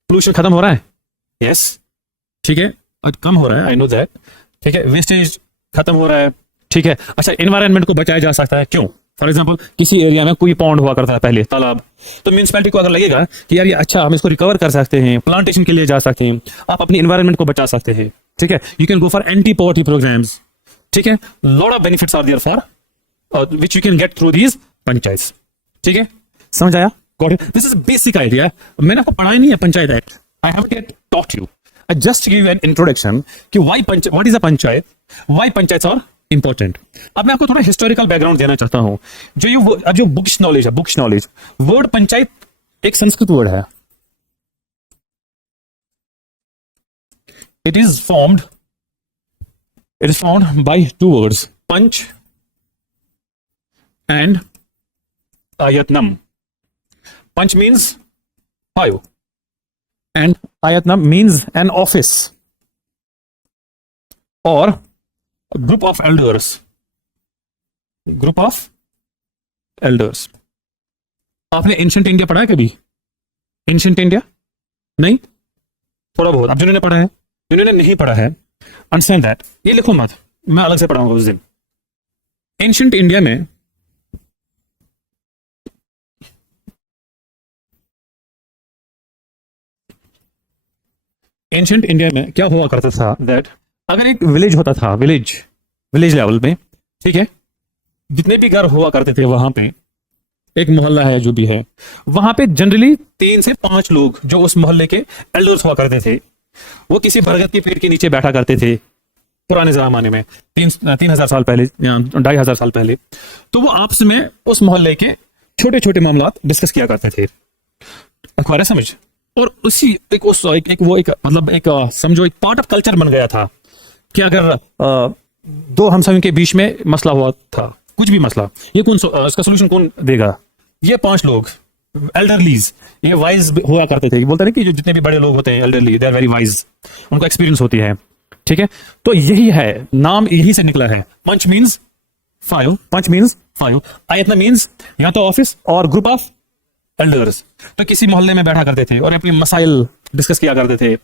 पोल्यूशन खत्म हो रहा है, यस, ठीक है, और कम हो रहा है, आई नो दैट, ठीक है। वेस्टेज खत्म हो रहा है, ठीक है। अच्छा, एनवायरनमेंट को बचाया जा सकता है, क्यों? फॉर एग्जांपल किसी एरिया में कोई पॉन्ड हुआ करता है पहले, तालाब, तो म्युनिसिपैलिटी को अगर लगेगा कि यार ये अच्छा, हम इसको रिकवर कर सकते हैं, प्लांटेशन के लिए जा सकते हैं, आप अपनी एनवायरनमेंट को बचा सकते हैं, ठीक है। You can go for anti poverty programmes, ठीक है। Lot of benefits are there for which you can get through these panchayat, ठीक है। समझ आया? Got it? This is basic idea. मैंने आपको पढ़ाई नहीं है panchayat act, I haven't yet taught you, I just give you an introduction कि what is a panchayat, why panchayat are important। अब मैं आपको थोड़ा हिस्टोरिकल बैकग्राउंड देना चाहता हूं। जो बुक्स नॉलेज है, बुक्स नॉलेज, वर्ड पंचायत एक संस्कृत वर्ड है। It is formed by two words, panch and ayatnam। Panch means 5 and ayatnam means an office or group of elders, आपने एंशिएंट इंडिया पढ़ा है कभी? एंशिएंट इंडिया नहीं, थोड़ा बहुत। अब जिन्होंने पढ़ा है, जिन्होंने नहीं पढ़ा है, अंडरस्टैंड दैट, ये लिखो मत, मैं अलग से पढ़ाऊंगा उस दिन। एंशिएंट इंडिया में एंशिएंट इंडिया में क्या हुआ करता था, दैट अगर एक विलेज होता था, विलेज लेवल पे, ठीक है, जितने भी घर हुआ करते थे वहां पे, एक मोहल्ला है जो भी है, वहां पे जनरली 3 से 5 लोग जो उस मोहल्ले के एल्डर्स हुआ करते थे, वो किसी बरगद के पेड़ के नीचे बैठा करते थे पुराने जमाने में, 3000 साल पहले या 2500 साल पहले। तो वो आपस में उस मोहल्ले के छोटे छोटे मामला डिस्कस किया करते थे, अखबार समझ। और उसी एक समझो एक पार्ट ऑफ कल्चर बन गया था कि अगर दो हमसायों के बीच में मसला हुआ था, कुछ भी मसला, ये इसका सोल्यूशन कौन देगा? ये 5 लोग एल्डरलीज, ये वाइज हुआ करते थे। बोलते हैं कि जो जितने भी बड़े लोग होते हैं elderly, they are very wise, उनको एक्सपीरियंस होती है, ठीक है। तो यही है, नाम यही से निकला है। पंच मीन्स 5, आयतना मीन्स या तो ऑफिस और ग्रुप ऑफ एल्डर्स। तो किसी मोहल्ले में बैठा करते थे और अपनी मसाइल डिस्कस किया करते थे,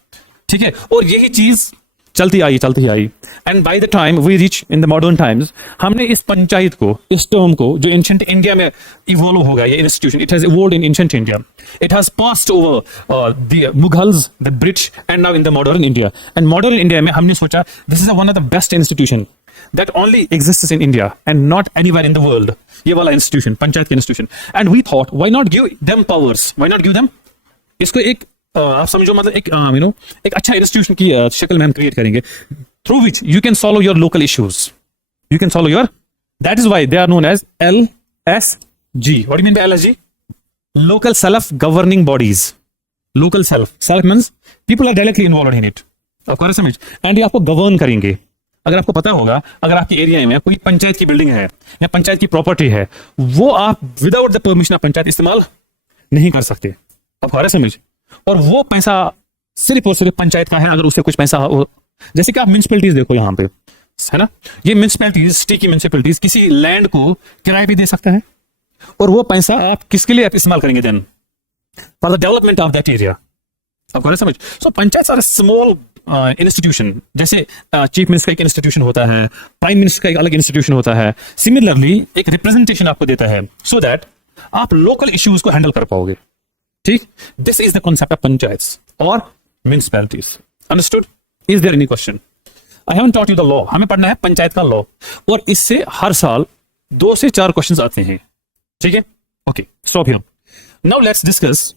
ठीक है। और यही चीज चलती आई and by the time we reach in the modern times, हमने इस पंचायत को, इस टर्म को, जो एंशिएंट इंडिया में इवॉल्व हो गया, ये institution, it has evolved in ancient India, it has passed over the Mughals, the British and now in the modern India. And modern India में हमने सोचा this is one of the best institution that only exists in India and not anywhere in the world, ये वाला institution, panchayat का institution. And we thought why not give them powers, why not give them, इसको एक आप समझो, मतलब एक अच्छा इंस्टीट्यूशन की शक्ल में हम क्रिएट करेंगे, through which you can solve your local issues, you can solve your, that is why they are known as LSG। What do you mean by LSG? Local self governing bodies. Local self means people are directly involved in it, आपको समझ, and ये आपको govern करेंगे। अगर आपको पता होगा, अगर आपके एरिया में कोई पंचायत की बिल्डिंग है या पंचायत की प्रॉपर्टी है, वो आप without the permission of panchayat इस्तेमाल नहीं कर सकते, आप हमारे समझ। और वो पैसा सिर्फ और सिर्फ पंचायत का है। अगर उससे कुछ पैसा हो, जैसे कि आप म्युनिसिपैलिटीज देखो यहाँ पे, है ना, ये म्युनिसिपैलिटीज, सिटी की म्युनिसिपैलिटीज किसी लैंड को किराए पे दे सकता है, और वो पैसा आप किसके लिए इस्तेमाल करेंगे? Then for the development of that area, आपको समझ। So panchayat are small institution, जैसे चीफ मिनिस्टर का एक इंस्टीट्यूशन होता है, प्राइम मिनिस्टर का एक अलग इंस्टीट्यूशन होता है। सिमिलरली एक रिप्रेजेंटेशन आपको देता है, सो दैट आप लोकल इश्यूज को हैंडल कर पाओगे। ठीक, this is the concept of panchayat और municipalities. Understood? Is there any question? I haven't taught you the law, हमें पढ़ना है पंचायत का लॉ, और इससे हर साल 2 से 4 क्वेश्चंस आते हैं। ठीक है, okay, stop here. Now let's discuss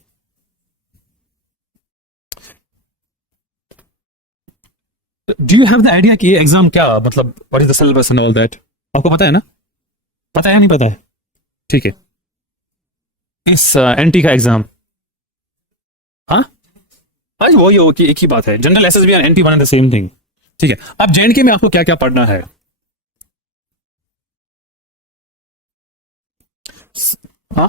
do you have the idea कि ये एग्जाम क्या, मतलब what is the syllabus and all that? आपको पता है ना? पता है या नहीं पता है? ठीक है, इस एनटी का एग्जाम, हाँ आज वही हो कि एक ही बात है, जनरल एसएसबी और NT one and the same thing. ठीक है, अब जेएनके में आपको क्या क्या पढ़ना है? हाँ,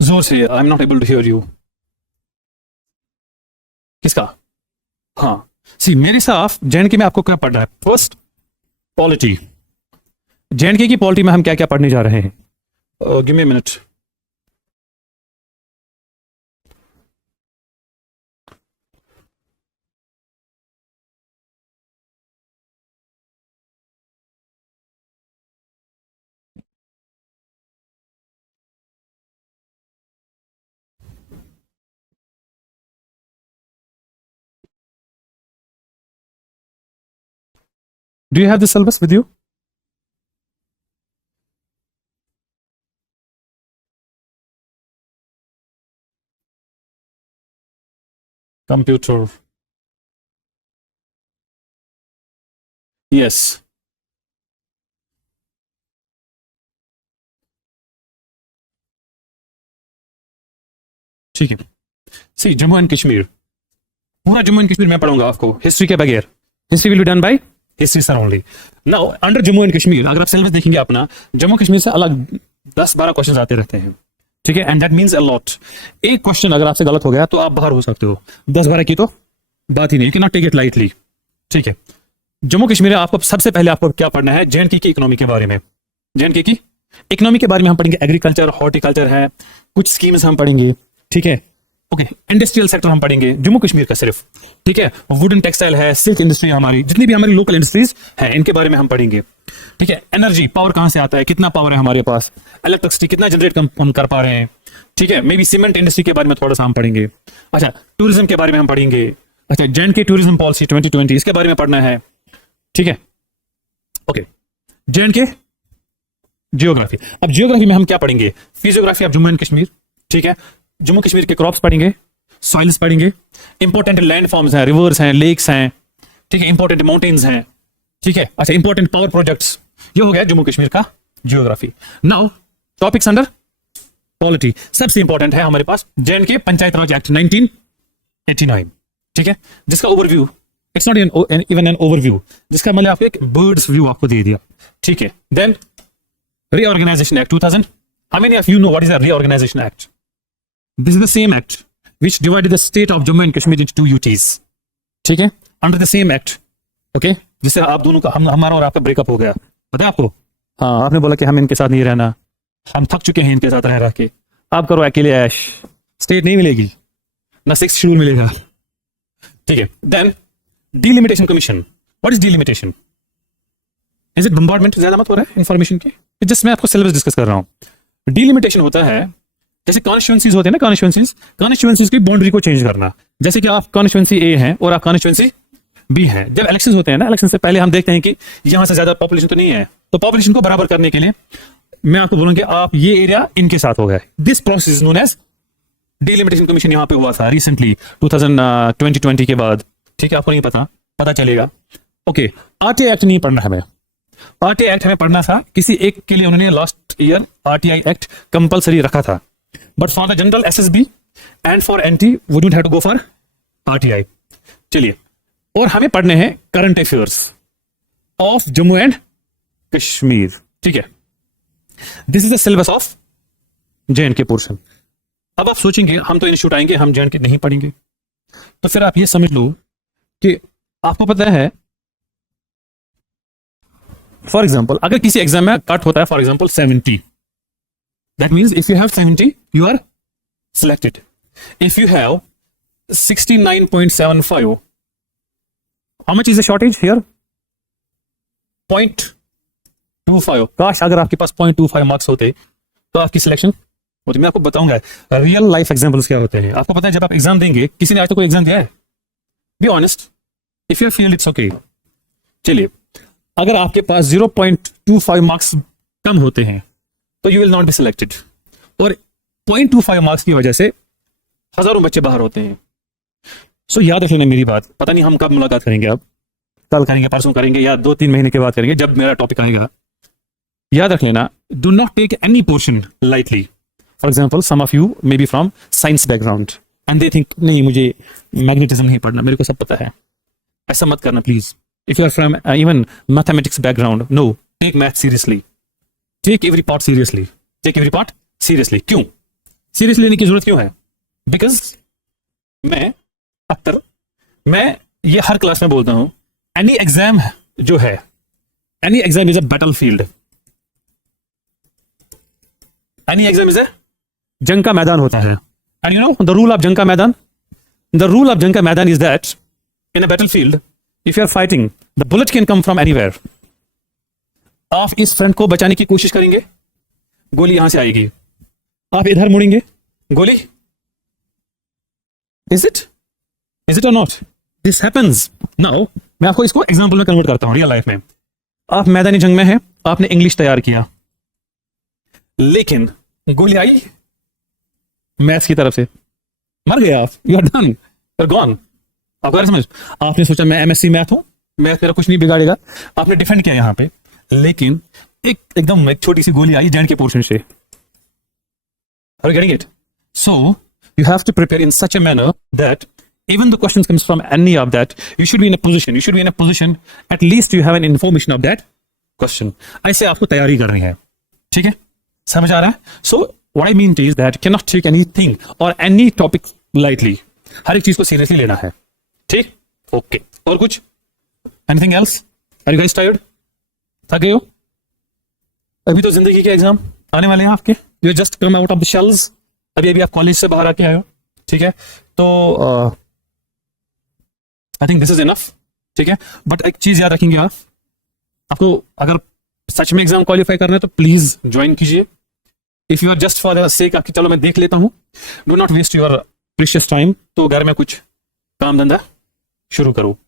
जोर से, I am not able to hear you. किसका? हाँ, सी मेरे साथ जेएनके में आपको क्या पढ़ना है? First polity. जेएनके की पॉलिटी में हम क्या क्या पढ़ने जा रहे हैं? Give me a minute. Do you have the syllabus with you? Computer. Yes. ठीक है, सी जम्मू एंड कश्मीर, पूरा जम्मू एंड कश्मीर मैं पढ़ूंगा आपको हिस्ट्री के बगैर। History will be done by history sir only. Now under Jammu and Kashmir अगर आप सिलेबस देखेंगे अपना, जम्मू कश्मीर से अलग 10-12 क्वेश्चन आते रहते हैं। ठीक है, and that means a lot. एक क्वेश्चन अगर आपसे गलत हो गया तो आप बाहर हो सकते हो, 10-12 की तो बात ही नहीं, can not take it lightly. ठीक है, जम्मू कश्मीर आपको सबसे पहले आपको क्या पढ़ना है? जेएनके की इकोनॉमी के बारे में। जेएनके की इकोनॉमी के बारे में हम पढ़ेंगे, एग्रीकल्चर, हॉर्टिकल्चर है, कुछ स्कीम्स हम पढ़ेंगे। ठीक है, ओके, इंडस्ट्रियल सेक्टर हम पढ़ेंगे जम्मू कश्मीर का सिर्फ। ठीक है, वुडन टेक्सटाइल है, सिल्क इंडस्ट्री, हमारी जितनी भी हमारी लोकल इंडस्ट्रीज हैं इनके बारे में हम पढ़ेंगे। ठीक है, एनर्जी, पावर कहां से आता है, कितना पावर है हमारे पास, इलेक्ट्रिसिटी कितना जनरेट हम कर पा रहे हैं। ठीक है, मे बी सीमेंट इंडस्ट्री के बारे में थोड़ा सा हम पढ़ेंगे। अच्छा, टूरिज्म के बारे में हम पढ़ेंगे। अच्छा, जेएनके टूरिज्म पॉलिसी 2020 इसके बारे में पढ़ना है। ठीक है, ओके, जेएनके जियोग्राफी। अब जियोग्राफी में हम क्या पढ़ेंगे? Physiography of Jammu and Kashmir. ठीक है, जम्मू कश्मीर के क्रॉप्स पढ़ेंगे, सॉइल्स पढ़ेंगे, इंपॉर्टेंट लैंड फॉर्म्स हैं, रिवर्स हैं, लेक्स हैं। ठीक है, इंपॉर्टेंट माउंटेन्स हैं। ठीक है, अच्छा, इंपॉर्टेंट पावर प्रोजेक्ट्स। ये हो गया जम्मू कश्मीर का geography. Now topics under polity, सबसे इंपॉर्टेंट है हमारे पास जेएनके पंचायत राज एक्ट 1989। ठीक है, जिसका overview, it's not even an overview, जिसका मतलब आपको एक बर्ड्स व्यू आपको दे दिया। ठीक है, then reorganisation act 2000। How many of you know what is a reorganisation act? This is the same act which divided the state of Jammu and Kashmir into 2 UTs. ठीक है, under the same act, okay, जिससे आप दोनों का हमारा और आपका breakup हो गया, पता है आपको? हाँ, आपने बोला कि हम इनके साथ नहीं रहना, हम थक चुके हैं इनके साथ रह के, आप करो अकेले ऐश, स्टेट नहीं मिलेगी ना, 6th शेड्यूल मिलेगा। ठीक है, then delimitation commission. What is delimitation? Is it bombardment? ज्यादा मत हो रहा है इंफॉर्मेशन की, जस्ट मैं आपको सिलेबस डिस्कस कर रहा हूँ। डिलिमिटेशन होता है जैसे कॉन्स्टिट्यूएंसीज होते हैं ना, कॉन्स्टिट्यूएंसीज की बाउंड्री को चेंज करना। जैसे कि आप कॉन्स्टिट्यूएंसी ए हैं और आप कॉन्स्टिट्यूएंसी बी हैं, जब इलेक्शंस होते हैं ना, इलेक्शन से पहले हम देखते हैं कि यहां से ज्यादा पॉपुलेशन तो नहीं है, तो पॉपुलेशन को बराबर करने के लिए मैं आपको बोलूंगा आप ये एरिया इनके साथ हो गए। This process is known as delimitation commission. यहां पे हुआ था रिसेंटली 2020 के बाद। ठीक है, आपको नहीं पता चलेगा। ओके, आरटीआई एक्ट नहीं पढ़ना हमें, आरटीआई एक्ट हमें पढ़ना था, किसी एक के लिए उन्होंने last year RTI act compulsory रखा था, but for the general SSB and for NT we don't have to go for RTI. चलिए, और हमें पढ़ने हैं current affairs of Jammu and Kashmir. ठीक है, this is the syllabus of J and K portion. अब आप सोचेंगे हम तो इंस्टीट्यूट आएंगे, हम जेएनके नहीं पढ़ेंगे, तो फिर आप ये समझ लो कि आपको पता है, फॉर एग्जाम्पल अगर किसी एग्जाम में कट होता है for example 70, that means if you have 70 you are selected. If you have 69.75, how much is the shortage here? 0.25. काश अगर आपके पास 0.25 मार्क्स होते तो आपकी सिलेक्शन वो तो मैं आपको बताऊंगा रियल लाइफ एग्जांपल्स क्या होते हैं। आपको पता है जब आप एग्जाम देंगे, किसी ने आज तक कोई एग्जाम दिया है? Be honest, if you feel it's okay. चलिए, अगर आपके पास 0.25 मार्क्स कम होते हैं तो you will not be selected, और 0.25 मार्क्स की वजह से हजारों बच्चे बाहर होते हैं। सो याद रख लेना मेरी बात। पता नहीं हम कब मुलाकात करेंगे, अब कल करेंगे, परसों करेंगे, या 2-3 महीने के बाद करेंगे, जब मेरा टॉपिक आएगा। याद रख लेना, do not take any portion lightly. For example, some of you may be from science background and they think नहीं मुझे मैग्नेटिज्म नहीं पढ़ना, मेरे को सब पता है। ऐसा मत करना please. If you are from even mathematics background, no, take math seriously, take every part seriously, take every part seriously. क्यों सीरियसली लेने की जरूरत क्यों है? बिकॉज मैं ये हर क्लास में बोलता हूं, एनी एग्जाम जो है, any exam is a battle field. Any exam is a जंग का मैदान होता है। And you know the rule of जंग का मैदान, द रूल ऑफ जंग का मैदान is that in a battle field if you are fighting, the bullet can come from anywhere. आप इस फ्रंट को बचाने की कोशिश करेंगे, गोली यहां से आएगी, आप इधर मुड़ेंगे, गोली। इज इट और नॉट? This happens. नाउ मैं आपको इसको एग्जांपल में कन्वर्ट करता हूं रियल लाइफ में। आप मैदानी जंग में हैं, आपने इंग्लिश तैयार किया, लेकिन गोली आई मैथ्स की तरफ से, मर गए आप, you are done, you are gone. आपको समझ, आपने सोचा मैं एमएससी मैथ हूं, मैथ मेरा कुछ नहीं बिगाड़ेगा, आपने डिफेंड किया यहां पे, लेकिन एकदम एक छोटी सी गोली आई जैन के पोर्शन से। Are you getting it? So you have to prepare in such a manner that even the questions comes from any of that, you should be in a position at least you have an information of that question। ऐसे आपको तैयारी करनी है, ठीक है? समझ आ रहा है? So what I mean is that you cannot take anything or any topic lightly। हर एक चीज को सीरियसली लेना है, ठीक? ओके, और कुछ? Anything else? Are you guys tired? थक गए हो? अभी तो जिंदगी के एग्जाम आने वाले हैं आपके, you just come out of the shells। अभी आप कॉलेज से बाहर आके आए हो, ठीक है? तो I think this is enough, ठीक है? बट एक चीज याद रखेंगे आपको अगर सच में एग्जाम क्वालिफाई करना है तो प्लीज ज्वाइन कीजिए। If you are just for the sake आपकी चलो मैं देख लेता हूं, do not waste your precious time. तो घर में कुछ काम धंधा शुरू करो।